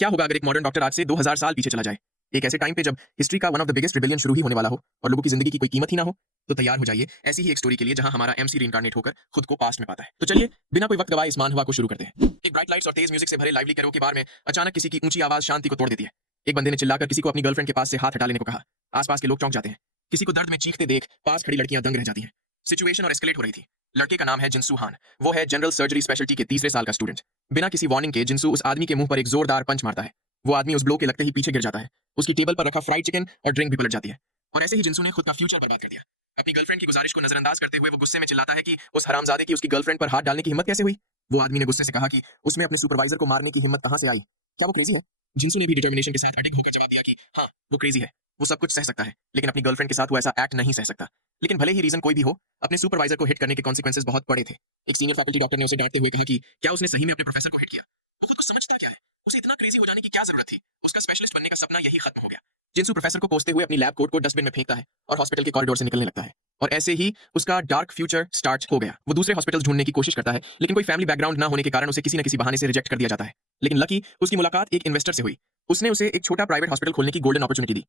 क्या होगा अगर एक मॉडर्न डॉक्टर आज से 2000 साल पीछे चला जाए, एक ऐसे टाइम पे जब हिस्ट्री का one of the biggest rebellion शुरू ही होने वाला हो और लोगों की जिंदगी की कोई कीमत ही ना हो। तो तैयार हो जाइए ऐसी ही एक स्टोरी के लिए जहां हमारा एमसी रीइंकार्नेट होकर खुद को पास्ट में पाता है। तो चलिए बिना कोई वक्त गवाए इस मानहवा को शुरू करते हैं। एक ब्राइट लाइट्स और तेज म्यूजिक से भरे लाइवली कैरोके बार में अचानक किसी की ऊंची आवाज शांति को तोड़ देती है। एक बंदे ने चिल्लाकर किसी को अपनी गर्लफ्रेंड के पास से हाथ हटा लेने को कहा। आसपास के लोग चौंक जाते हैं। किसी को दर्द में चीखते देख पास खड़ी लड़कियां दंग रह जाती हैं। सिचुएशन और एस्केलेट हो रही थी। लड़के का नाम है जिनसू हान। वो है जनरल सर्जरी स्पेशलिटी के तीसरे साल का स्टूडेंट। बिना किसी वार्निंग के जिनसू उस आदमी के मुंह पर एक जोरदार पंच मारता है। वो आदमी उस ब्लो के लगते ही पीछे गिर जाता है। उसकी टेबल पर रखा फ्राइड चिकन और ड्रिंक भी पलट जाती है। और ऐसे ही जिनसू ने खुद का फ्यूचर बर्बाद कर दिया। अपनी गर्लफ्रेंड की गुजारिश को नजरअंदाज करते हुए वो गुस्से में चिल्लाता है कि उस हरामजादे की उसकी गर्लफ्रेंड पर हाथ डालने की हिम्मत कैसे हुई। वो आदमी ने गुस्से से कहा कि उसमें अपने सुपरवाइजर को मारने की हिम्मत कहां से आई। क्या वो क्रेजी है? जिनसू ने भी डिटर्मिनेशन के साथ अडिग होकर जवाब दिया कि हाँ, वो क्रेजी है। वो सब कुछ सह सकता है, लेकिन अपनी गर्लफ्रेंड के साथ वो ऐसा एक्ट नहीं सह सकता। लेकिन भले ही रीजन कोई भी हो, अपने सुपरवाइजर को हिट करने के कॉन्सिक्वेंसेस बहुत बड़े थे। एक सीनियर फैकल्टी डॉक्टर ने उसे डांटते हुए कहा कि क्या उसने सही में अपने प्रोफेसर को हिट किया। वो खुद को समझता क्या है? उसे इतना क्रेजी हो जाने की क्या जरूरत थी? उसका स्पेशलिस्ट बनने का सपना यही खत्म हो गया। जिनसू प्रोफेसर को कोसते हुए अपनी लैब कोट को डस्टबिन में फेंकता है और हॉस्पिटल के कॉरिडोर से निकलने लगता है। और ऐसे ही उसका डार्क फ्यूचर स्टार्ट हो गया। वो दूसरे हॉस्पिटल ढूंढने की कोशिश करता है, लेकिन कोई फैमिली बैकग्राउंड ना होने के कारण उसे किसी न किसी बहाने से रिजेक्ट कर दिया जाता है। लेकिन लकी उसकी मुलाकात एक इन्वेस्टर से हुई। उसने उसे एक छोटा प्राइवेट हॉस्पिटल खोलने की गोल्डन अपॉर्चुनिटी दी।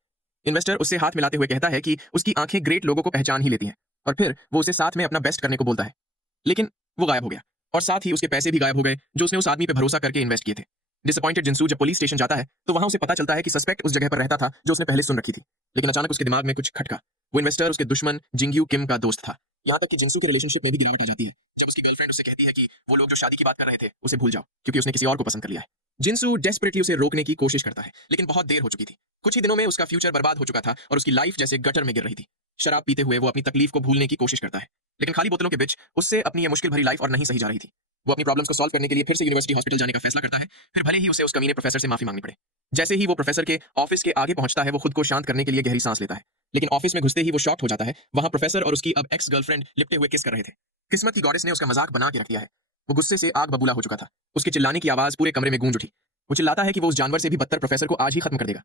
इन्वेस्टर उससे हाथ मिलाते हुए कहता है कि उसकी आंखें ग्रेट लोगों को पहचान ही लेती हैं। और फिर वो उसे साथ में अपना बेस्ट करने को बोलता है। लेकिन वो गायब हो गया और साथ ही उसके पैसे भी गायब हो गए जो उसने उस आदमी पे भरोसा करके इन्वेस्ट किए थे। डिसअपॉइंटेड जिनसू जब पुलिस स्टेशन जाता है तो वहां उसे पता चलता है कि सस्पेक्ट उस जगह पर रहता था जो उसने पहले सुन रखी थी। लेकिन अचानक उसके दिमाग में कुछ खटका। वो इन्वेस्टर उसके दुश्मन जिंग्यू किम का दोस्त था। यहाँ तक कि जिनसू के रिलेशनशिप में भी गिरावट आ जाती है जब उसकी गर्लफ्रेंड उसे कहती है कि वो लोग जो शादी की बात कर रहे थे उसे भूल जाओ, क्योंकि उसने किसी और को पसंद कर लिया है। जिनसू डेस्परेटली उसे रोकने की कोशिश करता है, लेकिन बहुत देर हो चुकी थी। कुछ ही दिनों में उसका फ्यूचर बर्बाद हो चुका था और उसकी लाइफ जैसे गटर में गिर रही थी। शराब पीते हुए वो अपनी तकलीफ को भूलने की कोशिश करता है, लेकिन खाली बोतलों के बीच उससे अपनी ये मुश्किल भरी लाइफ और नहीं सही जा रही थी। वो अपनी प्रॉब्लम्स को सॉल्व करने के लिए फिर से यूनिवर्सिटी हॉस्पिटल जाने का फैसला करता है, फिर भले ही उसे उस कमीने प्रोफेसर से माफी मांगनी पड़े। जैसे ही वो प्रोफेसर के ऑफिस के आगे पहुंचता है, वो खुद को शांत करने के लिए गहरी सांस लेता है। लेकिन ऑफिस में घुसते ही वो शॉक हो जाता है। वहां प्रोफेसर और उसकी अब एक्स गर्लफ्रेंड लिपटे हुए किस कर रहे थे। किस्मत की गॉडेस ने उसका मजाक बना के रख दिया है। वो गुस्से से आग बबूला हो चुका था। उसके चिल्लाने की आवाज पूरे कमरे में गूंज उठी। वो चिल्लाता है कि वो उस जानवर से भी बदतर प्रोफेसर को आज ही खत्म कर देगा।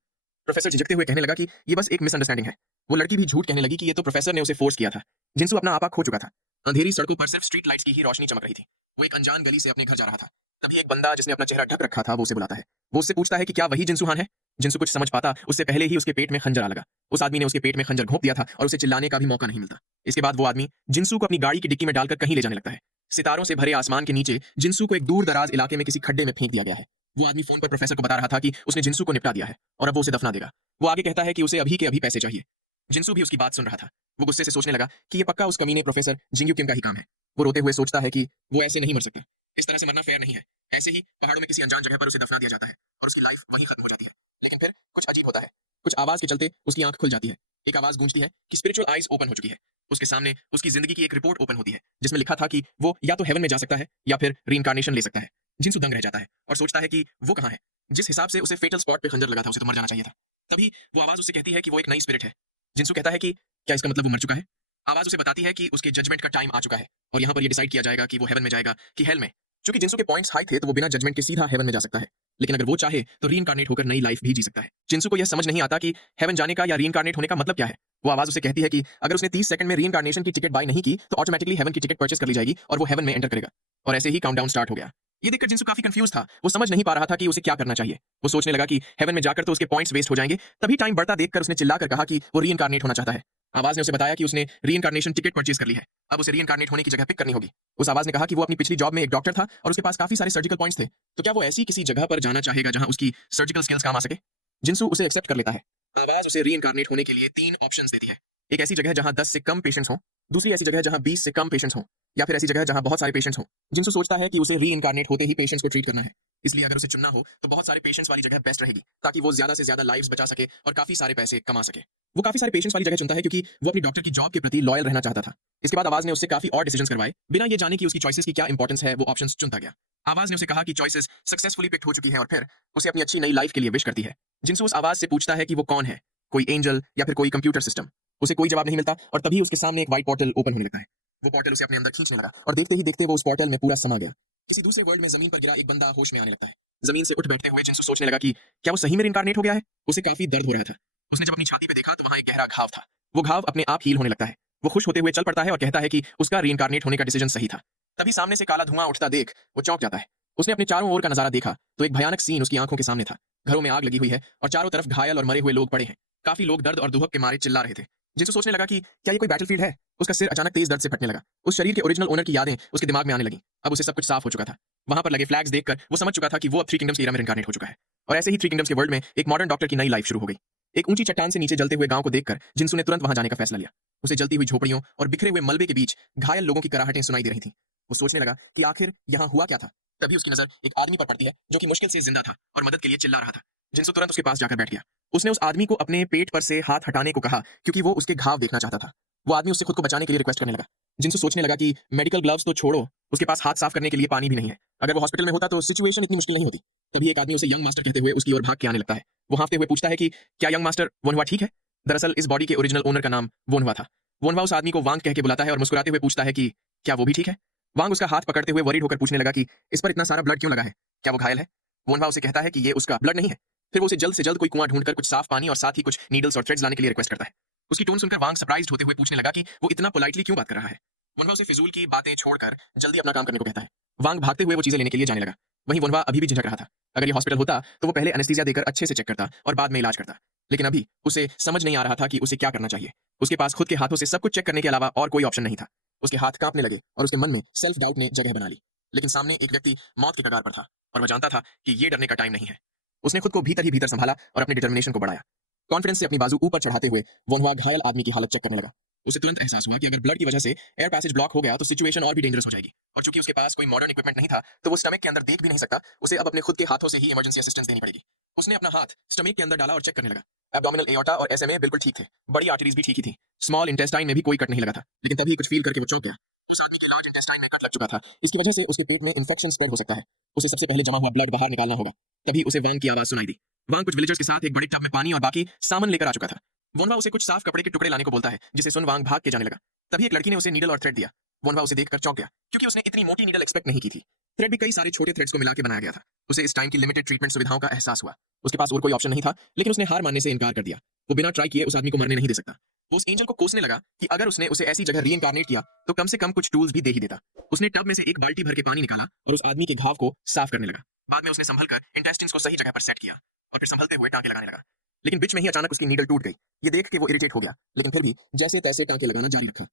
प्रोफेसर झिझकते हुए कहने लगा कि ये बस एक मिसअंडरस्टैंडिंग है। वो लड़की भी झूठ कहने लगी कि ये तो प्रोफेसर ने उसे फोर्स किया था। जिनसू अपना आपा खो चुका था। अंधेरी सड़कों पर सिर्फ स्ट्रीट लाइट्स की ही रोशनी चमक रही थी। वो एक अनजान गली से अपने घर जा रहा था। तभी एक बंदा जिसने अपना चेहरा ढक रखा था वो उसे बुलाता है। वो उससे पूछता है कि क्या वही जिनसू हान है। जिनसू कुछ समझ पाता उससे पहले ही उसके पेट में खंजर आ लगा। उस आदमी ने उसके पेट में खंजर घोंप दिया था और उसे चिल्लाने का भी मौका नहीं मिलता। इसके बाद वो आदमी जिनसू को अपनी गाड़ी की डिक्की में डालकर कहीं ले जाने लगता है। सितारों से भरे आसमान के नीचे जिनसू को एक दूर दराज इलाके में किसी खड्डे में फेंक दिया गया है। वो आदमी फोन पर प्रोफेसर को बता रहा था कि उसने जिनसू को निपटा दिया है और अब वो उसे दफना देगा। वो आगे कहता है कि उसे अभी के अभी पैसे चाहिए। जिनसू भी उसकी बात सुन रहा था। वो गुस्से से सोचने लगा कि ये पक्का उस कमीने प्रोफेसर जिंग्यू किम का ही काम है। वो रोते हुए सोचता है कि वो ऐसे नहीं मर सकता। इस तरह से मरना फेयर नहीं है। ऐसे ही पहाड़ों में किसी अनजान जगह पर उसे दफना दिया जाता है और उसकी लाइफ वहीं खत्म हो जाती है। लेकिन फिर कुछ अजीब होता है। कुछ आवाज के चलते उसकी आंख खुल जाती है। एक आवाज गूंजती है कि स्पिरिचुअल आइज ओपन हो चुकी है। उसके सामने उसकी जिंदगी की एक रिपोर्ट ओपन होती है जिसमें लिखा था कि वो या तो हेवन में जा सकता है या फिर रीइंकार्नेशन ले सकता है। जिनसू दंग रह जाता है और सोचता है कि वो कहाँ है। जिस हिसाब से उसे फेटल स्पॉट पे खंजर लगा था उसे तो मर जाना चाहिए था। तभी वो आवाज उससे कहती है कि वो एक नई स्पिरिट है। जिनसू कहता है कि क्या इसका मतलब वो मर चुका है। आवाज उसे बताती है कि उसके जजमेंट का टाइम आ चुका है और यहाँ पर ये डिसाइड किया जाएगा कि वो हेवन में जाएगा कि हेल में। क्योंकि जिनसू के पॉइंट्स हाई थे तो वो बिना जजमेंट के सीधा हेवन में जा सकता है। लेकिन अगर वो चाहे तो रीइंकार्नेट होकर नई लाइफ भी जी सकता है। जिनसू को यह समझ नहीं आता कि हेवन जाने का या रीइंकार्नेट होने का मतलब क्या है। वो आवाज उसे कहती है कि अगर उसने 30 सेकंड में रीइंकार्नेशन की टिकट बाय नहीं की तो ऑटोमेटिकली हेवन की टिकट परचेस कर ली जाएगी और वो हेवन में एंटर करेगा। और ऐसे ही काउंटडाउन स्टार्ट हो गया। ये देखकर जिनसू काफी कंफ्यूज था। वो समझ नहीं पा रहा था कि उसे क्या करना चाहिए। वो सोचने लगा कि हेवन में जाकर तो उसके पॉइंट्स वेस्ट हो जाएंगे। तभी टाइम बढ़ता देखकर उसने चिल्लाकर कहा कि वो रीइंकार्नेट होना चाहता है। आवाज ने उसे बताया कि उसने रीइंकार्नेशन टिकट परचेज कर ली है। अब उसे रीइंकार्नेट होने की जगह पिक करनी होगी। उस आवाज ने कहा कि वो अपनी पिछली जॉब में एक डॉक्टर था और उसके पास काफी सारे सर्जिकल पॉइंट्स थे। तो क्या वो ऐसी किसी जगह पर जाना चाहेगा जहां उसकी सर्जिकल स्किल्स काम आ सके। जिनसू उसे एक्सेप्ट कर लेता है। आवाज उसे रीइंकार्नेट होने के लिए 3 ऑप्शंस देती है। एक ऐसी जगह जहां 10 से कम पेशेंट्स हों, दूसरी ऐसी जगह जहां 20 से कम पेशेंट्स हों, या फिर ऐसी जगह जहां बहुत सारे पेशेंट्स हों। जिनसू सोचता है कि उसे रीइंकार्नेट होते ही पेशेंट्स को ट्रीट करना है, इसलिए अगर उसे चुनना हो तो बहुत सारे पेशेंट्स वाली जगह बेस्ट रहेगी ताकि वो ज्यादा से ज्यादा लाइव्स बचा सके और काफी सारे पैसे कमा सके। वो काफी सारे पेशेंट्स वाली जगह चुनता है क्योंकि वो अपनी डॉक्टर की जॉब के प्रति लॉयल रहना चाहता था। इसके बाद आवाज ने उससे काफी और डिसीजंस करवाए बिना ये जाने कि उसकी चॉइसेस की क्या इंपॉर्टेंस है। वो ऑप्शंस चुनता गया। आवाज ने उसे कहा कि चॉइसेस सक्सेसफुली पिक्ड हो चुकी है और फिर उसे अपनी अच्छी नई लाइफ के लिए विश करती है। जिनसू उस आवाज से पूछता है कि वो कौन है, कोई एंजल या फिर कोई कंप्यूटर सिस्टम। उसे कोई जवाब नहीं मिलता और तभी उसके सामने एक व्हाइट पोर्टल ओपन होने लगता है। वो पोर्टल उसे अपने अंदर खींचने लगा और देखते ही देखते वो उस पोर्टल में पूरा समा गया। किसी दूसरे वर्ल्ड में जमीन पर गिरा एक बंदा होश में आने लगता है। जमीन से उठ बैठते हुए जिनसू सोचने लगा कि क्या वो सही में रीइंकार्नेट हो गया है। उसे काफी दर्द हो रहा था। उसने जब अपनी छाती पे देखा तो वहां एक गहरा घाव था। वो घाव अपने आप हील होने लगता है। वो खुश होते हुए चल पड़ता है और कहता है कि उसका रीइंकार्नेट होने का डिसीजन सही था। तभी सामने से काला धुआं उठता देख वो चौंक जाता है। उसने अपने चारों ओर का नजारा देखा तो एक भयानक सीन उसकी आंखों के सामने था। घरों में आग लगी हुई है और चारों तरफ घायल और मरे हुए लोग पड़े हैं। काफी लोग दर्द और दुहक के मारे चिल्ला रहे थे। जिनसू सोचने लगा कि क्या ये कोई बैटलफील्ड है। उसका सिर अचानक तेज दर्द से फटने लगा। उस शरीर के ओरिजिनल ओनर की यादें उसके दिमाग में आने लगी। अब उसे सब कुछ साफ हो चुका था। वहां पर लगे फ्लैग्स देखकर वो समझ चुका था कि वो अब थ्री किंगडम्स की एरा में इनकारनेट हो चुका है। और ऐसे ही थ्री किंगडम्स के वर्ल्ड में एक मॉडर्न डॉक्टर की नई लाइफ शुरू हो गई। एक ऊंची चट्टान से नीचे जलते हुए गांव को देखकर जिनसू ने तुरंत वहां जाने का फैसला लिया। उसे जलती हुई झोपड़ियों और बिखरे हुए मलबे के बीच घायल लोगों की कराहटें सुनाई दे रही थीं। वो सोचने लगा कि आखिर यहाँ हुआ क्या था। तभी उसकी नजर एक आदमी पर पड़ती है जो कि मुश्किल से जिंदा था और मदद के लिए चिल्ला रहा था। जिनसू तुरंत उसके पास जाकर बैठ गया। उसने उस आदमी को अपने पेट पर से हाथ हटाने को कहा क्योंकि वो उसके घाव देखना चाहता था। वो आदमी उससे खुद को बचाने के लिए रिक्वेस्ट करने लगा। जिनसू सोचने लगा कि मेडिकल ग्लव्स तो छोड़ो, उसके पास हाथ साफ करने के लिए पानी भी नहीं है। अगर वो हॉस्पिटल में होता तो सिचुएशन इतनी मुश्किल नहीं होती। तभी एक आदमी उसे यंग मास्टर कहते हुए उसकी ओर भाग के आने लगता है। वो हाँफते हुए पूछता है कि क्या यंग मास्टर वोनवा ठीक है। दरअसल इस बॉडी के ओरिजिनल ओनर का नाम वोनवा था। वोनवा उस आदमी को वांग कह के बुलाता है और मुस्कुराते हुए पूछता है कि क्या वो भी ठीक है। वांग उसका हाथ पकड़ते हुए वरीड होकर पूछने लगा कि इस पर इतना सारा ब्लड क्यों लगा है, क्या वो घायल है। वोनवा उसे कहता है कि ये उसका ब्लड नहीं है। फिर वो उसे जल्द से जल्द कोई कुआं ढूंढकर कुछ साफ पानी और साथ ही कुछ नीडल्स और थ्रेड्स लाने के लिए रिक्वेस्ट करता है। उसकी टोन सुनकर वांग सरप्राइज्ड होते हुए पूछने लगा कि वो इतना पोलाइटली क्यों बात कर रहा है। वोनवा उसे फिजूल की बातें छोड़कर जल्दी अपना काम करने को कहता है। वांग भागते हुए वो चीजें लेने के लिए जाने लगा। वहीं वोनवा अभी भी झिझक रहा था। अगर ये हॉस्पिटल होता तो वो पहले एनेस्थीसिया देकर अच्छे से चेक करता और बाद में इलाज करता। लेकिन अभी उसे समझ नहीं आ रहा था कि उसे क्या करना चाहिए। उसके पास खुद के हाथों से सब कुछ चेक करने के अलावा और कोई ऑप्शन नहीं था। उसके हाथ कांपने लगे और उसके मन में सेल्फ डाउट ने जगह बना ली। लेकिन सामने एक व्यक्ति मौत के कगार पर था और वह जानता था कि ये डरने का टाइम नहीं है। उसने खुद को भीतर ही भीतर संभाला और अपने डिटर्मिनेशन को बढ़ाया। कॉन्फिडेंस से अपनी बाजू ऊपर चढ़ाते हुए वोनवा घायल आदमी की हालत चेक करने लगा। उसे तुरंत एहसास हुआ कि अगर ब्लड की वजह से एयर पैसेज ब्लॉक हो गया तो सिचुएशन और भी डेंजरस हो जाएगी। और चूंकि उसके पास कोई मॉडर्न इक्विपमेंट नहीं था तो वो स्टमक के अंदर देख भी नहीं सकता। उसे अब अपने खुद के हाथों से ही इमरजेंसी असिस्टेंस देनी पड़ेगी। उसने अपना हाथ स्टमक के अंदर डाला और चेक करने लगा। एब्डोमिनल एओर्टा और एसएमए बिल्कुल ठीक थे। बड़ी आर्टरीज भी ठीक ही थी। स्मॉल इंटेस्टाइन में भी कोई कट नहीं लगा था। लेकिन तभी कुछ फील करके वो चौंक गया। उस आदमी के लार्ज इंटेस्टाइन में कट लग चुका था। इसकी वजह से उसके पेट में इंफेक्शन स्प्रेड हो सकता है। उसे सबसे पहले जमा हुआ ब्लड बाहर निकालना होगा। तभी उसे वांग की आवाज सुनाई दी। वांग कुछ विलेजर्स के साथ एक बड़ी टब में पानी और बाकी सामान लेकर आ चुका था। वोनवा उसे कुछ साफ कपड़े के टुकड़े लाने को बोलता है जिसे सुन वांग भाग के जाने लगा। तभी एक लड़की ने उसे नीडल और थ्रेड दिया। वोनवा उसे देखकर चौंक गया क्योंकि उसने इतनी मोटी नीडल एक्सपेक्ट नहीं की थी। थ्रेड भी कई सारे छोटे थ्रेड्स को मिला के बनाया गया था। उसे इस टाइम की लिमिटेड ट्रीटमेंट सुविधाओं का एहसास हुआ। उसके पास और कोई ऑप्शन नहीं था लेकिन उसने हार मानने से इनकार कर दिया। वो बिना ट्राई किए उस आदमी को मरने नहीं दे सकता। वो उस एंजल को कोसने लगा कि अगर उसने उसे ऐसी जगह रीइंकारनेट किया तो कम से कम कुछ टूल्स भी दे ही देता। उसने टब में से एक बाल्टी भर के पानी निकाला और उस आदमी के घाव को साफ करने लगा। बाद में उसने संभल कर इंटेस्टिन्स को सही जगह पर सेट किया और फिर संभलते हुए टांके लगाने लगा। लेकिन बीच में ही अचानक उसकी नीडल टूट गई। ये देख के वो इरिटेट हो गया लेकिन फिर भी जैसे तैसे टांके लगाना जारी रखा।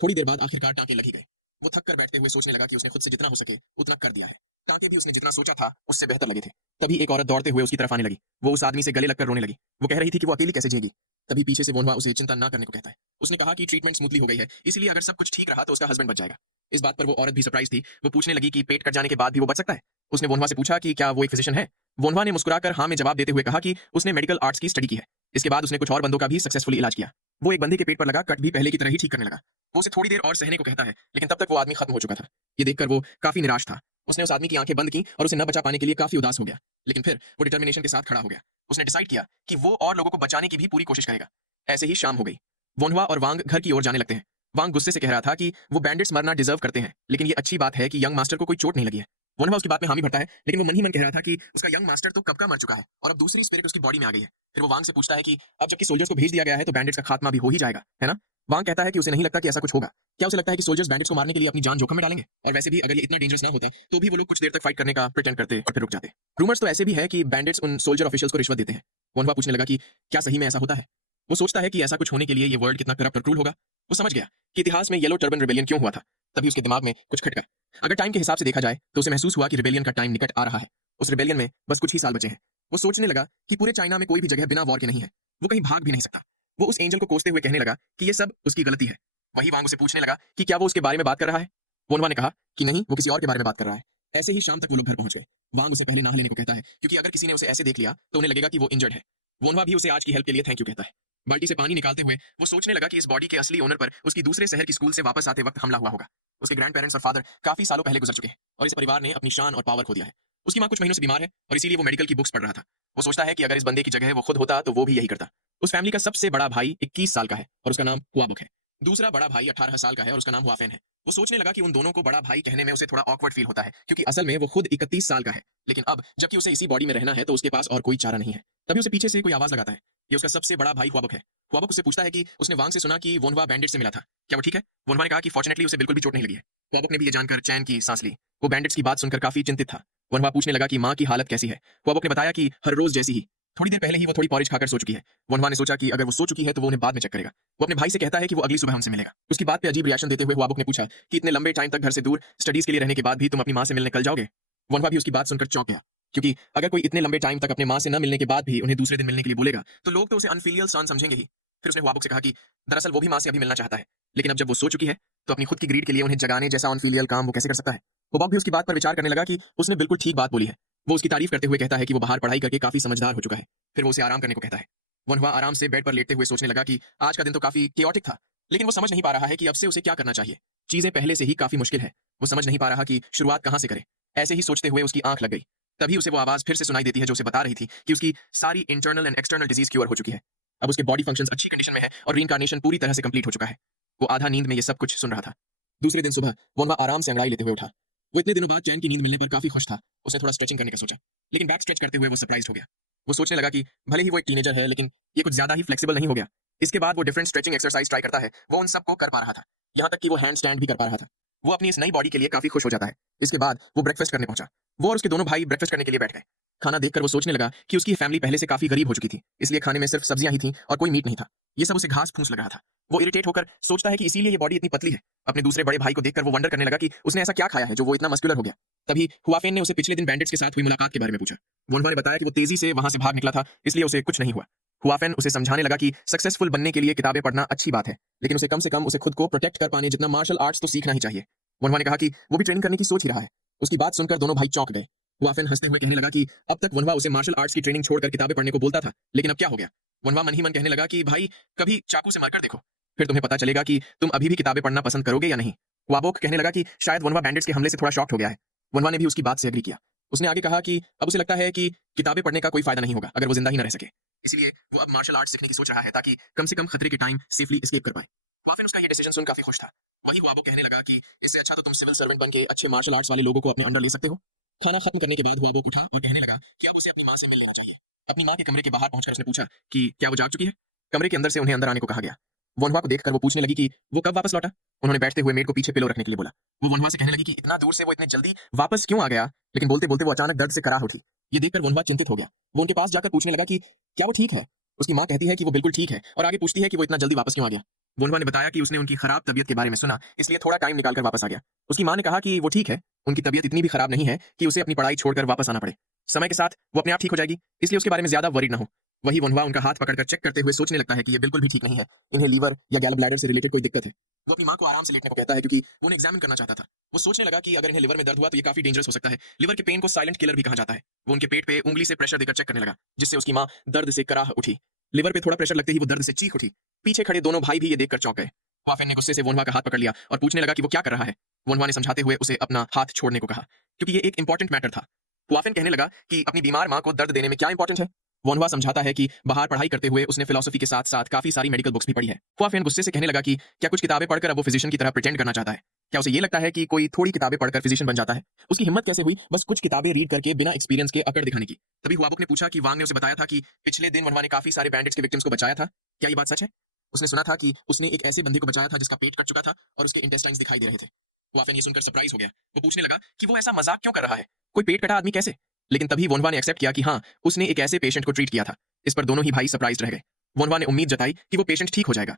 थोड़ी देर बाद आखिरकार टांके लगी गए। वो थक कर बैठते हुए सोचने लगा कि उसने खुद से जितना हो सके उतना कर दिया है। टांके भी उसने जितना सोचा था उससे बेहतर लगे थे। तभी एक औरत दौड़ते हुए उसकी तरफ आने लगी। वो उस आदमी से गले लगकर रोने लगी। वो कह रही थी कि वो अकेली कैसे जिएगी। तभी पीछे से वोनवा उसे चिंता ना करने को कहता है। उसने कहा कि ट्रीटमेंट स्मूथली हो गई है इसलिए अगर सब कुछ ठीक रहा तो उसका हस्बैंड बच जाएगा। इस बात पर वो औरत भी सरप्राइज थी। वो पूछने लगी कि पेट कट जाने के बाद भी वो बच सकता है। उसने वोनवा से पूछा कि क्या वो एक फिजिशियन है। वोनवा ने मुस्कुराकर हाँ में जवाब देते हुए कहा कि उसने मेडिकल आर्ट्स की स्टडी की है। इसके बाद उसने कुछ और बंदों का भी सक्सेसफुली इलाज किया। वो एक बंदे के पेट पर लगा कट भी पहले की तरह ही ठीक करने लगा। वो उसे थोड़ी देर और सहने को कहता है लेकिन तब तक वो आदमी खत्म हो चुका था। ये देखकर वो काफी निराश था। उसने उस आदमी की आंखें बंद की और उसे न बचा पाने के लिए काफी उदास हो गया। लेकिन फिर वो डिटर्मिनेशन के साथ खड़ा हो गया। उसने डिसाइड किया कि वो और लोगों को बचाने की भी पूरी कोशिश करेगा। ऐसे ही शाम हो गई। वोनवा और वांग घर की ओर जाने लगते हैं। वांग गुस्से से कह रहा था कि वो बैंडिट्स मरना डिजर्व करते हैं लेकिन ये अच्छी बात है कि यंग मास्टर को कोई चोट नहीं लगी है। वोनवा उसकी बात में हामी भरता है लेकिन वो मन ही मन कह रहा था कि उसका यंग मास्टर तो कब का मर चुका है और अब दूसरी स्पिरिट उसकी बॉडी में आ गई है। फिर वो वांग से पूछता है कि अब जबकि सोल्जर्स को भेज दिया गया है तो बैंडिट्स का खात्मा भी हो ही जाएगा, है ना। वांग कहता है कि उसे नहीं लगता कि ऐसा कुछ होगा। क्या उसे लगता है कि सोल्जर्स बैंडिट्स को मारने के लिए अपनी जान जोखिम में डालेंगे। और वैसे भी अगर ये इतना डेंजरस ना होता तो भी वो लोग कुछ देर तक फाइट करने का प्रिटेंड करते और फिर रुक जाते। रूमर्स तो ऐसे भी है कि बैंडिट्स उन सोल्जर ऑफिशियल्स को रिश्वत देते हैं। वोनवा पूछने लगा कि क्या सही में ऐसा होता है। वो सोचता है कि ऐसा कुछ होने के लिए ये वर्ल्ड कितना करप्ट और क्रूर होगा। वो समझ गया कि इतिहास में येलो टर्बन रिबेलियन क्यों हुआ था। तभी उसके दिमाग में कुछ खटका। अगर टाइम के हिसाब से देखा जाए तो उसे महसूस हुआ कि रिबेलियन का टाइम निकट आ रहा है। उस रिबेलियन में बस कुछ ही साल बचे हैं। वो सोचने लगा कि पूरे चाइना में कोई भी जगह बिना वॉर के नहीं है। वो कहीं भाग भी नहीं सकता। वो उस एंजल को कोसते हुए कहने लगा कि ये सब उसकी गलती है। वही वांग उसे पूछने लगा कि क्या वो उसके बारे में बात कर रहा है। वोनवा ने कहा कि नहीं, वो किसी और के बारे में बात कर रहा है। ऐसे ही शाम तक वो लोग घर पहुंच गए। वांग उसे पहले नहा लेने को कहता है क्योंकि अगर किसी ने उसे ऐसे देख लिया तो उन्हें लगेगा कि वो इंजर्ड है। वोनवा भी उसे आज की हेल्प के लिए थैंक यू कहता है। बाल्टी से पानी निकालते हुए वो सोचने लगा कि इस बॉडी के असली ओनर पर उसकी दूसरे शहर की स्कूल से वापस आते वक्त हमला हुआ होगा। उसके ग्रैंड पेरेंट्स और फादर काफी सालों पहले गुजर चुके हैं और इस परिवार ने अपनी शान और पावर खो दिया है। उसकी माँ कुछ महीनों से बीमार है और इसीलिए वो मेडिकल की बुक्स पढ़ रहा था। वो सोचता है कि अगर इस बंदे की जगह वो खुद होता तो वो भी यही करता। उस फैमिली का सबसे बड़ा भाई 21 साल का है और उसका नाम हुआबुक है। दूसरा बड़ा भाई 18 साल का है और उसका नाम हुआफेन है। वो सोचने लगा कि उन दोनों को बड़ा भाई कहने में उसे थोड़ा ऑकवर्ड फील होता है क्योंकि असल में वो खुद 31 साल का है। लेकिन अब जबकि उसे इसी बॉडी में रहना है तो उसके पास और कोई चारा नहीं है। तभी उसे पीछे से कोई आवाज लगाता है। ये उसका सबसे बड़ा भाई हुआबुक है। हुआबुक उससे पूछता है कि उसने वांग से सुना कि वोनवा बैंडेट से मिला था, क्या वो ठीक है। वोनवा ने कहा कि फॉर्चुनेटली उसे बिल्कुल भी चोट नहीं लगी है। हुआबुक ने भी ये जानकर चैन की सांस ली। वो बैंडेट्स की बात सुनकर काफी चिंतित था। वनवा पूछने लगा कि माँ की हालत कैसी है। हुआबोक ने बताया कि हर रोज जैसी ही, थोड़ी देर पहले ही वो थोड़ी पॉरिज खाकर सो चुकी है। वनवा ने सोचा कि अगर वो सो चुकी है तो वो उन्हें बाद में चेक करेगा। वो अपने भाई से कहता है कि वो अगली सुबह हमसे मिलेगा। उसकी बात पे अजीब रिएक्शन देते हुए हुआबोक ने पूछा कि इतने लंबे टाइम तक घर से दूर स्टडीज के लिए रहने के बाद भी तुम अपनी माँ से मिलने कल जाओगे। वनवा भी उसकी बात सुनकर चौंक गया, क्योंकि अगर कोई इतने लंबे टाइम तक अपने माँ से न मिलने के बाद भी उन्हें दूसरे दिन मिलने के लिए बोलेगा तो लोग तो उसे अनफिलियल सन समझेंगे ही। फिर उसने हुआबोक से कहा कि दरअसल वो भी माँ से अभी मिलना चाहता है, लेकिन अब जब वो सो चुकी है तो अपनी खुद की ग्रीड के लिए उन्हें जगाने जैसा अनफिलियल काम वो कैसे कर सकता है। हुआबोक भी उसकी बात पर विचार करने लगा कि उसने बिल्कुल ठीक बात बोली है। वो उसकी तारीफ करते हुए कहता है कि वो बाहर पढ़ाई करके काफी समझदार हो चुका है। फिर वो उसे आराम करने को कहता है। वनवा आराम से बेड पर लेटते हुए सोचने लगा कि आज का दिन तो काफी केओटिक था, लेकिन वो समझ नहीं पा रहा है कि अब से उसे क्या करना चाहिए। चीजें पहले से ही काफी मुश्किल है, वो समझ नहीं पा रहा कि शुरुआत कहां से करे। ऐसे ही सोचते हुए उसकी आंख लग गई। तभी उसे वो आवाज फिर से सुनाई देती है जो उसे बता रही थी कि उसकी सारी internal and external disease cure हो चुकी है। अब उसके बॉडी फंक्शंस अच्छी कंडीशन में है और रीइंकार्नेशन पूरी तरह से कंप्लीट हो चुका है। वो आधा नींद में ये सब कुछ सुन रहा था। दूसरे दिन सुबह वनवा आराम से अंगड़ाई लेते हुए उठा। वो इतने दिनों बाद चैन की नींद मिलने पर काफी खुश था। उसने थोड़ा स्ट्रेचिंग करने का सोचा, लेकिन बैक स्ट्रेच करते हुए वो सरप्राइज हो गया। वो सोचने लगा कि भले ही वो एक टीनेजर है, लेकिन ये कुछ ज्यादा ही फ्लेक्सिबल नहीं हो गया। इसके बाद वो डिफरेंट स्ट्रेचिंग एक्सरसाइज ट्राई करता है, वो उन सबको कर पा रहा था, यहाँ तक कि वो हैंड स्टैंड भी कर पा रहा था। वो अपनी इस नई बॉडी के लिए काफी खुश हो जाता है। इसके बाद वो ब्रेकफास्ट करने पहुंचा। वो और उसके दोनों भाई ब्रेकफास्ट करने के लिए बैठ गए। खाना देखकर वो सोचने लगा कि उसकी फैमिली पहले से काफी गरीब हो चुकी थी, इसलिए खाने में सिर्फ सब्जियां ही थी और कोई मीट नहीं था। ये सब उसे घास फूस लग रहा था। वो इरिटेट होकर सोचता है कि इसीलिए ये बॉडी इतनी पतली है। अपने दूसरे बड़े भाई को देखकर वो वंडर करने लगा कि उसने ऐसा क्या खाया है जो वो इतना मस्कुलर हो गया। तभी हुआफेन ने उसे पिछले दिन बैंडिट्स के साथ हुई मुलाकात के बारे में पूछा। वनवा ने बताया कि वो तेजी से वहां से भाग निकला था, इसलिए उसे कुछ नहीं हुआ। हुआफेन उसे समझाने लगा कि सक्सेसफुल बनने के लिए किताबें पढ़ना अच्छी बात है, लेकिन उसे कम से कम उसे खुद को प्रोटेक्ट कर पाने जितना मार्शल आर्ट्स तो सीखना ही चाहिए। वनवा ने कहा कि वो भी ट्रेनिंग करने की सोच ही रहा है। उसकी बात सुनकर दोनों भाई चौंक गए। हुआफेन हंसते हुए कहने लगा कि अब तक वनवा उसे मार्शल आर्ट्स की ट्रेनिंग छोड़कर किताबें पढ़ने को बोलता था, लेकिन अब क्या हो गया। वनवा मन ही मन कहने लगा कि भाई कभी चाकू से मारकर देखो, फिर तुम्हें पता चलेगा कि तुम अभी भी किताबें पढ़ना पसंद करोगे या नहीं। हुआबोक कहने लगा कि शायद वनवा बैंडिट्स के हमले से थोड़ा शॉक्ड हो गया है। वनवा ने भी उसकी बात से एग्री किया। उसने आगे कहा कि अब उसे लगता है कि किताबें पढ़ने का कोई फायदा नहीं होगा अगर वो जिंदा ही न रह सके, इसलिए वो अब मार्शल आर्ट्स सीखने की सोच रहा है ताकि कम से कम खतरे के टाइम सेफली एस्केप कर पाए। वाफिन उसका ये डिसीजन सुन काफी खुश था। वही हुआबोक कहने लगा कि इससे अच्छा तो तुम सिविल सर्वेंट बन के अच्छे मार्शल आर्ट्स वाले लोगों को अपने अंडर ले सकते हो। खाना खत्म करने के बाद हुआबोक उठा और कहने लगा कि अब उसे अपनी माँ से मिल लेना चाहिए। अपनी माँ के कमरे के बाहर पहुंचकर उसने पूछा कि क्या वो जाग चुकी है। कमरे के अंदर से उन्हें अंदर आने को कहा गया। वनवा को देखकर वो पूछने लगी कि वो कब वापस लौटा। उन्होंने बैठते हुए मेड को पीछे पिलो रखने के लिए बोला। वो वनवा से कहने लगी कि इतना दूर से वो इतनी जल्दी वापस क्यों आ गया, लेकिन बोलते बोलते वो अचानक दर्द से कराह उठी। ये देखकर वनवा चिंतित हो गया। वो उनके पास जाकर पूछने लगा कि क्या वो ठीक है। उसकी माँ कहती है कि वो बिल्कुल ठीक है और आगे पूछती है कि वो इतना जल्दी वापस क्यों आ गया। वनवा ने बताया कि उसने उनकी खराब तबीयत के बारे में सुना, इसलिए थोड़ा टाइम निकालकर वापस आ गया। उसकी माँ ने कहा कि वो ठीक है, उनकी तबीयत इतनी भी खराब नहीं है कि उसे अपनी पढ़ाई छोड़कर वापस आना पड़े। समय के साथ वो अपने आप ठीक हो जाएगी, इसलिए उसके बारे में ज्यादा वरीड न हो। वही वनवा उनका हाथ पकड़कर चेक करते हुए सोचने लगता है कि ये बिल्कुल भी ठीक नहीं है, इन्हें लीवर या गैल ब्लैडर से रिलेटेड कोई दिक्कत है। वो अपनी माँ को आराम से लेटने को कहता है क्योंकि वो उन्हें एग्जामिन करना चाहता था। वो सोचने लगा कि अगर इन्हें लिवर में दर्द हुआ तो ये काफी डेंजरस हो सकता है। लिवर के पेन को साइलेंट किलर भी कहा जाता है। वो उनके पेट पे उंगली से प्रेशर देकर चेक करने लगा, जिससे उसकी माँ दर्द से कराह उठी। लिवर पे थोड़ा प्रेशर लगते ही वो दर्द से चीख उठी। पीछे खड़े दोनों भाई भी ये देखकर चौंक गए। वाफेन ने गुस्से से वनवा का हाथ पकड़ लिया और पूछने लगा कि वो क्या कर रहा है। वनवा ने समझाते हुए उसे अपना हाथ छोड़ने को कहा, क्योंकि ये एक इंपॉर्टेंट मैटर था। वाफेन कहने लगा कि अपनी बीमार माँ को दर्द देने में क्या इंपॉर्टेंट है। वनवा समझाता है कि बाहर पढ़ाई करते हुए उसने फिलॉसफी के साथ साथ काफी सारी मेडिकल बुक्स भी पढ़ी है। वाफेन गुस्से से कहने लगा कि क्या कुछ किताबें पढ़कर अब वो फिजिशियन की तरह प्रिटेंड करना चाहता है। क्या उसे ये लगता है कि कोई थोड़ी किताबें पढ़कर फिजिशियन बन जाता है। उसकी हिम्मत कैसे हुई बस कुछ किताबें रीड करके बिना एक्सपीरियंस के अकड़ दिखाने की। तभी हुआबोक ने पूछा कि वांग ने उसे बताया था कि पिछले दिन वनवा ने काफी सारे बैंडिट्स के विक्टिम्स को बचाया था, क्या ये बात सच है। उसने सुना था कि उसने एक ऐसे बंदे को बचाया था जिसका पेट कट चुका था और उसके इंटेस्टाइन्स दिखाई दे रहे थे। वाफेन ये सुनकर सरप्राइज हो गया। वो पूछने लगा कि वो ऐसा मजाक क्यों कर रहा है, कोई पेट कटा आदमी कैसे। लेकिन तभी वनवा ने एक्सेप्ट किया कि हाँ, उसने एक ऐसे पेशेंट को ट्रीट किया था। इस पर दोनों ही भाई सरप्राइज रह गए। वनवा ने उम्मीद जताई कि वो पेशेंट ठीक हो जाएगा।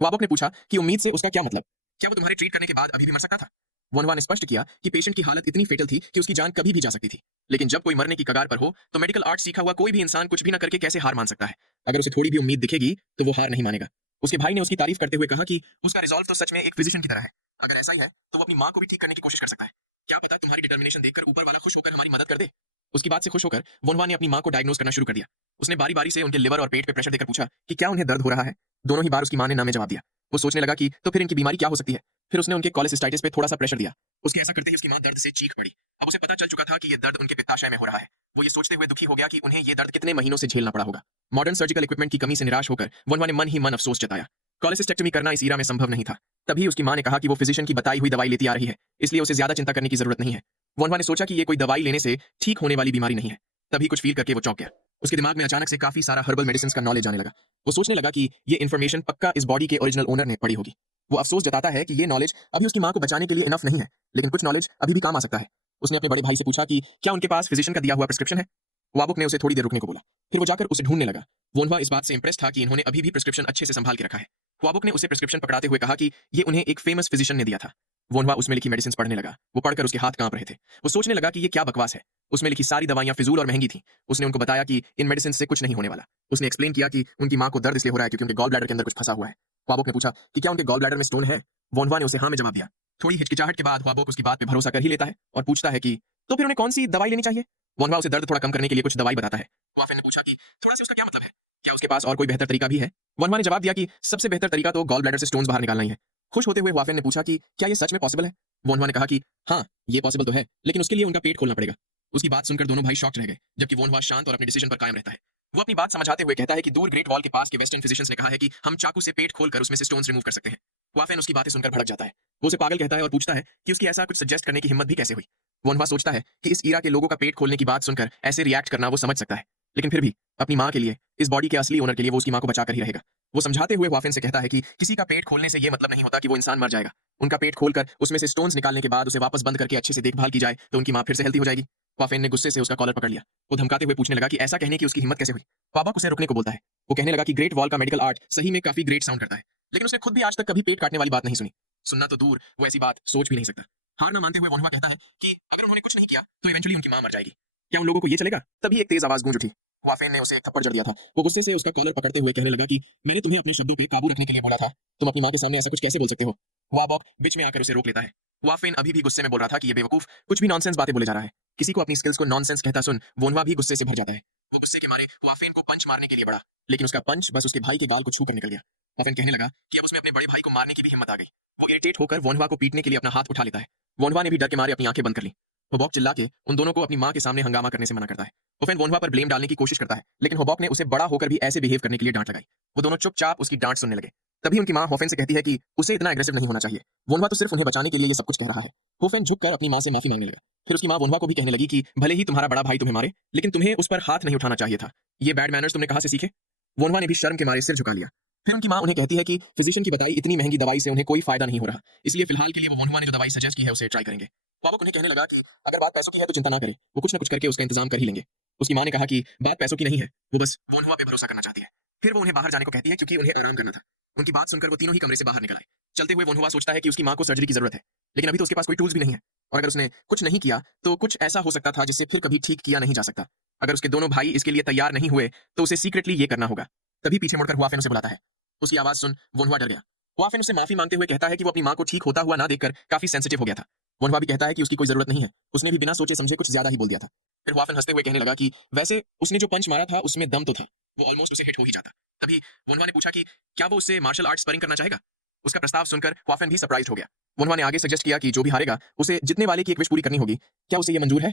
वाबोक ने पूछा कि उम्मीद से उसका क्या मतलब, क्या वो तुम्हारे ट्रीट करने के बाद अभी भी मर सकता था। वनवा ने स्पष्ट किया कि पेशेंट की हालत इतनी फेटल थी कि उसकी जान कभी भी जा सकती थी, लेकिन जब कोई मरने की कगार पर हो तो मेडिकल आर्ट सीखा हुआ कोई भी इंसान कुछ भी न करके कैसे हार मान सकता है। अगर उसे थोड़ी भी उम्मीद दिखेगी तो वो हार नहीं मानेगा। उसके भाई ने उसकी तारीफ करते हुए कहा कि उसका रिजॉल्व तो सच में एक फिजिशियन की तरह है। अगर ऐसा ही है तो वो अपनी माँ को भी ठीक करने की कोशिश कर सकता है। क्या पता तुम्हारी डिटर्मिनेशन देखकर ऊपर वाला खुश होकर हमारी मदद कर दे। उसकी बात से खुश होकर वनवा ने अपनी माँ को डायग्नोज करना शुरू कर दिया। उसने बारी बारी से उनके लिवर और पेट पे प्रेशर देकर पूछा कि क्या उन्हें दर्द हो रहा है। दोनों ही बार उसकी माँ ने ना में जवाब दिया। वो सोचने लगा कि तो फिर इनकी बीमारी क्या हो सकती है। फिर उसने उनके कोलेसिस्टाइटिस पे थोड़ा सा प्रेशर दिया। उसके ऐसा करते ही उसकी माँ दर्द से चीख पड़ी। अब उसे पता चल चुका था कि ये दर्द उनके पित्ताशय में हो रहा है। वो ये सोचते हुए दुखी हो गया कि उन्हें ये दर्द कितने महीनों से झेलना पड़ा होगा। मॉडर्न सर्जिकल इक्विपमेंट की कमी से निराश होकर वनवा ने मन ही मन अफसोस जताया। कोलेसिस्टेक्टमी करना इस ईरा में संभव नहीं था। तभी उसकी माँ ने कहा कि वो फिजिशियन की बताई हुई दवाई लेती आ रही है, इसलिए उसे ज्यादा चिंता करने की जरूरत नहीं है। वनवा ने सोचा कि ये कोई दवाई लेने से ठीक होने वाली बीमारी नहीं है। तभी कुछ फील करके वो चौंक गया। उसके दिमाग में अचानक से काफी सारा हर्बल मेडिसिन का नॉलेज आने लगा। वो सोचने लगा कि ये इन्फॉर्मेशन पक्का इस बॉडी के ओरिजिनल ओनर ने पढ़ी होगी। वो अफसोस जताता है कि ये नॉलेज अभी उसकी माँ को बचाने के लिए इनफ नहीं है, लेकिन कुछ नॉलेज अभी भी काम आ सकता है। उसने अपने बड़े भाई से पूछा कि क्या उनके पास फिजिशियन का दिया हुआ प्रिस्क्रिप्शन है। वाबुक ने उसे थोड़ी देर रुकने को बोला, फिर वो जाकर उसे ढूंढने लगा। वोनवा इस बात से इंप्रेस था कि इन्होंने अभी भी प्रिस्क्रिप्शन अच्छे से संभाल के रखा है। वाबुक ने उसे प्रिस्क्रिप्शन पकड़ाते हुए कहा कि ये उन्हें एक फेमस फिजिशियन ने दिया था। वोनवा उसमें लिखी मेडिसिन पढ़ने लगा। वो पढ़कर उसके हाथ कांप रहे थे। वो सोचने लगा कि ये क्या बकवास है। उसमें लिखी सारी दवाइयां फिजूल और महंगी थी। उसने उनको बताया कि इन मेडिसिन से कुछ नहीं होने वाला। उसने एक्सप्लेन किया कि उनकी मां को दर्द इसलिए हो रहा है क्योंकि उनके गॉल ब्लैडर के अंदर कुछ फंसा हुआ है। वाबुक ने पूछा कि क्या उनके गॉल ब्लैडर में स्टोन है। वोनवा ने उसे हाँ में जवाब दिया। थोड़ी हिचकिचाहट के बाद वाबुक उसकी बात पे भरोसा कर ही लेता है और पूछता है कि तो फिर उन्हें कौन सी दवाई लेनी चाहिए। वोनवा उसे दर्द थोड़ा कम करने के लिए कुछ दवाई बताता है। वाफेन ने पूछा कि थोड़ा सा उसका क्या मतलब है, क्या उसके पास और कोई बेहतर तरीका भी है। वोनवा ने जवाब दिया कि सबसे बेहतर तरीका तो गॉल ब्लैडर से स्टोन्स बाहर निकालना ही है। खुश होते हुए वाफेन ने पूछा कि क्या ये सच में पॉसिबल है। वोनवा ने कहा कि हाँ ये पॉसिबल तो है, लेकिन उसके लिए उनका पेट खोलना पड़ेगा। उसकी बात सुनकर दोनों भाई शॉक्ड रह गए, जबकि वोनवा शांत और अपने डिसीजन पर कायम रहता है। वो अपनी बात समझाते हुए कहता है कि दूर ग्रेट वॉल के पास के वेस्टर्न फिजिशियंस ने कहा है कि हम चाकू से पेट खोलकर उसमें से स्टोन्स रिमूव कर सकते हैं। वाफेन उसकी बातें सुनकर भड़क जाता है। वो उसे पागल कहता है और पूछता है कि उसकी ऐसा कुछ सजेस्ट करने की हिम्मत भी कैसे हुई। वोनवा सोचता है कि इस ईरा के लोगों का पेट खोलने की बात सुनकर ऐसे रिएक्ट करना वो समझ सकता है, लेकिन फिर भी अपनी मां के लिए, इस बॉडी के असली ओनर के लिए वो उसकी मां को बचाकर ही रहेगा। वो समझाते हुए वाफेन से कहता है कि किसी का पेट खोलने से ये मतलब नहीं होता कि वो इंसान मर जाएगा। उनका पेट खोलकर उसमें से स्टोन्स निकालने के बाद उसे वापस बंद करके अच्छे से देखभाल की जाए तो उनकी मां फिर से हेल्दी हो जाएगी। वाफेन ने गुस्से से उसका कॉलर पकड़ लिया। वो धमकाते हुए पूछने लगा कि ऐसा कहने की उसकी हिम्मत कैसे हुई। वाबक उसे रुकने को बोलता है। वो कहने लगा कि ग्रेट वॉल का मेडिकल आर्ट सही में काफी ग्रेट साउंड करता है, लेकिन उसने खुद भी आज तक कभी पेट काटने वाली बात नहीं सुनी। सुनना तो दूर, वो ऐसी बात सोच भी नहीं सकता। हार न मानते हुए वोनवा कहता है कि अगर उन्होंने कुछ नहीं किया तो इवेंचुअली उनकी मां मर जाएगी। क्या उन लोगों को ये चलेगा। तभी एक तेज आवाज गूंज उठी। वाफेन ने उसे एक थप्पड़ जड़ दिया था। वो गुस्से से उसका कॉलर पकड़ते हुए कहने लगा कि मैंने तुम्हें अपने शब्दों पे काबू रखने के लिए बोला था, तुम अपनी मां के सामने ऐसा कुछ कैसे बोल सकते हो। वाबॉक बीच में आकर उसे रोक लेता है। वाफेन अभी भी गुस्से में बोल रहा था कि ये बेवकूफ कुछ भी नॉनसेंस बातें बोले जा रहा है। किसी को अपनी स्किल्स को नॉनसेंस कहता सुन वोनवा भी गुस्से से भर जाता है। वो गुस्से के मारे वाफेन को पंच मारने के लिए बढ़ा, लेकिन उसका पंच बस उसके भाई के गाल को छूकर निकल गया। वाफेन कहने लगा कि अब उसमें अपने बड़े भाई को मारने की भी हिम्मत आ गई। वो इरिटेट होकर वोनवा को पीटने के लिए अपना हाथ उठा लेता है। वोनवा ने भी डर के मारे अपनी आंखें बंद कर ली। होबॉक चिल्ला के उन दोनों को अपनी मां के सामने हंगामा करने से मना करता है। होफेन वोनवा पर ब्लेम डालने की कोशिश करता है, लेकिन होबॉक ने उसे बड़ा होकर भी ऐसे बिहेव करने के लिए डांट लगाई। वो दोनों चुपचाप उसकी डांट सुनने लगे। तभी उनकी मां होफेन से कहती है कि उसे इतना एग्रेसिव नहीं होना चाहिए, वोनवा तो सिर्फ उन्हें बचाने के लिए ये सब कुछ कह रहा है। होफेन झुककर अपनी मां से माफी मांगने लगा। फिर उसकी मां वोनवा को भी कहने लगी कि भले ही तुम्हारा बड़ा भाई तुम्हें मारे, लेकिन तुम्हें उस पर हाथ नहीं उठाना चाहिए था। ये बैड मैनर्स तुमने कहां से सीखे। वोनवा ने भी शर्म के मारे सिर झुका लिया। फिर उनकी मां उन्हें कहती है कि फिजिशियन की बताई इतनी महंगी दवाई से उन्हें कोई फायदा नहीं हो रहा, इसलिए फिलहाल के लिए वो वोनवा ने जो दवाई सजेस्ट की है उसे ट्राई करेंगे। वाबक उन्हें कहने लगा कि अगर बात पैसों की है तो चिंता ना करे, वो कुछ ना कुछ करके उसका इंतजाम कर ही लेंगे। उसकी मां ने कहा कि बात पैसों की नहीं है, वो बस वोनवा पे भरोसा करना चाहती है। फिर वो उन्हें बाहर जाने को कहती है क्योंकि उन्हें आराम करना था। उनकी बात सुनकर वो तीनों ही कमरे से बाहर निकल आए। चलते हुए वोनवा सोचता है कि उसकी मां को सर्जरी की जरूरत है, लेकिन अभी तो उसके पास कोई टूल्स भी नहीं है, और अगर उसने कुछ नहीं किया तो कुछ ऐसा हो सकता था जिससे फिर कभी ठीक किया नहीं जा सकता। अगर उसके दोनों भाई इसके लिए तैयार नहीं हुए तो उसे सीक्रेटली ये करना होगा। तभी पीछे मुड़कर हुआफेन उसे बुलाता है। उसकी आवाज सुन वोनवा डर गया। हुआफेन उसे माफी मांगते हुए कहता है कि वो अपनी मां को ठीक होता हुआ ना देखकर काफी सेंसिटिव हो गया था। वोनवा भी कहता है कि उसकी कोई जरूरत नहीं है, उसने भी बिना सोचे समझे कुछ ज्यादा ही बोल दिया था। फिर हुआफेन हंसते हुए कहने लगा कि वैसे उसने जो पंच मारा था उसमें दम तो था, वो ऑलमोस्ट उसे हिट हो ही जाता। तभी वोनवा ने पूछा कि क्या वो उससे मार्शल आर्ट स्परिंग करना चाहेगा। उसका प्रस्ताव सुनकर हुआफेन भी सरप्राइज हो गया। वोनवा ने आगे सजेस्ट किया कि जो भी हारेगा उसे जितने वाले की एक विश पूरी करनी होगी, क्या उसे ये मंजूर है।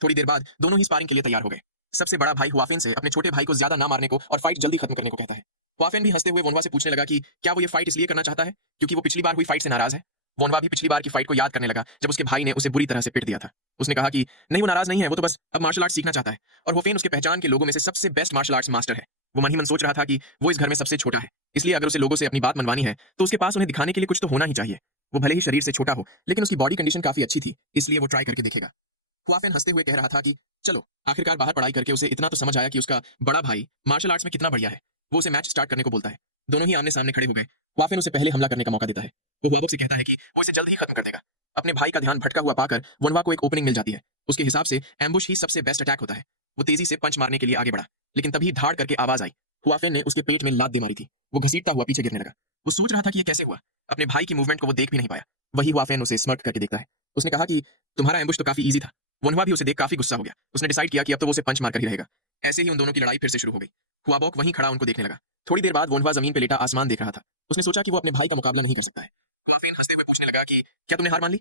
थोड़ी देर बाद दोनों ही स्पारिंग के लिए तैयार हो गए। सबसे बड़ा भाई हुआफेन से अपने छोटे भाई को ज्यादा ना मारने को और फाइट जल्दी खत्म करने को कहता है। हुआफेन भी हंसते हुए वोनवा से पूछने लगा कि क्या वो ये फाइट इसलिए करना चाहता है क्योंकि वो पिछली बार हुई फाइट से नाराज है। वोनवा भी पिछली बार की फाइट को याद करने लगा जब उसके भाई ने उसे बुरी तरह से पिट दिया था। उसने कहा कि नहीं वो नाराज नहीं है, वो तो बस अब मार्शल आर्ट सीखना चाहता है, और हुआफेन उसके पहचान के लोगों में से सबसे बेस्ट मार्शल आर्ट्स मास्टर है। वो मन ही मन सोच रहा था कि वो इस घर में सबसे छोटा है, इसलिए अगर उसे लोगों से अपनी बात मनवानी है तो उसके पास उन्हें दिखाने के लिए कुछ तो होना ही चाहिए। वो भले ही शरीर से छोटा हो, लेकिन उसकी बॉडी कंडीशन काफी अच्छी थी, इसलिए वो ट्राई करके देखेगा। हुआफेन हंसते हुए कह रहा था कि चलो आखिरकार बाहर पढ़ाई करके उसे इतना तो समझ आया कि उसका बड़ा भाई मार्शल आर्ट्स में कितना बढ़िया है। वो उसे मैच स्टार्ट करने को बोलता है। दोनों ही आमने सामने खड़े हो गए। हुआफेन उसे पहले हमला करने का मौका देता है। वो हुआबक से कहता है कि वो इसे जल्द ही खत्म कर देगा। अपने भाई का ध्यान भटका हुआ पाकर वनवा को एक ओपनिंग मिल जाती है। उसके हिसाब से एम्बुश ही सबसे बेस्ट अटैक होता है। वो तेजी से पंच मारने के लिए आगे बढ़ा, लेकिन तभी धाड़ करके आवाज आई। हुआफेन ने उसके पेट में लात दे मारी थी। वो घसीटता हुआ पीछे गिरने लगा। वो सोच रहा था कि ये कैसे हुआ। अपने भाई की मूवमेंट को वो देख भी नहीं पाया। वही हुआफेन उसे स्मर्ट करके देखता है। उसने कहा कि तुम्हारा एम्बुश तो काफी ईजी था। वनवा भी उसे देख काफी गुस्सा हो गया। उसने डिसाइड किया कि अब तो वो उसे पंच मारकर ही रहेगा। ऐसे ही उन दोनों की लड़ाई फिर से शुरू हो गई। हुआबॉक वहीं खड़ा उनको देखने लगा। थोड़ी देर बाद वोनवा जमीन पे लेटा आसमान देख रहा था। उसने सोचा कि वो अपने भाई का मुकाबला नहीं कर सकता है। हुआफेन हंसते हुए पूछने लगा कि क्या तुमने हार मान ली,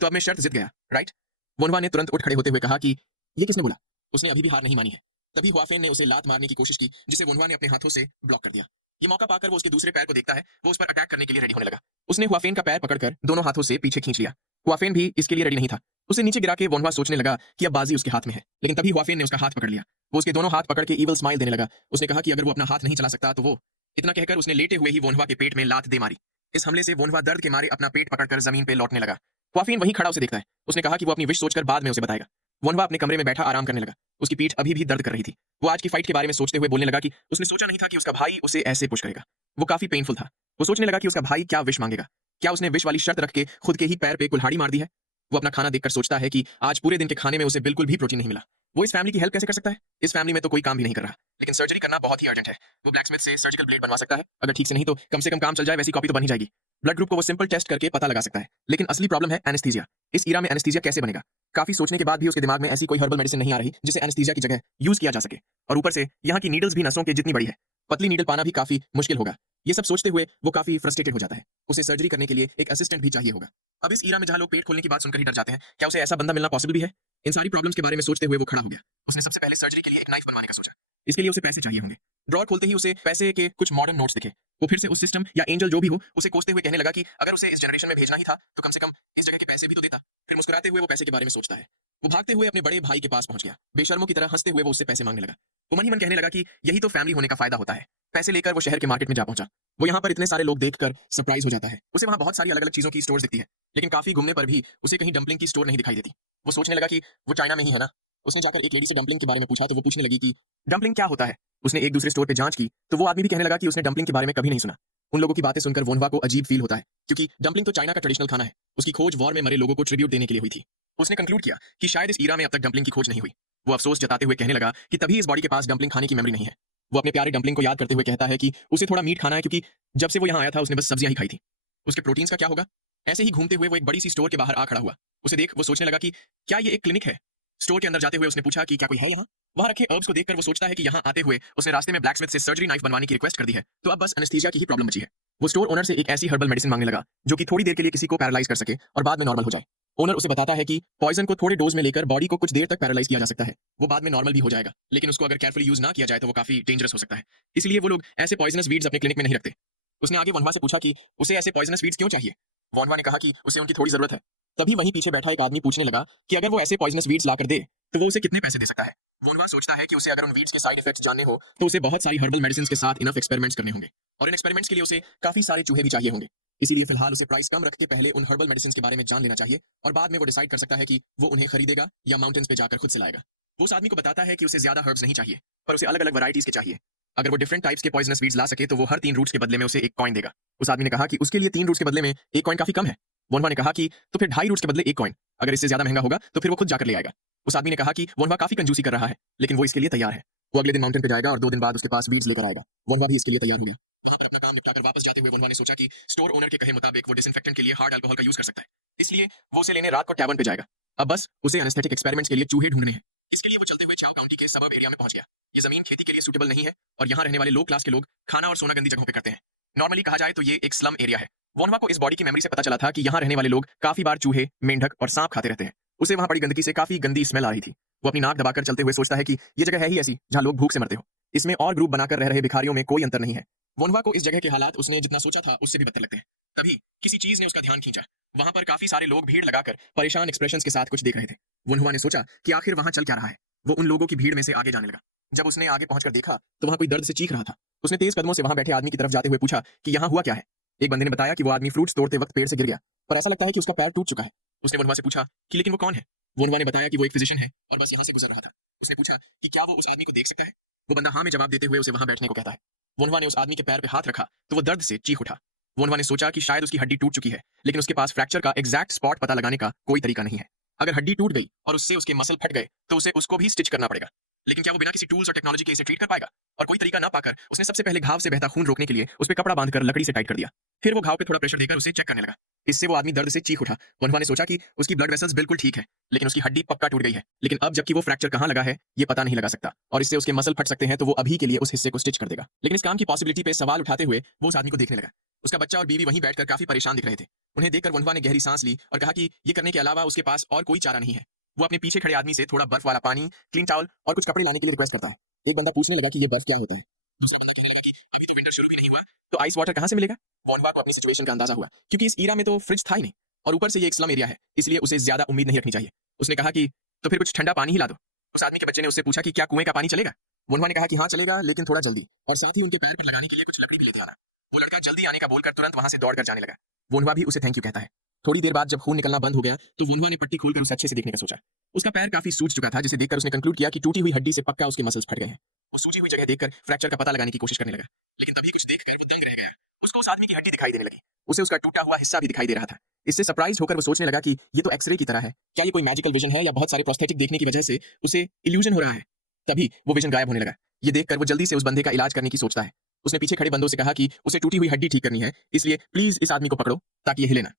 तो अब मैं शर्त जीत गया, राइट। वोनवा ने तुरंत उठ खड़े होते हुए कहा कि ये किसने बोला। उसने अभी भी हार नहीं मानी है। तभी हुआफेन ने उसे लात मारने की कोशिश की, जिसे वोनवा ने अपने हाथों से ब्लॉक कर दिया। ये मौका पाकर वो उसके दूसरे पैर को देखता है। वो उस पर अटैक करने के लिए रेडी होने लगा। उसने हुआफेन का पैर पकड़कर दोनों हाथों से पीछे खींच लिया। हुआफेन भी इसके लिए रेडी नहीं था। उसे नीचे गिरा के वोनवा सोचने लगा कि अब बाजी उसके हाथ में है, लेकिन तभी हुआफेन ने उसका हाथ पकड़ लिया। वो उसके दोनों हाथ पकड़ के ईवल स्माइल देने लगा। उसने कहा कि अगर वो अपना हाथ नहीं चला सकता तो वो, इतना कहकर उसने लेटे हुए ही वोनवा के पेट में लात दे मारी। इस हमले से वोनवा दर्द के मारे अपना पेट पकड़कर जमीन पे लौटने लगा। क्वाफिन वहीं खड़ा उसे देखता है। उसने कहा कि वो अपनी विश सोचकर बाद में उसे बताएगा। वोनवा अपने कमरे में बैठा आराम करने लगा। उसकी पीठ अभी भी दर्द कर रही थी। वो आज की फाइट के बारे में सोचते हुए बोलने लगा कि उसने सोचा नहीं था कि उसका भाई उसे ऐसे पुश करेगा। वो काफी पेनफुल था। वो सोचने लगा कि उसका भाई क्या विश मांगेगा। क्या उसने विश वाली शर्त रख के खुद के ही पैर पे कुल्हाड़ी मार दी है। वो अपना खाना देखकर सोचता है कि आज पूरे दिन के खाने में उसे बिल्कुल भी प्रोटीन नहीं मिला। वो इस फैमिली की हेल्प कैसे कर सकता है। इस फैमिली में तो कोई काम भी नहीं कर रहा, लेकिन सर्जरी करना बहुत ही अर्जेंट है। वो ब्लैकस्मिथ से सर्जिकल ब्लेड बनवा सकता है। अगर ठीक से नहीं तो कम से कम काम चल जाए वैसी कॉपी तो बन ही जाएगी। ब्लड ग्रुप को वो सिंपल टेस्ट करके पता लगा सकता है। लेकिन असली प्रॉब्लम है एनेस्थीसिया। इस ईरा में एनेस्थीसिया कैसे बनेगा। काफी सोचने के बाद भी उसके दिमाग में ऐसी कोई हर्बल मेडिसिन नहीं आ रही जिसे एनेस्थीसिया की जगह यूज किया जा सके। और ऊपर से यहाँ की नीडल्स भी नसों के जितनी बड़ी है। पतली नीडल पाना भी काफी मुश्किल होगा। ये सब सोचते हुए वो काफी फ्रस्ट्रेटेड हो जाता है। उसे सर्जरी करने के लिए एक असिस्टेंट भी चाहिए होगा। अब इस ईरा में जहां लोग पेट खोलने की बात सुनकर ही डर जाते हैं, क्या उसे ऐसा बंदा मिलना पॉसिबल भी है। इन सारी प्रॉब्लम्स के बारे में सोचते हुए वो खड़ा हो गया। उसने सबसे पहले सर्जरी के लिए एक नाइफ बनवाने का सोचा। इसके लिए उसे पैसे चाहिए होंगे। ड्रॉर खोलते ही उसे पैसे के कुछ मॉडर्न नोट्स दिखे। वो फिर से उस सिस्टम या एंजल जो भी हो उसे कोसते हुए कहने लगा कि अगर उसे इस जनरेशन में भेजना ही था तो कम से कम इस जगह के पैसे भी तो देता। फिर मुस्कुराते हुए वो पैसे के बारे में सोचता है। वो भागते हुए अपने बड़े भाई के पास पहुंच गया। बेशर्मों की तरह हंसते हुए वो उससे पैसे मांगने लगा। वो मन ही मन कहने लगा कि यही तो फैमिली होने का फायदा होता है। पैसे लेकर वो शहर के मार्केट में जा पहुंचा। वो यहाँ पर इतने सारे लोग देखकर सरप्राइज हो जाता है। उसे वहाँ बहुत सारी अलग अलग चीजों की स्टोर्स दिखती है, लेकिन काफी घूमने पर भी उसे कहीं डंपलिंग की स्टोर नहीं दिखाई देती। वो सोचने लगा कि वो चाइना में ही है ना। उसने जाकर एक लेडी से डंपलिंग के बारे में पूछा तो वो पूछने लगी कि डंपलिंग क्या होता है। उसने एक दूसरे स्टोर पे जांच की तो वो आदमी भी कहने लगा कि उसने डंपलिंग के बारे में कभी नहीं सुना। उन लोगों की बातें सुनकर वोनवा को अजीब फील होता है, क्योंकि डंपलिंग तो चाइना का ट्रेडिशनल खाना है। उसकी खोज वॉर में मरे लोगों को ट्रिब्यूट देने के लिए हुई थी। उसने कंक्लूड किया कि शायद इस ईरा में अब तक डंपलिंग की खोज नहीं हुई। वो अफसोस जताते हुए कहने लगा कि तभी इस बॉडी के पास डंपलिंग खाने की मेमोरी नहीं है। वो अपने प्यारे डंपलिंग को याद करते हुए कहता है कि उसे थोड़ा मीट खाना है, क्योंकि जब से वो यहाँ आया था उसने बस सब्जियां ही खाई थी। उसके प्रोटीन्स का क्या होगा। ऐसे ही घूमते हुए वो एक बड़ी सी स्टोर के बाहर आ खड़ा हुआ। उसे देख वो सोचने लगा कि क्या ये एक क्लिनिक है। स्टोर के अंदर जाते हुए उसने पूछा कि क्या कोई है यहाँ। वहाँ रखे हर्ब्स को देखकर वो सोचता है कि यहाँ आते हुए उसने रास्ते में ब्लैकस्मिथ से सर्जरी नाइफ बनवाने की रिक्वेस्ट कर दी है, तो अब बस एनेस्थीसिया की ही प्रॉब्लम बची है। वो स्टोर ओनर से एक ऐसी हर्बल मेडिसिन मांगने लगा जो कि थोड़ी देर के लिए किसी को पैरालाइज कर सके और बाद में नॉर्मल हो जाए। ओनर उसे बताता है कि पॉइजन को थोड़े डोज में लेकर बॉडी को कुछ देर तक पैरालाइज किया जा सकता है। वो बाद में नॉर्मल भी हो जाएगा, लेकिन उसको अगर केयरफुली यूज ना किया जाए तो वो काफी डेंजरस हो सकता है। इसलिए वो लोग ऐसे पॉइजनस वीड्स अपने क्लिनिक में नहीं रखते। उसने आगे वनवा से पूछा कि उसे ऐसे पॉइजनस वीड्स क्यों चाहिए। वनवा ने कहा कि उसे उनकी थोड़ी जरूरत है। तभी वहीं पीछे बैठा एक आदमी पूछने लगा कि अगर वो ऐसे पॉइजनस वीड्स लाकर दे तो वो उसे कितने पैसे दे सकता है। वोनवा सोचता है कि उसे अगर उन वीड्स के साइड इफेक्ट्स जानने हो तो उसे बहुत सारी हर्बल मेडिसिन के साथ इनफ एक्सपेरिमेंट्स करने होंगे, और इन एक्सपेरिमेंट्स के लिए उसे काफी सारे चूहे भी चाहिए होंगे। इसीलिए फिलहाल उसे प्राइस कम रख के पहले उन हर्बल मेडिसिन के बारे में जान लेना चाहिए, और बाद में वो डिसाइड कर सकता है कि वो उन्हें खरीदेगा या माउंटेन्स पे जाकर खुद से लाएगा। वो उस आदमी को बताता है कि उसे ज्यादा हर्ब्स नहीं चाहिए, पर उसे अलग अलग वैरायटीज के चाहिए। अगर वो डिफरेंट टाइप्स के पॉइजनस वीड्स ला सके तो वो हर 3 रूट्स के बदले में उसे एक कॉइन देगा। उस आदमी ने कहा कि उसके लिए 3 रूट्स के बदले में एक कॉइन काफी कम है। वोनवा ने कहा कि तो फिर 2.5 रूट्स के बदले एक कॉइन, अगर इससे ज्यादा महंगा होगा तो फिर वो खुद जाकर ले आएगा। उस आदमी ने कहा कि वोनवा काफी कंजूसी कर रहा है, लेकिन वो इसके लिए तैयार है। वो अगले दिन माउंटेन पे जाएगा और 2 दिन बाद उसके पास बीड्स लेकर आएगा। वोनवा भी इसके लिए तैयार हो गया। वहां पर अपना काम निपटाकर वापस जाते हुए वोनवा ने सोचा कि स्टोर ओनर के कहे मुताबिक वो डिसइंफेक्टेंट के लिए हार्ड अल्कोहल का यूज कर सकता है, इसलिए वो उसे लेने रात को टैवर्न पे जाएगा। अब बस उसे एनेस्थेटिक एक्सपेरिमेंट्स के लिए चूहे ढूंढने हैं। इसके लिए वो चलते हुए चाओ काउंटी के सबब एरिया में पहुंच गया। ये जमीन खेती के लिए सूटेबल नहीं है और यहाँ रहने वाले लो क्लास के लोग खाना और सोना गंदी जगहों पे करते हैं। नॉर्मली कहा जाए तो ये एक स्लम एरिया है। वोनवा को इस बॉडी की मेमोरी से पता चला था कि यहाँ रहने वाले लोग काफी बार चूहे, मेंढक और सांप खाते रहते हैं। उसे वहाँ पड़ी गंदगी से काफी गंदी स्मेल आ रही थी। वो अपनी नाक दबाकर चलते हुए सोचता है कि ये जगह है ही ऐसी जहाँ लोग भूख से मरते हो। इसमें और ग्रुप बनाकर रह रहे भिखारियों में कोई अंतर नहीं है। वोनवा को इस जगह के हालात उसने जितना सोचा था उससे भी बदतर लगते हैं। तभी किसी चीज ने उसका ध्यान खींचा। वहां पर काफी सारे लोग भीड़ लगाकर परेशान एक्सप्रेशंस के साथ कुछ देख रहे थे। वोनवा ने सोचा कि आखिर वहां चल क्या रहा है। वो उन लोगों की भीड़ में से आगे जाने लगा। जब उसने आगे पहुंचकर देखा तो वहां कोई दर्द से चीख रहा था। उसने तेज कदमों से वहां बैठे आदमी की तरफ जाते हुए पूछा कि यहाँ हुआ क्या है। एक बंदे ने बताया कि वो आदमी फ्रूट्स तोड़ते वक्त पेड़ से गिर गया, पर ऐसा लगता है कि उसका पैर टूट चुका है। उसने वोनवा से पूछा कि लेकिन वो कौन है। वोनवा ने बताया कि वो एक फिजिशियन है और बस यहाँ से गुजर रहा था। उसने पूछा कि क्या वो उस आदमी को देख सकता है। वो बंदा हाँ में जवाब देते हुए उसे वहां बैठने को कहता है। वोनवा ने उस आदमी के पैर पे हाथ रखा तो वो दर्द से चीख उठा। वोनवा ने सोचा कि शायद उसकी हड्डी टूट चुकी है, लेकिन उसके पास फ्रैक्चर का एग्जैक्ट स्पॉट पता लगाने का कोई तरीका नहीं है। अगर हड्डी टूट गई और उससे उसके मसल फट गए तो उसे उसको भी स्टिच करना पड़ेगा, लेकिन क्या वो बिना किसी टूल्स और टेक्नोलॉजी के इसे ट्रीट कर पाएगा। और कोई तरीका ना पाकर उसने सबसे पहले घाव से बहता खून रोकने के लिए उस पर कपड़ा बांधकर लकड़ी से टाइट कर दिया। फिर वो घाव पे थोड़ा प्रेशर देकर उसे चेक करने लगा। इससे वो आदमी दर्द से चीख उठा। वोनवा ने सोचा कि उसकी ब्लड वेसल्स बिल्कुल ठीक है, लेकिन उसकी हड्डी पक्का टूट गई है। लेकिन अब जबकि वो फ्रैक्चर कहाँ लगा है ये पता नहीं लगा सकता, और इससे उसके मसल फट सकते हैं, तो वो अभी के लिए उस हिस्से को स्टिच कर देगा। लेकिन इस काम की पॉसिबिलिटी पे सवाल उठाते हुए वो उस आदमी को देखने लगा। उसका बच्चा और बीवी वहीं बैठकर काफी परेशान दिख रहे थे। उन्हें देखकर वोनवा ने गहरी सांस ली और कहा कि ये करने के अलावा उसके पास और कोई चारा नहीं है। वो अपने पीछे खड़े आदमी से थोड़ा बर्फ वाला पानी, क्लीन टॉवल और कुछ कपड़े लाने के लिए रिक्वेस्ट करता है। एक बंदा पूछने लगा कि ये बर्फ क्या होता है। दूसरा बंदा कहने लगा कि अभी तो विंटर शुरू भी नहीं हुआ, तो आइस वाटर कहाँ से मिलेगा। वोनवा को अपनी सिचुएशन का अंदाजा हुआ, क्योंकि इस ईरा में तो फ्रिज था ही नहीं, और ऊपर से ये एक स्लम एरिया है, इसलिए उसे ज्यादा उम्मीद नहीं रखनी चाहिए। उसने कहा कि तो फिर कुछ ठंडा पानी ही ला दो। उस आदमी के बच्चे ने उससे पूछा कि क्या कुएं का पानी चलेगा। वोनवा ने कहा कि हाँ चलेगा, लेकिन थोड़ा जल्दी, और साथ ही उनके पैर पर लगाने के लिए कुछ लकड़ी भी लेते आना। वो लड़का जल्दी आने का बोलकर तुरंत वहां से दौड़कर जाने लगा। वोनवा भी उसे थैंक यू कहता है। थोड़ी देर बाद जब खून निकलना बंद हो गया तो वोनवा ने पट्टी खोलकर उसे अच्छे से देखने का सोचा। उसका पैर काफी सूज चुका था, जिसे देखकर उसने कंक्लूड किया कि टूटी हुई हड्डी से पक्का उसके मसल्स फट गए हैं। वो सूजी हुई जगह देखकर फ्रैक्चर का पता लगाने की कोशिश करने लगा, लेकिन तभी कुछ देखकर वो दंग रह गया। उसको उस आदमी की हड्डी दिखाई देने लगी, उसे उसका टूटा हुआ हिस्सा भी दिखाई दे रहा था। इससे सरप्राइज होकर वो सोचने लगा कि ये तो एक्सरे की तरह है, क्या ये कोई मैजिकल विजन है या बहुत सारे प्रोस्थेटिक देखने की वजह से उसे इल्यूजन हो रहा है। तभी वो विजन गायब होने लगा। ये देखकर वो जल्दी से उस बंदे का इलाज करने की सोचता है। उसने पीछे खड़े बंदों से कहा कि उसे टूटी हुई हड्डी ठीक करनी है, इसलिए प्लीज इस आदमी को पकड़ो ताकि ये हिले ना।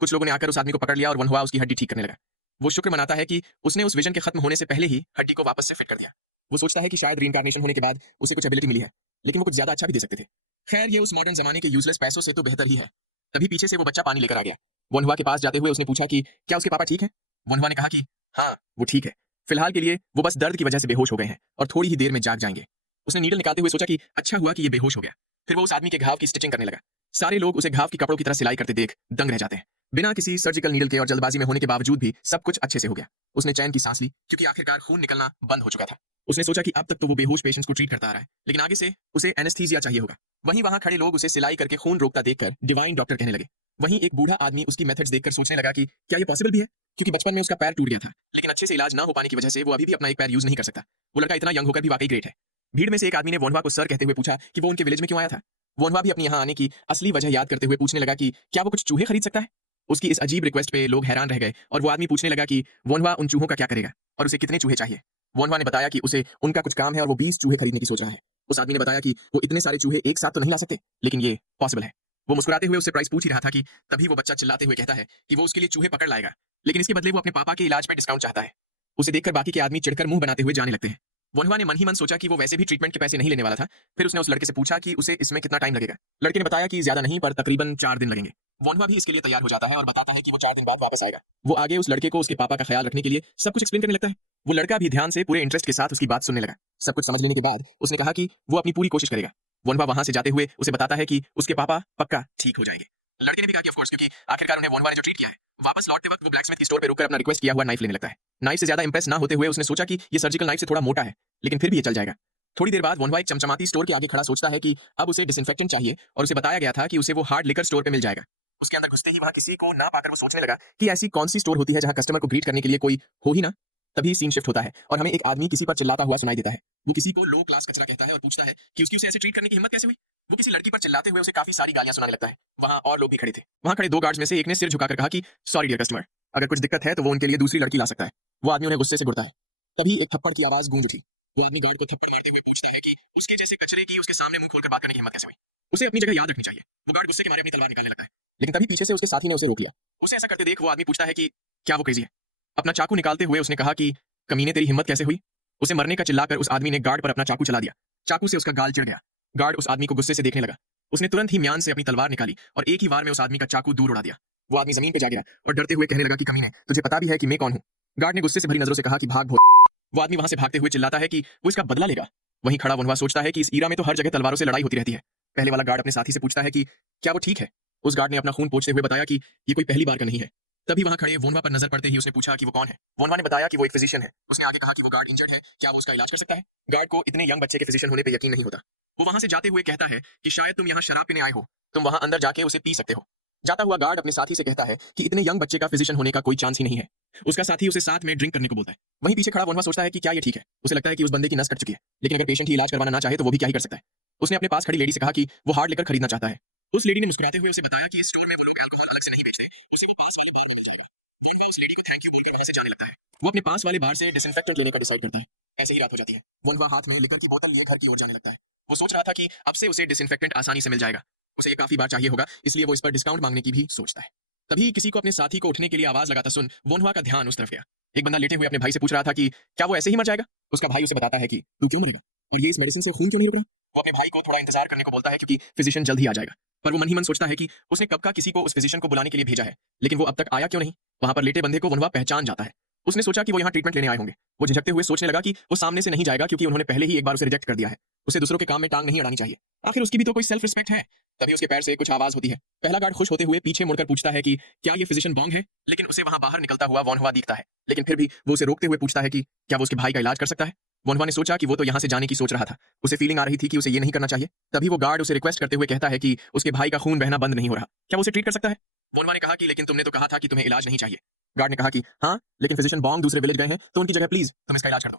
कुछ लोगों ने आकर उस आदमी को पकड़ लिया और वनहुआ उसकी हड्डी ठीक करने लगा। वो शुक्र मनाता है कि उसने उस विजन के खत्म होने से पहले ही हड्डी को वापस से फिट कर दिया। वो सोचता है कि शायद रीइंकार्नेशन होने के बाद उसे कुछ एबिलिटी मिली है, लेकिन वो कुछ ज्यादा अच्छा भी दे सकते थे। खैर, ये उस मॉडर्न जमाने के यूजलेस पैसों से तो बेहतर ही है। तभी पीछे से वो बच्चा पानी लेकर आ गया। वनहुआ के पास जाते हुए उसने पूछा कि क्या उसके पापा ठीक है। वनहुआ ने कहा कि हाँ, वो ठीक है, फिलहाल के लिए वो बस दर्द की वजह से बेहोश हो गए हैं और थोड़ी ही देर में जाग जाएंगे। उसने नीडल निकालते हुए सोचा कि अच्छा हुआ कि ये बेहोश हो गया। फिर वो उस आदमी के घाव की स्टिचिंग करने लगा। सारे लोग उसे घाव की कपड़ों की तरह सिलाई करते देख दंग रह जाते हैं। बिना किसी सर्जिकल नीडल के और जल्दबाजी में होने के बावजूद भी सब कुछ अच्छे से हो गया। उसने चैन की सांस ली, क्योंकि आखिरकार खून निकलना बंद हो चुका था। उसने सोचा कि अब तक तो वो बेहोश पेशेंट्स को ट्रीट करता आ रहा है, लेकिन आगे से उसे एनेस्थीसिया चाहिए होगा। वहीं वहां खड़े लोग उसे सिलाई करके खून रोकता देखकर डिवाइन डॉक्टर कहने लगे। वहीं एक बूढ़ा आदमी उसकी मेथड्स देखकर सोचने लगा कि क्या ये पॉसिबल भी है, क्योंकि बचपन में उसका पैर टूट गया था, लेकिन अच्छे से इलाज ना हो पाने की वजह से वो अभी भी अपना एक पैर यूज नहीं कर सकता। वो लड़का इतना यंग होकर भी वाकई ग्रेट है। भीड़ में से एक आदमी ने वोनवा को सर कहते हुए पूछा कि वो उनके विलेज में क्यों आया था। वोनवा भी अपनी यहाँ आने की असली वजह याद करते हुए पूछने लगा कि क्या वो कुछ चूहे खरीद सकता है। उसकी इस अजीब रिक्वेस्ट पे लोग हैरान रह गए और वो आदमी पूछने लगा कि वोनवा उन चूहों का क्या करेगा और उसे कितने चूहे चाहिए। वोनवा ने बताया कि उसे उनका कुछ काम है और वो 20 चूहे खरीदने की सोच रहा है। उस आदमी ने बताया कि वो इतने सारे चूहे एक साथ तो नहीं ला सकते, लेकिन ये पॉसिबल है। वो मुस्कुराते हुए उससे प्राइस पूछ ही रहा था कि तभी वो बच्चा चिल्लाते हुए कहता है कि वो उसके लिए चूहे पकड़ लाएगा, लेकिन इसके बदले वो अपने पापा के इलाज पर डिस्काउंट चाहता है। उसे देखकर बाकी के आदमी चिढ़कर मुंह बनाते हुए जाने लगते हैं। वनहुआ ने मन ही मन सोचा कि वो वैसे भी ट्रीटमेंट के पैसे नहीं लेने वाला था। फिर उसने उस लड़के से पूछा कि उसे इसमें कितना टाइम लगेगा। लड़के ने बताया कि ज्यादा नहीं, पर तकरीबन 4 दिन लगेंगे। वनहुआ भी इसके लिए तैयार हो जाता है और बताता है कि वो 4 दिन बाद वापस आएगा। वो आगे उस लड़के को उसके पापा का ख्याल रखने के लिए सब कुछ एक्सप्लेन करने लगता है। वो लड़का भी ध्यान से पूरे इंटरेस्ट के साथ उसकी बात सुनने लगा। सब कुछ समझ लेने के बाद उसने कहा कि वो अपनी पूरी कोशिश करेगा। वनहुआ वहां से जाते हुए उसे बताता है कि उसके पापा पक्का ठीक हो जाएंगे। लड़के ने भी कहा कि ऑफ कोर्स, क्योंकि आखिरकार उन्हें वनहुआ ने जो ट्रीट किया है। वापस लौटते वक्त वो ब्लैकस्मिथ की स्टोर पे रुककर अपना रिक्वेस्ट किया हुआ नाइफ लेने लगता है। नाइफ से ज्यादा इंप्रेस ना होते हुए उसने सोचा कि ये सर्जिकल नाइफ से थोड़ा मोटा है, लेकिन फिर भी ये चल जाएगा। थोड़ी देर बाद वनहुआ एक चमचमाती स्टोर के आगे खड़ा सोचता है कि अब उसे डिसइंफेक्टेंट चाहिए और उसे बताया गया था कि उसे वो हार्ड लिकर स्टोर पे मिल जाएगा। उसके अंदर घुसते ही वहां किसी को ना पाकर वो सोचने लगा कि ऐसी कौन सी स्टोर होती है जहां कस्टमर को ग्रीट करने के लिए कोई हो ही ना। तभी सीन शिफ्ट होता है और हमें एक आदमी किसी पर चिल्लाता हुआ सुनाई देता है। वो किसी को लो क्लास कचरा कहता है और पूछता है कि उसकी उसे ऐसे ट्रीट करने की हिम्मत कैसे हुई। वो किसी लड़की पर चिल्लाते हुए उसे काफी सारी गालियां सुनाने लगता है। वहां और लोग भी खड़े थे। वहां खड़े 2 गार्ड्स में से एक ने सिर झुकाकर कहा कि सॉरी डियर कस्टमर, अगर कुछ दिक्कत है तो वो उनके लिए दूसरी लड़की ला सकता है। वो आदमी उन्हें गुस्से से घूरता है। तभी एक थप्पड़ की आवाज गूंज उठी। वो आदमी गार्ड को थप्पड़ मारते हुए पूछता है कि उसके जैसे कचरे की उसके सामने मुंह खोलकर बात करने की हिम्मत कैसे हुई। उसे अपनी जगह याद रखनी चाहिए। वो गार्ड गुस्से के मारे अपनी तलवार निकालने लगता है, लेकिन तभी पीछे से उसके साथी ने उसे रोक लिया। उसे ऐसा करते देख वो आदमी पूछता है कि क्या वो क्रेजी है। अपना चाकू निकालते हुए उसने कहा कि कमीने तेरी हिम्मत कैसे हुई। उसे मरने का चिल्लाकर उस आदमी ने गार्ड पर अपना चाकू चला दिया। चाकू से उसका गाल चिढ़ गया। गार्ड उस आदमी को गुस्से से देखने लगा। उसने तुरंत ही म्यान से अपनी तलवार निकाली और एक ही वार में उस आदमी का चाकू दूर उड़ा दिया। वो आदमी जमीन पे जा गिरा और डरते हुए कहने लगा कि कमीने, तुझे पता भी है कि मैं कौन हूं। गार्ड ने गुस्से से भरी नजरों से कहा कि भाग भोसड़ी। वो आदमी वहां से भागते हुए चिल्लाता है कि वो इसका बदला लेगा। वहीं खड़ा वनहुआ सोचता है कि इस ईरा में तो हर जगह तलवारों से लड़ाई होती रहती है। पहले वाला गार्ड अपने साथी से पूछता है कि क्या वो ठीक है। उस गार्ड ने अपना खून पोंछते हुए बताया कि ये कोई पहली बार का नहीं है। तभी वहां खड़े वोनवा पर नजर पड़ते ही उसने पूछा कि वो कौन है। वोनवा ने बताया कि वो एक फिजिशियन है। उसने आगे कहा कि वो गार्ड इंजर्ड है, क्या वो उसका इलाज कर सकता है। गार्ड को इतने यंग बच्चे के फिजिशियन होने पे यकीन नहीं होता। वो वहां से जाते हुए कहता है कि शायद तुम यहाँ शराब पीने आए हो, तुम वहां अंदर जाके उसे पी सकते हो। जाता हुआ गार्ड अपने साथी से कहता है कि इतने यंग बच्चे का फिजिशियन होने का कोई चांस ही नहीं है। उसका साथी उसे साथ में ड्रिंक करने को बोलता है। वहीं पीछे खड़ा वनवा सोचता है कि क्या ये ठीक है। उसे लगता है कि उस बंदे की नस कट चुकी है, लेकिन अगर पेशेंट ही इलाज करवाना ना चाहे तो वो भी क्या ही कर सकता है। उसने अपने पास खड़ी लेडी से कहा कि वो हार्ड लेकर खरीदना चाहता है। उस लेडी ने मुस्कुराते हुए उसे बताया कि इस स्टोर में वो लोग अल्कोहल अलग से नहीं बेचते, उसी के पास वाले बार में मिल जाएगा। वनवा उस लेडी को थैंक यू बोलकर वहां से जाने लगता है। वो अपने पास वाले बार से डिसइंफेक्टेंट लेने का डिसाइड करता है। ऐसे ही रात हो जाती है। वनवा हाथ में लिकर की बोतल लिए घर की ओर जाने लगता है। वो सोच रहा था कि अब से उसे डिसइंफेक्टेंट आसानी से मिल जाएगा। उसे ये काफी बार चाहिए होगा, इसलिए वो इस पर डिस्काउंट मांगने की भी सोचता है। तभी किसी को अपने साथी को उठने के लिए आवाज लगाता सुन वनवा का ध्यान उस तरफ गया। एक बंदा लेटे हुए अपने भाई से पूछ रहा था कि क्या वो ऐसे ही मर जाएगा। उसका भाई उसे बताता है कि तू क्यों मरेगा और ये इस मेडिसिन से खून क्यों नहीं रुक रहा। वो अपने भाई को थोड़ा इंतजार करने को बोलता है क्योंकि फिजिशियन जल्द ही आ जाएगा। पर वो मन ही मन सोचता है कि उसने कब का किसी को उस फिजिशियन को बुलाने के लिए भेजा है, लेकिन वो अब तक आया क्यों नहीं। वहां पर लेटे बंदे को वनवा पहचान जाता है। उसने सोचा कि वो यहाँ ट्रीटमेंट लेने आए होंगे। वो झिझकते हुए सोचने लगा कि वो सामने से नहीं जाएगा क्योंकि उन्होंने पहले ही एक बार उसे रिजेक्ट कर दिया है। उसे दूसरों के काम में टांग नहीं अड़ानी चाहिए, आखिर उसकी भी तो कोई सेल्फ रिस्पेक्ट है। तभी उसके पैर से कुछ आवाज होती है। पहला गार्ड खुश होते हुए पीछे मुड़कर पूछता है कि क्या ये फिजिशियन बॉन्ग है, लेकिन उसे वहां बाहर निकलता हुआ वनवा दिखता है। लेकिन फिर भी वो उसे रोकते हुए पूछता है कि क्या वो उसके भाई का इलाज कर सकता है। वनवा ने सोचा कि वो तो यहाँ से जाने की सोच रहा था। उसे फीलिंग आ रही थी कि उसे ये नहीं करना चाहिए। तभी वो गार्ड उसे रिक्वेस्ट करते हुए कहता है कि उसके भाई का खून बहना बंद नहीं हो रहा, क्या वो उसे ट्रीट कर सकता है। वोनवा ने कहा कि लेकिन तुमने तो कहा था कि तुम्हें इलाज नहीं चाहिए। गार्ड ने कहा कि हाँ, लेकिन फिजिशियन बॉन्ग दूसरे विलेज गए हैं, तो उनकी जगह प्लीज तुम इसका इलाज कर दो।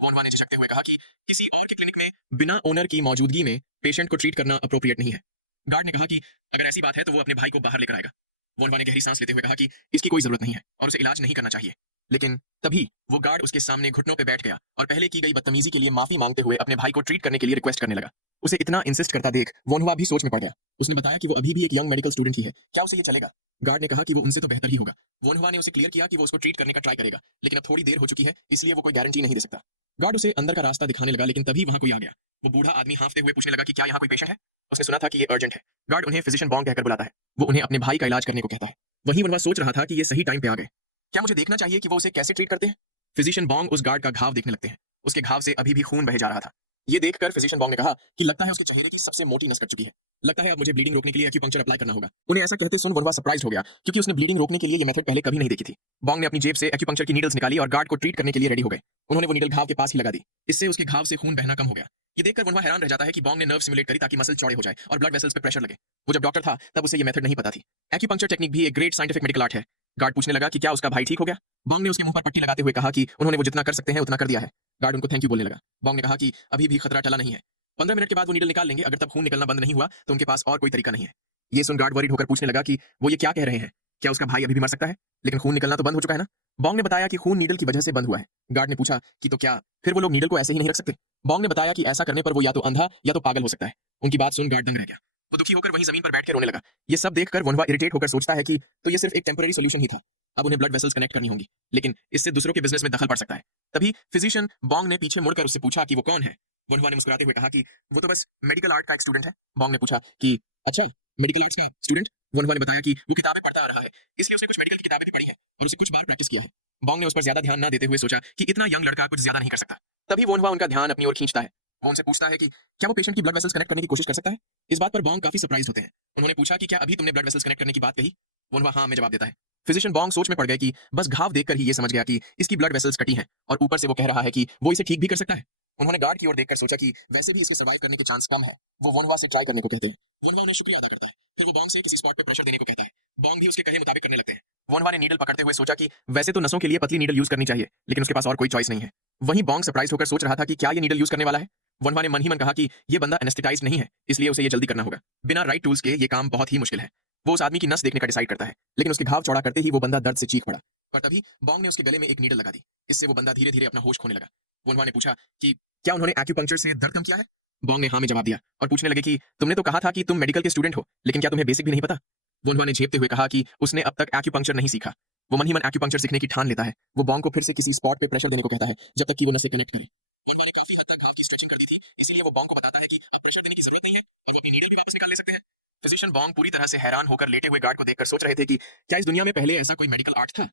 वोनवा ने झिझकते हुए कहा कि किसी और के क्लिनिक में बिना ओनर की मौजूदगी में पेशेंट को ट्रीट करना अप्रोप्रिएट नहीं है। गार्ड ने कहा कि अगर ऐसी बात है तो वो अपने भाई को बाहर लेकर आएगा। वोनवा ने गहरी सांस लेते हुए कहा कि इसकी कोई जरूरत नहीं है और उसे इलाज नहीं करना चाहिए। लेकिन तभी वो गार्ड उसके सामने घुटनों पे बैठ गया और पहले की गई बदतमीजी के लिए माफी मांगते हुए अपने भाई को ट्रीट करने के लिए रिक्वेस्ट करने लगा। उसे इतना इंसिस्ट करता देख वोनवा भी सोच में पड़ गया। उसने बताया कि वो अभी भी एक यंग मेडिकल स्टूडेंट ही है, क्या उसे ये चलेगा? गार्ड ने कहा कि वो उनसे तो बेहतर ही होगा। वोनवा ने उसे क्लियर किया कि वो उसको ट्रीट करने का ट्राई करेगा, लेकिन अब थोड़ी देर हो चुकी है, इसलिए वो कोई गारंटी नहीं दे सकता। गार्ड उसे अंदर का रास्ता दिखाने लगा, लेकिन तभी वहां कोई आ गया। वो बूढ़ा आदमी हांफते हुए पूछने लगा कि क्या यहाँ कोई पेशेंट है? उसने सुना था कि ये अर्जेंट है। गार्ड उन्हें फिजिशियन बॉन्ग कहकर बुलाता है। वो उन्हें अपने भाई का इलाज करने को कहता है। वहीं वोनवा सोच रहा था कि ये सही टाइम पे आ गए। क्या मुझे देखना चाहिए कि वो उसे कैसे ट्रीट करते हैं? फिजिशियन बॉन्ग उस गार्ड का घाव देखने लगते हैं। उसके घाव से अभी भी खून बह जा रहा था। ये देखकर फिजिशियन बॉन्ग ने कहा कि लगता है उसके चेहरे की सबसे मोटी नस कट चुकी है। लगता है अब मुझे ब्लीडिंग रोकने के लिए एक्यूपंक्चर अप्लाई करना होगा। उन्हें ऐसा कहते सुन वोनवा सरप्राइज हो गया, क्योंकि उसने ब्लीडिंग रोकने के लिए ये मेथड पहले कभी नहीं देखी थी। बॉन्ग ने अपनी जेब से एक्यूपंक्चर की नीडल्स निकाली और गार्ड को ट्रीट करने के लिए रेडी हो गए। उन्होंने वो नीडल घाव के पास ही लगा दी। इससे उसके घाव से खून बहना कम हो गया। ये देखकर वोनवा हैरान रह जाता है कि बॉन्ग ने नर्व सिमुलेट करी ताकि मसल चौड़े हो जाए और ब्लड वेसल्स पे प्रेशर लगे। वो जब डॉक्टर था तब उसे ये मेथड नहीं पता थी। एक्यूपंक्चर टेक्निक भी एक ग्रेट साइंटिफिक मेडिकल आर्ट है। गार्ड पूछने लगा कि क्या उसका भाई ठीक हो गया? बॉन्ग ने उसके मुंह पर पट्टी लगाते हुए कहा कि उन्होंने वो जितना कर सकते हैं उतना कर दिया है। गार्ड उनको थैंक यू बोलने लगा। बॉन्ग ने कहा कि अभी भी खतरा टला नहीं है। 15 मिनट के बाद वो नीडल निकाल लेंगे, अगर तब खून निकलना बंद नहीं हुआ तो उनके पास और कोई तरीका नहीं है। ये सुन गार्ड वरीड होकर पूछने लगा कि वो ये क्या कह रहे हैं? क्या उसका भाई अभी भी मर सकता है? लेकिन खून निकलना तो बंद हो चुका है ना? बॉन्ग ने बताया कि खून नीडल की वजह से बंद हुआ है। गार्ड ने पूछा कि तो क्या फिर वो लोग नीडल को ऐसे ही नहीं रख सकते? बॉन्ग ने बताया कि ऐसा करने पर वो या तो अंधा या तो पागल हो सकता है। उनकी बात सुन गार्ड दंग रह गया। वो दुखी होकर वहीं जमीन पर बैठ के रोने लगा। ये सब देखकर वोनवा इरिटेट होकर सोचता है कि तो ये सिर्फ एक टेम्पररी सोल्यूशन ही था। अब उन्हें ब्लड वेसल्स कनेक्ट करनी होंगी, लेकिन इससे दूसरों के बिजनेस में दखल पड़ सकता है। तभी फिजिशियन बॉन्ग ने पीछे मुड़कर उससे पूछा कि वो कौन है। वोनवा ने मुस्कुराते हुए कहा कि वो तो बस मेडिकल आर्ट का एक स्टूडेंट है। बॉन्ग ने पूछा कि अच्छा, मेडिकल आर्ट्स का स्टूडेंट? वोनवा ने बताया कि वो किताबें पढ़ता रहा है, इसलिए उसने कुछ मेडिकल की किताबें भी पढ़ी है और उसे कुछ बार प्रैक्टिस किया है। बॉन्ग ने उस पर ज्यादा ध्यान न देते हुए सोचा कि इतना यंग लड़का कुछ ज्यादा नहीं कर सकता। तभी वोनवा उनका ध्यान अपनी ओर खींचता है। वो उनसे पूछता है कि क्या वो पेशेंट की ब्लड वेसल्स कनेक्ट करने की कोशिश कर सकता है? इस बात पर बॉन्ग काफी सरप्राइज होते हैं। उन्होंने पूछा कि क्या अभी तुमने ब्लड वेसल्स कनेक्ट करने की बात कही? वोनवा हाँ में जवाब देता है। फिजिशियन बॉन्ग सोच में पड़ गए कि बस घाव देखकर ही ये समझ गया कि इसकी ब्लड वेसल्स कटी हैं और ऊपर से वो कह रहा है कि वो इसे ठीक भी कर सकता है। उन्होंने गार्ड की ओर देखकर सोचा कि वैसे भी इसके सर्वाइव करने के चांस कम है। वो वोनवा से ट्राई करने को कहते हैं। वोनवा उन्हें शुक्रिया अदा करता है। फिर वो बॉन्ग से किसी स्पॉट पे प्रेशर देने को कहता है। बॉन्ग भी उसके कहे मुताबिक करने लगते हैं। वोनवा ने नीडल पकड़ते हुए सोचा कि वैसे तो नसों के लिए पतली नीडल यूज करनी चाहिए, लेकिन उसके पास और कोई चॉइस नहीं है। वहीं बॉन्ग सरप्राइज होकर सोच रहा था कि क्या ये नीडल यूज करने वाला है। वोनवा ने मन ही मन कहा कि ये बंदा एनेस्थेटाइज्ड नहीं है, इसलिए उसे ये जल्दी करना होगा। बिना राइट टूल्स के ये काम बहुत ही मुश्किल है। वो उस आदमी की नस देखने का डिसाइड करता है, लेकिन उसके घाव चौड़ा करते ही वो बंदा दर्द से चीख पड़ा। पर तभी बॉन्ग ने उसके गले में एक नीडल लगा दी। इससे वो बंदा धीरे धीरे अपना होश खोने लगा। वोनवा ने पूछा कि क्या उन्होंने एक्यूपंक्चर से दर्द कम किया है? बॉन्ग ने हाँ में जवाब दिया और पूछने लगे कि तुमने तो कहा था कि तुम मेडिकल के स्टूडेंट हो, लेकिन क्या तुम्हें बेसिक भी नहीं पता? वोनवा ने झेपते हुए कहा कि उसने अब तक एक्यूपंक्चर नहीं सीखा। वो मन ही मन एक्यूपंक्चर सीखने की ठान लेता है। वो बॉन्ग को फिर से किसी स्पॉट पे प्रेशर देने को कहता है जब तक कि वो नसें कनेक्ट करे। वोनवा ने काफी हद तक घाव की स्ट्रेचिंग कर दी थी, इसीलिए वो बॉन्ग को बताता है कि अब प्रेशर देने की जरूरत नहीं है और वो अपनी नीडल भी वापस निकाल ले सकते हैं। फिजिशियन बॉन्ग पूरी तरह से हैरान होकर लेटे हुए गार्ड को देखकर सोच रहे थे कि क्या इस दुनिया में पहले ऐसा कोई मेडिकल आर्ट था?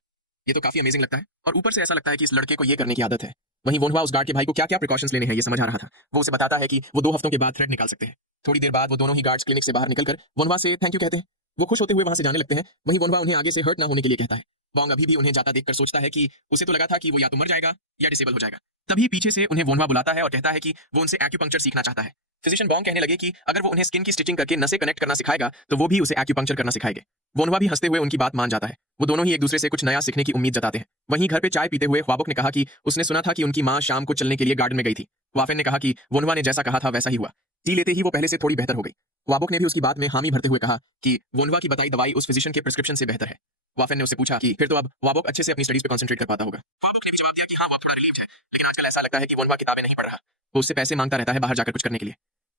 ये तो काफी अमेजिंग लगता है और ऊपर से ऐसा लगता है कि इस लड़के को ये करने की आदत है। वहीं वोनवा उस गार्ड के भाई को क्या क्या प्रिकॉशंस लेने हैं ये समझ आ रहा था। वो उसे बताता है कि वो 2 हफ्तों के बाद थ्रेड निकाल सकते हैं। थोड़ी देर बाद वो दोनों ही गार्ड्स क्लिनिक से बाहर निकलकर वोनवा से थैंक यू कहते हैं। वो खुश होते हुए वहां से जाने लगते हैं। वहीं वोनवा उन्हें आगे से हर्ट ना होने के लिए कहता है। बॉन्ग अभी भी उन्हें जाता देखकर सोचता है कि उसे तो लगा था कि वो या तो मर जाएगा या डिसेबल हो जाएगा। तभी पीछे से उन्हें वोनवा बुलाता है और कहता है कि वो उनसे एक्यूपंक्चर सीखना चाहता है। फिजिशियन बॉन्ग कहने लगे कि अगर वो उन्हें स्किन की स्टिचिंग करके नसें कनेक्ट करना सिखाएगा तो वो भी उसे एक्यूपंक्चर करना सिखाएंगे। वोनवा भी हंसते हुए उनकी बात मान जाता है। वो दोनों ही एक दूसरे से कुछ नया सीखने की उम्मीद जताते हैं। वहीं घर पे चाय पीते हुए ख्वाबोक ने कहा कि उसने सुना था कि उनकी माँ शाम को चलने के लिए गार्डन में गई थी। वाफेन ने कहा कि वोनवा ने जैसा कहा था वैसा ही हुआ। टी लेते ही वो पहले से थोड़ी बेहतर हो गई। ख्वाबोक ने भी उसकी बात में हामी भरते हुए कहा कि वोनवा की बताई दवाई उस फिजिशियन के प्रिस्क्रिप्शन से बेहतर है। वाफेन ने उससे पूछा कि फिर तो अब वाबोक अच्छे से अपनी स्टडीज पे कंसंट्रेट कर पाता होगा। ख्वाबोक ने भी जवाब दिया कि हाँ, वो थोड़ा रिलीव्ड है, लेकिन आजकल ऐसा लगता है कि वोनवा किताबें नहीं पढ़ रहा, वो उससे पैसे मांगता रहता है बाहर जाकर कुछ करने के लिए।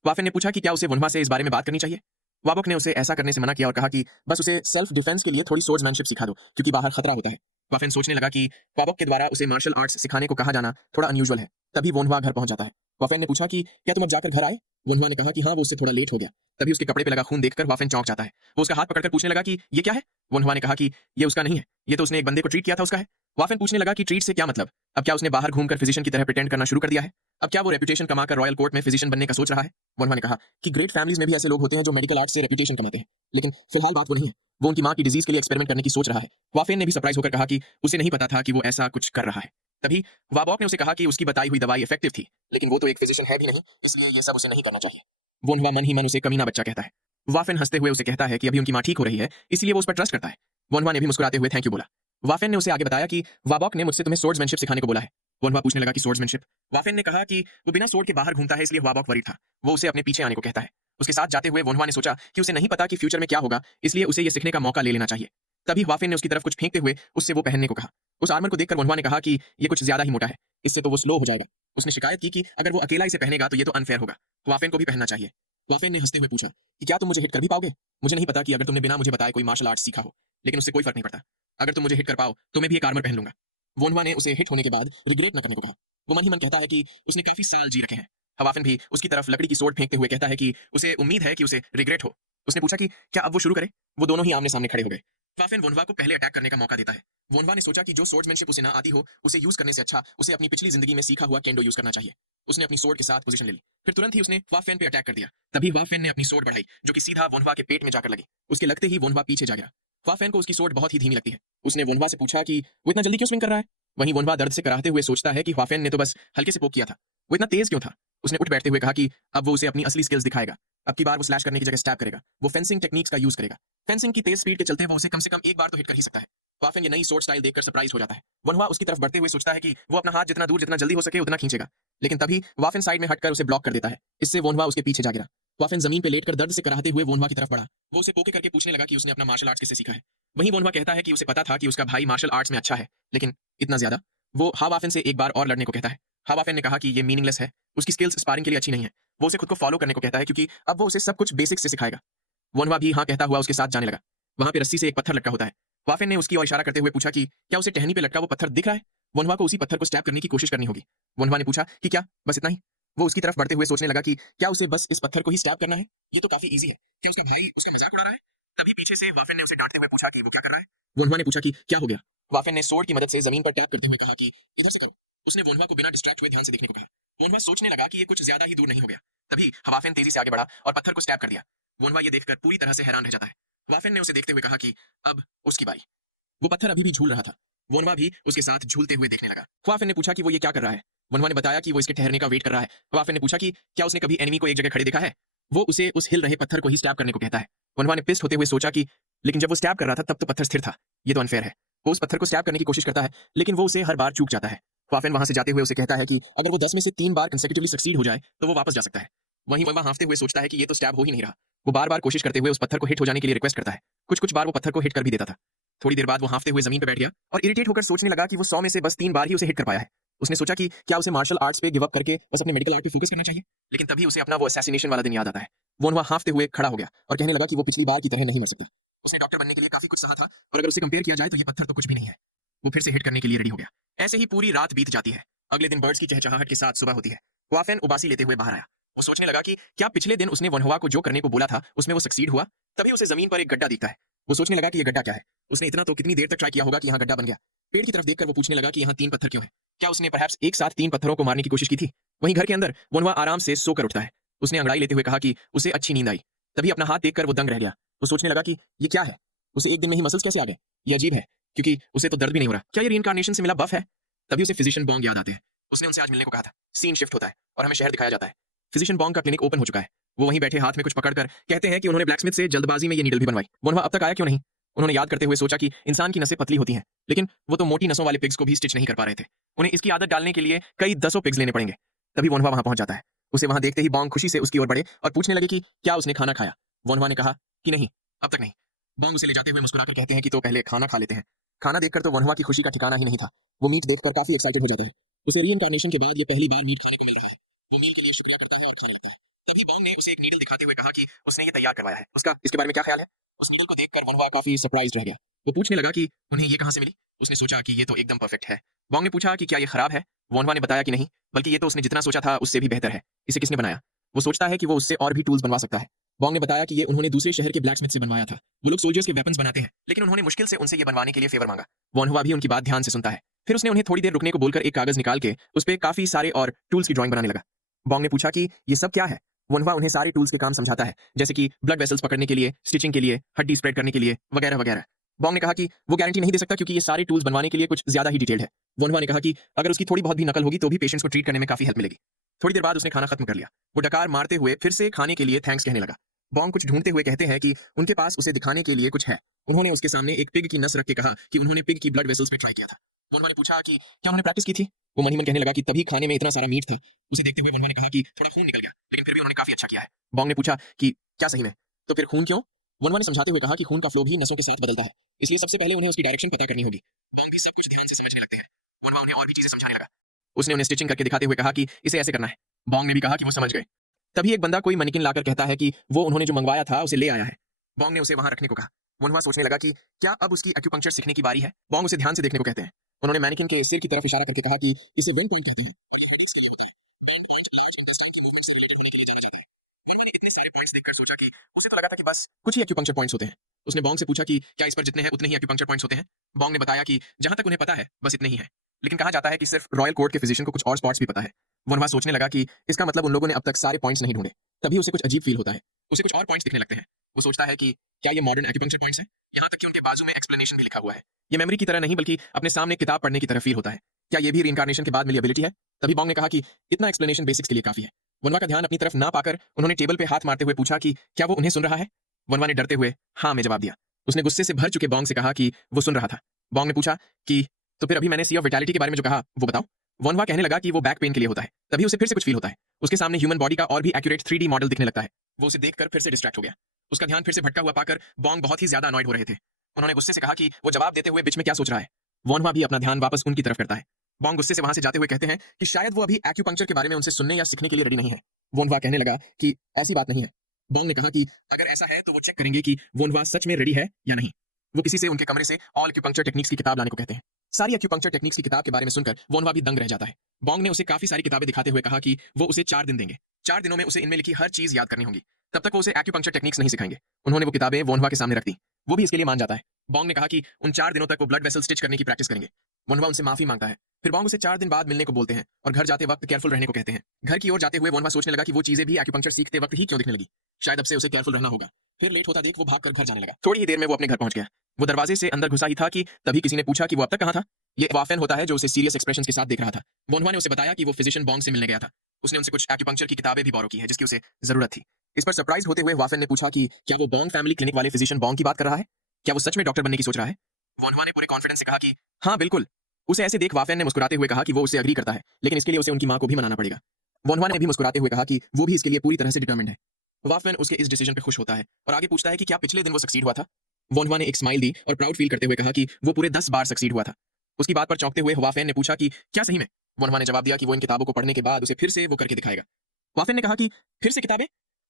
वाफेन ने पूछा कि क्या उसे वोनवा से इस बारे में बात करनी चाहिए। वाबोक ने उसे ऐसा करने से मना किया और कहा कि बस उसे सेल्फ डिफेंस के लिए थोड़ी सोर्समैनशिप सिखा दो, क्योंकि बाहर खतरा होता है। वाफेन सोचने लगा कि वाबोक के द्वारा उसे मार्शल आर्ट्स सिखाने को कहा जाना थोड़ा अनयूजुअल है। तभी वोनवा घर पहुंच जाता है। वाफेन ने पूछा कि क्या तुम अब जाकर घर आए? वोनवा ने कहा कि हाँ, वो उससे थोड़ा लेट हो गया। तभी उसके कपड़े पे लगा खून देखकर वाफेन चौंक जाता है। वो उसका हाथ पकड़कर पूछने लगा कि ये क्या है? वोनवा ने कहा कि ये उसका नहीं है, ये तो उसने एक बंदे को ट्रीट किया था उसका है। वाफेन पूछने लगा कि ट्रीट से क्या मतलब? अब क्या उसने बाहर घूमकर फिजिशियन की तरह प्रिटेंड करना शुरू कर दिया है? अब क्या वो रेपुटेशन कमाकर रॉयल कोर्ट में फिजिशियन बनने का सोच रहा है? वोनवा ने कहा कि ग्रेट फैमिलीज में भी ऐसे लोग होते हैं जो मेडिकल आर्ट से रेपुटेशन कमाते हैं, लेकिन फिलहाल बात वो नहीं है। वो उनकी माँ की डिजीज के लिए एक्सपेरिमेंट करने की सोच रहा है। वाफेन ने भी सरप्राइज होकर कहा कि उसे नहीं पता था कि वो ऐसा कुछ कर रहा है। तभी वाबॉक ने उसे कहा कि उसकी बताई हुई दवाई इफेक्टिव थी, लेकिन वो तो एक फिजिशियन है भी नहीं, इसलिए ये सब उसे नहीं करना चाहिए। वोनवा मन ही मन उसे कमीना बच्चा कहता है। वाफेन हंसते हुए उसे कहता है कि अभी उनकी माँ ठीक हो रही है, इसलिए वो उस पर ट्रस्ट करता है। वनवा ने भी मुस्कुराते हुए थैंक यू बोला। वाफेन ने उसे आगे बताया कि वाबॉक ने मुझसे तुम्हें सोर्ड्समैनशिप सिखाने को बोला है। वनवा पूछने लगा कि सोर्ड्समैनशिप। वाफेन ने कहा कि वो बिना सोर्ड के बाहर घूमता है, इसलिए वाबॉक वरीड था। वो उसे अपने पीछे आने को कहता है। उसके साथ जाते हुए वनवा ने सोचा कि उसे नहीं पता कि फ्यूचर में क्या होगा, इसलिए उसे ये सीखने का मौका ले लेना चाहिए। तभी वाफेन ने उसकी तरफ कुछ फेंकते हुए उससे वो पहनने को कहा। उस आर्मर को देखकर वनवा ने कहा कि ये कुछ ज्यादा ही मोटा है, इससे तो वो स्लो हो जाएगा। उसने शिकायत की कि अगर वो अकेला इसे पहनेगा तो ये तो अनफेयर होगा, वाफेन को भी पहनना चाहिए। वाफेन ने हंसते हुए पूछा कि क्या तुम मुझे हिट कर भी पाओगे? मुझे नहीं पता कि अगर तुमने बिना मुझे बताए कोई मार्शल आर्ट्स सीखा हो, लेकिन उससे कोई फर्क नहीं पड़ता। अगर तुम मुझे हिट कर पाओ तो मैं भी एक आर्मर पहन लूंगा। वोनवा ने उसे हिट होने के बाद रिग्रेट न करने को कहा। वो मन ही मन कहता है कि उसने काफी साल जी रखे हैं। हवाफिन भी उसकी तरफ लकड़ी की सोट फेंकते हुए कहता है कि उसे उम्मीद है कि उसे रिग्रेट हो। उसने पूछा कि क्या अब वो शुरू करे? वो दोनों ही आमने सामने खड़े हो गए। वाफिन वोनवा को पहले अटैक करने का मौका देता है। वोनवा ने सोचा कि जो सोर्ड्समैनशिप उसे ना आती हो, उसे यूज करने से अच्छा उसे अपनी पिछली जिंदगी में सीखा हुआ केंडो यूज करना चाहिए। उसने अपनी सोर्ड के साथ पोजीशन ले ली। फिर तुरंत ही उसने वाफेन पे अटैक कर दिया। तभी वाफेन ने अपनी सोर्ड बढ़ाई, जो कि सीधा वोनवा के पेट में जाकर लगी। उसके लगते ही वोनवा पीछे जा गिरा। वाफेन को उसकी सोर्ड बहुत ही धीमी लगती है। उसने वोनवा से पूछा कि वो इतना जल्दी क्यों स्विंग कर रहा है। वहीं वोनवा दर्द से कराहते हुए सोचता है कि वाफेन ने तो बस हल्के से पोक किया था, वो इतना तेज क्यों था। उसने उठ बैठते हुए कहा कि अब वो उसे अपनी असली स्किल्स दिखाएगा। अब की बार वो स्लैश करने की जगह स्टैब करेगा। वो फेंसिंग टेक्निक्स का यूज करेगा। फेंसिंग की तेज स्पीड के चलते वो उसे कम से कम एक बार तो हिट कर ही सकता है। वाफेन ये नई सोर्ड स्टाइल देखकर सरप्राइज हो जाता है। वनवा उसकी तरफ बढ़ते हुए सोचता है कि वो अपना हाथ जितना दूर जितना जल्दी हो सके उतना खींचेगा, लेकिन तभी वाफेन साइड में हटकर उसे ब्लॉक कर देता है। इससे वोनवा उसके पीछे जा गिरा। वाफेन जमीन पे लेटकर दर्द से कराहते हुए वोनवा की तरफ बढ़ा। वो उसे पोके करके पूछने लगा कि उसने अपना मार्शल आर्ट्स किससे सीखा है। वहीं वोनवा कहता है कि उसे पता था कि उसका भाई मार्शल आर्ट्स में अच्छा है, लेकिन इतना ज्यादा। वो हावाफेन से एक बार और लड़ने को कहता है। हावाफेन ने कहा कि ये मीनिंगलेस है, उसकी स्किल्स स्पारिंग के लिए अच्छी नहीं है। वो उसे खुद को फॉलो करने को कहता है क्योंकि अब वो उसे सब कुछ बेसिक से सिखाएगा। वोनवा भी हाँ कहता हुआ उसके साथ जाने लगा। वहां पे रस्सी से एक पत्थर लटका होता है। वाफेन ने उसकी ओर इशारा करते हुए पूछा कि क्या उसे टहनी पे लटका वो पत्थर दिख रहा है। वनवा को उसी पत्थर को स्टैब करने की कोशिश करनी होगी। वनवा ने पूछा कि क्या बस इतना ही। वो उसकी तरफ बढ़ते हुए सोचने लगा कि क्या उसे बस इस पत्थर को ही स्टैब करना है, ये तो काफी इजी है। क्या उसका भाई उसका मजाक उड़ा रहा है? तभी पीछे से वाफेन ने उसे डांटते हुए पूछा कि वो क्या कर रहा है। वनवा ने पूछा कि क्या हो गया। वाफेन ने सोर्ड की मदद से जमीन पर टैप करते हुए कहा कि इधर से करो। उसने वनवा को बिना डिस्ट्रैक्ट हुए ध्यान से देखने को कहा। वनवा सोचने लगा कि ये कुछ ज्यादा ही दूर नहीं हो गया। तभी हवाफेन तेजी से आगे बढ़ा और पत्थर को स्टैब कर दिया। वनवा ये देखकर पूरी तरह से हैरान रह जाता है। वाफेन ने उसे देखते हुए कहा कि अब उसकी बारी। वो पत्थर अभी भी झूल रहा था। वोनवा भी उसके साथ झूलते हुए देखने लगा। ख्वाफिन ने पूछा कि वो ये क्या कर रहा है। वनवा ने बताया कि वो इसके ठहरने का वेट कर रहा है। ख्वाफिन ने पूछा कि क्या उसने कभी एनिमी को एक जगह खड़े देखा है। वो उसे उस हिल रहे पत्थर को ही स्टैब करने को कहता है। वनवा ने पिस्ट होते हुए सोचा कि लेकिन जब वो स्टैब कर रहा था तब तो पत्थर स्थिर था, ये तो अनफेयर है। वो उस पत्थर को स्टैब करने की कोशिश करता है, लेकिन वो उसे हर बार चूक जाता है। ख्वाफिन वहां से जाते हुए उसे कहता है कि अगर वो 10 में से 3 बार कंसेक्यूटिवली सक्सीड हो जाए तो वो वापस जा सकता है। वहीं वनवा हाँफते हुए सोचता है कि ये तो स्टैब हो ही नहीं रहा। वो बार बार कोशिश करते हुए उस पत्थर को हिट हो जाने के लिए रिक्वेस्ट करता है। कुछ कुछ बार वो पत्थर को हिट कर भी देता था। थोड़ी देर बाद वो हाँफते हुए जमीन पर बैठ गया और इरिटेट होकर सोचने लगा कि वो 100 में से बस 3 बार ही उसे हिट कर पाया है। उसने सोचा कि क्या उसे मार्शल आर्ट्स पे गिव अप करके बस अपने मेडिकल आर्ट पे फोकस करना चाहिए, लेकिन तभी उसे अपना वो असैसिनेशन वाला दिन याद आता है। वो वनवा हाँफते हुए खड़ा हो गया और कहने लगा कि वो पिछली बार की तरह नहीं मर सकता। उसने डॉक्टर बनने के लिए काफी कुछ सहा था और अगर उसे कंपेयर किया जाए तो ये पत्थर तो कुछ भी नहीं है। वो फिर से हिट करने के लिए रेडी हो गया। ऐसे ही पूरी रात बीत जाती है। अगले दिन बर्ड्स की चहचहाहट के साथ सुबह होती है। वाफेन उबासी लेते हुए बाहर आया। वो सोचने लगा कि क्या पिछले दिन उसने वनहुआ को जो करने को बोला था उसमें वो सक्सीड हुआ। तभी उसे जमीन पर एक गड्ढा दिखता है। वो सोचने लगा कि ये गड्ढा क्या है। उसने इतना तो कितनी देर तक ट्राई किया होगा कि यहाँ गड्ढा बन गया। पेड़ की तरफ देखकर वो पूछने लगा कि यहाँ 3 पत्थर क्यों है। क्या उसने परहैप्स एक साथ 3 पत्थरों को मारने की कोशिश की थी। वहीं घर के अंदर वनहुआ आराम से सोकर उठता है। उसने अंगड़ाई लेते हुए कहा कि उसे अच्छी नींद आई। तभी अपना हाथ देखकर वो दंग रह गया। वो सोचने लगा कि ये क्या है। उसे एक दिन में ही मसल्स कैसे आ गए। ये अजीब है क्योंकि उसे तो दर्द भी नहीं हो रहा। क्या ये रीइंकार्नेशन से मिला बफ है। तभी उसे फिजिशियन बॉन्ग याद आते हैं। उसने उनसे आज मिलने को कहा था। सीन शिफ्ट होता है और हमें शहर दिखाया जाता है। फिजिशियन बॉन्ग का क्लिनिक ओपन हो चुका है। वो वहीं बैठे हाथ में कुछ पकड़कर कहते हैं कि उन्होंने ब्लैकस्मिथ से जल्दबाजी में ये नीडल भी बनवाई। वनवा अब तक आया क्यों नहीं। उन्होंने याद करते हुए सोचा कि इंसान की नसें पतली होती हैं, लेकिन वो तो मोटी नसों वाले पिग्स को भी स्टिच नहीं कर पा रहे थे। उन्हें इसकी आदत डालने के लिए कई 10 पिग्स लेने पड़ेंगे। तभी वनवा वहां पहुंच जाता है। उसे वहां देखते ही बॉन्ग खुशी से उसकी ओर बढ़े और पूछने लगे कि क्या उसने खाना खाया। वनवा ने कहा कि नहीं, अब तक नहीं। बॉन्ग उसे ले जाते हुए मुस्कुराकर कहते हैं कि तो पहले खाना खा लेते हैं। खाना देखकर तो वनवा की खुशी का ठिकाना ही नहीं था। वो मीट देखकर काफी एक्साइटेड हो जाता है। उसे रीइंकार्नेशन के बाद ये पहली बार मीट खाने को मिल रहा है। वो मील के लिए शुक्रिया करता है और खाने लगता है। तभी बॉन्ग ने उसे एक नीडल दिखाते हुए कहा कि उसने ये तैयार करवाया है। उसका इसके बारे में क्या ख्याल है। उस नीडल को देखकर वनवा काफी सरप्राइज्ड रह गया। वो पूछने लगा कि उन्हें ये कहां से मिली। उसने सोचा कि ये तो एकदम परफेक्ट है। बॉन्ग ने पूछा कि क्या ये खराब है। वनवा ने बताया कि नहीं, बल्कि ये तो उसने जितना सोचा था उससे भी बेहतर है। इसे किसने बनाया। वो सोचता है कि वो उससे और भी टूल्स बनवा सकता है। बॉन्ग ने बताया कि ये उन्होंने दूसरे शहर के ब्लैकस्मिथ से बनवाया था। वो लोग सोल्जर्स के वेपन्स बनाते हैं, लेकिन उन्होंने मुश्किल से उनसे ये बनवाने के लिए फेवर मांगा। वनवा भी उनकी बात ध्यान से सुनता है। फिर उसने उन्हें थोड़ी देर रुकने को बोलकर एक कागज निकाल के उस पर काफी सारे और टूल्स की ड्राइंग बनाने लगा। बॉन्ग ने पूछा कि ये सब क्या है। वनवा उन्हें सारे टूल्स के काम समझाता है, जैसे कि ब्लड वेसल्स पकड़ने के लिए, स्टिचिंग के लिए, हड्डी स्प्रेड करने के लिए, वगैरह वगैरह। बॉन्ग ने कहा कि वो गारंटी नहीं दे सकता क्योंकि ये सारे टूल्स बनवाने के लिए कुछ ज्यादा ही डिटेल्ड है। वनवा ने कहा कि अगर उसकी थोड़ी बहुत भी नकल होगी तो भी पेशेंट्स को ट्रीट करने में काफी हेल्प मिलेगी। थोड़ी देर बाद उसने खाना खत्म कर लिया। वो डकार मारते हुए फिर से खाने के लिए थैंक्स कहने लगा। बॉन्ग कुछ ढूंढते हुए कहते हैं कि उनके पास उसे दिखाने के लिए कुछ है। उन्होंने उसके सामने एक पिग की नस रख के कहा कि उन्होंने पिग की ब्लड वेसल्स में ट्राई किया था। वनवा ने पूछा कि क्या उन्होंने प्रैक्टिस की थी। वो मन ही मन कहने लगा कि तभी खाने में इतना सारा मीट था। उसे देखते हुए वनवा ने कहा कि थोड़ा खून निकल गया, लेकिन फिर भी उन्होंने काफी अच्छा किया है। बॉन्ग ने पूछा कि क्या सही में? तो फिर खून क्यों? वनवा ने समझाते हुए कहा कि खून का फ्लो भी नसों के साथ बदलता है, इसलिए सबसे पहले उन्हें उसकी डायरेक्शन पता करनी होगी। बॉन्ग भी सब कुछ ध्यान से समझने लगते हैं। वनवा उन्हें और भी चीजें समझाने लगा। उसने उन्हें स्टिचिंग करके दिखाते हुए कहा कि इसे ऐसे करना है। बॉन्ग ने भी कहा कि वो समझ गए। तभी एक बंदा कोई मनिकिन लाकर कहता है कि वो उन्होंने जो मंगवाया था उसे ले आया है। बॉन्ग ने उसे वहां रखने को कहा। वनवा सोचने लगा कि क्या अब उसकी एक्यूपंक्चर सीखने की बारी है। बॉन्ग उसे ध्यान से देखने को कहते हैं। उन्होंने मैनिकिन के सिर की तरफ इशारा करके कहा कि इसे वेंट पॉइंट कहते हैं और ये हेडेक्स के लिए होता है। वेंट पॉइंट लार्ज इंटेस्टाइन के मूवमेंट से रिलेटेड होने के लिए जाना जाता है। वनवा ने इतने सारे पॉइंट्स देखकर सोचा कि उसे तो लगा था कि बस कुछ ही एक्यूपंक्चर पॉइंट्स होते हैं। उसने बॉन्ग से पूछा कि क्या इस पर जितने हैं उतने ही एक्यूपंक्चर पॉइंट्स होते हैं। बॉन्ग ने बताया कि जहां तक उन्हें पता है बस इतने ही है, लेकिन कहा जाता है कि सिर्फ रॉयल कोर्ट के फिजिशियन को कुछ और स्पॉट्स भी पता है। वनवा सोचने लगा कि इसका मतलब उन लोगों ने अब तक सारे पॉइंट्स नहीं ढूंढे। तभी उसे कुछ अजीब फील होता है। उसे कुछ और पॉइंट्स दिखने लगते हैं। वो सोचता है कि क्या ये मॉडर्न एक्यूपंक्चर पॉइंट्स हैं। यहाँ तक कि उनके बाजू में एक्सप्लेनेशन भी लिखा हुआ है। ये मेमोरी की तरह नहीं बल्कि अपने सामने किताब पढ़ने की तरह फील होता है। क्या ये भी रीइंकार्नेशन के बाद मिली एबिलिटी है? तभी बॉन्ग ने कहा कि इतना एक्सप्लेनेशन बेसिक्स के लिए काफी है। वनवा का ध्यान अपनी तरफ ना पाकर उन्होंने टेबल पे हाथ मारते हुए पूछा कि क्या वो उन्हें सुन रहा है। वनवा ने डरते हुए हाँ में जवाब दिया। उसने गुस्से से भर चुके बॉन्ग से कहा कि वो सुन रहा था। बॉन्ग ने पूछा कि तो फिर अभी मैंने सी ऑफ विटैलिटी के बारे में जो कहा वो बताओ। वनवा कहने लगा कि वो बैक पेन के लिए होता है। तभी उसे फिर से कुछ फील होता है। उसके सामने ह्यूमन बॉडी का और भी एक्यूरेट 3D मॉडल दिखने लगता है। वो उसे देखकर फिर से डिस्ट्रैक्ट हो गया। उसका ध्यान फिर से भटका हुआ पाकर बॉन्ग बहुत ही ज्यादा अनॉयड हो रहे थे। उन्होंने गुस्से से कहा कि वो जवाब देते हुए बीच में क्या सोच रहा है। वनवा भी अपना ध्यान वापस उनकी तरफ करता है। बॉन्ग गुस्से से वहां से जाते हुए कहते हैं कि शायद वो अभी एक्यूपंक्चर के बारे में उनसे सुनने या सीखने के लिए रेडी नहीं है। वनवा कहने लगा कि ऐसी बात नहीं है। बॉन्ग ने कहा कि अगर ऐसा है तो वो चेक करेंगे कि वनवा सच में रेडी है या नहीं। वो किसी से उनके कमरे से ऑल एक्यूपंक्चर टेक्निक्स की किताब लाने को कहते हैं। सारी एक्यूपंक्चर टेक्निक्स की किताब के बारे में सुनकर वनवा भी दंग रह जाता है। बॉन्ग ने उसे काफी सारी किताबें दिखाते हुए कहा कि वो उसे 4 दिन देंगे। 4 दिनों में उसे इनमें लिखी हर चीज याद करनी होगी। तब तक वो उसे एक्यूपंक्चर टेक्निक्स नहीं सिखाएंगे। उन्होंने वो किताबें वनवा के सामने रख दी। वो भी इसके लिए मान जाता है। बॉन्ग ने कहा कि उन 4 दिनों तक वो ब्लड वेसल स्टिच करने की प्रैक्टिस करेंगे। वनवा उनसे माफी मांगता है। फिर बॉन्ग उसे 4 दिन बाद मिलने को बोलते हैं और घर जाते वक्त केयरफुल रहने को कहते हैं। घर की ओर जाते हुए वनवा सोचने लगा कि वो चीजें भी एक्यूपंक्चर सीखते वक्त ही क्यों दिखने लगी। शायद अब से उसे केयरफुल रहना होगा। फिर लेट होता देख वो भागकर घर जाने लगा। थोड़ी ही देर में वो अपने घर पहुंच गया। वो दरवाजे से अंदर घुसा ही था कि तभी किसी ने पूछा कि वो अब तक कहां था। ये वाफेन होता है जो उसे सीरियस एक्सप्रेशंस के साथ देख रहा था। वनवा ने उसे बताया कि वो फिजिशियन बॉन्ग से मिलने गया था। उसने उनसे कुछ एक्यूपंक्चर की किताबें भी बोरो की है जिसकी उसे जरूरत थी। इस पर सरप्राइज होते हुए वाफेन ने पूछा कि क्या वो बॉन्ग फैमिली क्लिनिक वाले फिजिशियन बॉन्ग की बात कर रहा है। क्या वो सच में डॉक्टर बनने की सोच रहा है। वनवा ने पूरे कॉन्फिडेंस से कहा कि हाँ बिल्कुल। उसे ऐसे देख वाफेन ने मुस्कुराते हुए कहा कि वो उसे अग्री करता है, लेकिन इसके लिए उसे उनकी मां को भी मनाना पड़ेगा। वनवा ने भी मुस्कुराते हुए कहा कि वो भी इसके लिए पूरी तरह से डिटरमिन्ड है। वाफेन उसके इस डिसीजन पे खुश होता है और आगे पूछता है कि क्या पिछले दिन वो सक्सीड हुआ था। वनवा ने एक स्माइल दी और प्राउड फील करते हुए कहा कि वो पूरे 10 बार सक्सीड हुआ था। उसकी बात पर चौंकते हुए वाफेन ने पूछा कि क्या सही में। वनवा ने जवाब दिया कि वो इन किताबों को पढ़ने के बाद उसे फिर से वो करके दिखाएगा। वाफेन ने कहा कि फिर से किताबें।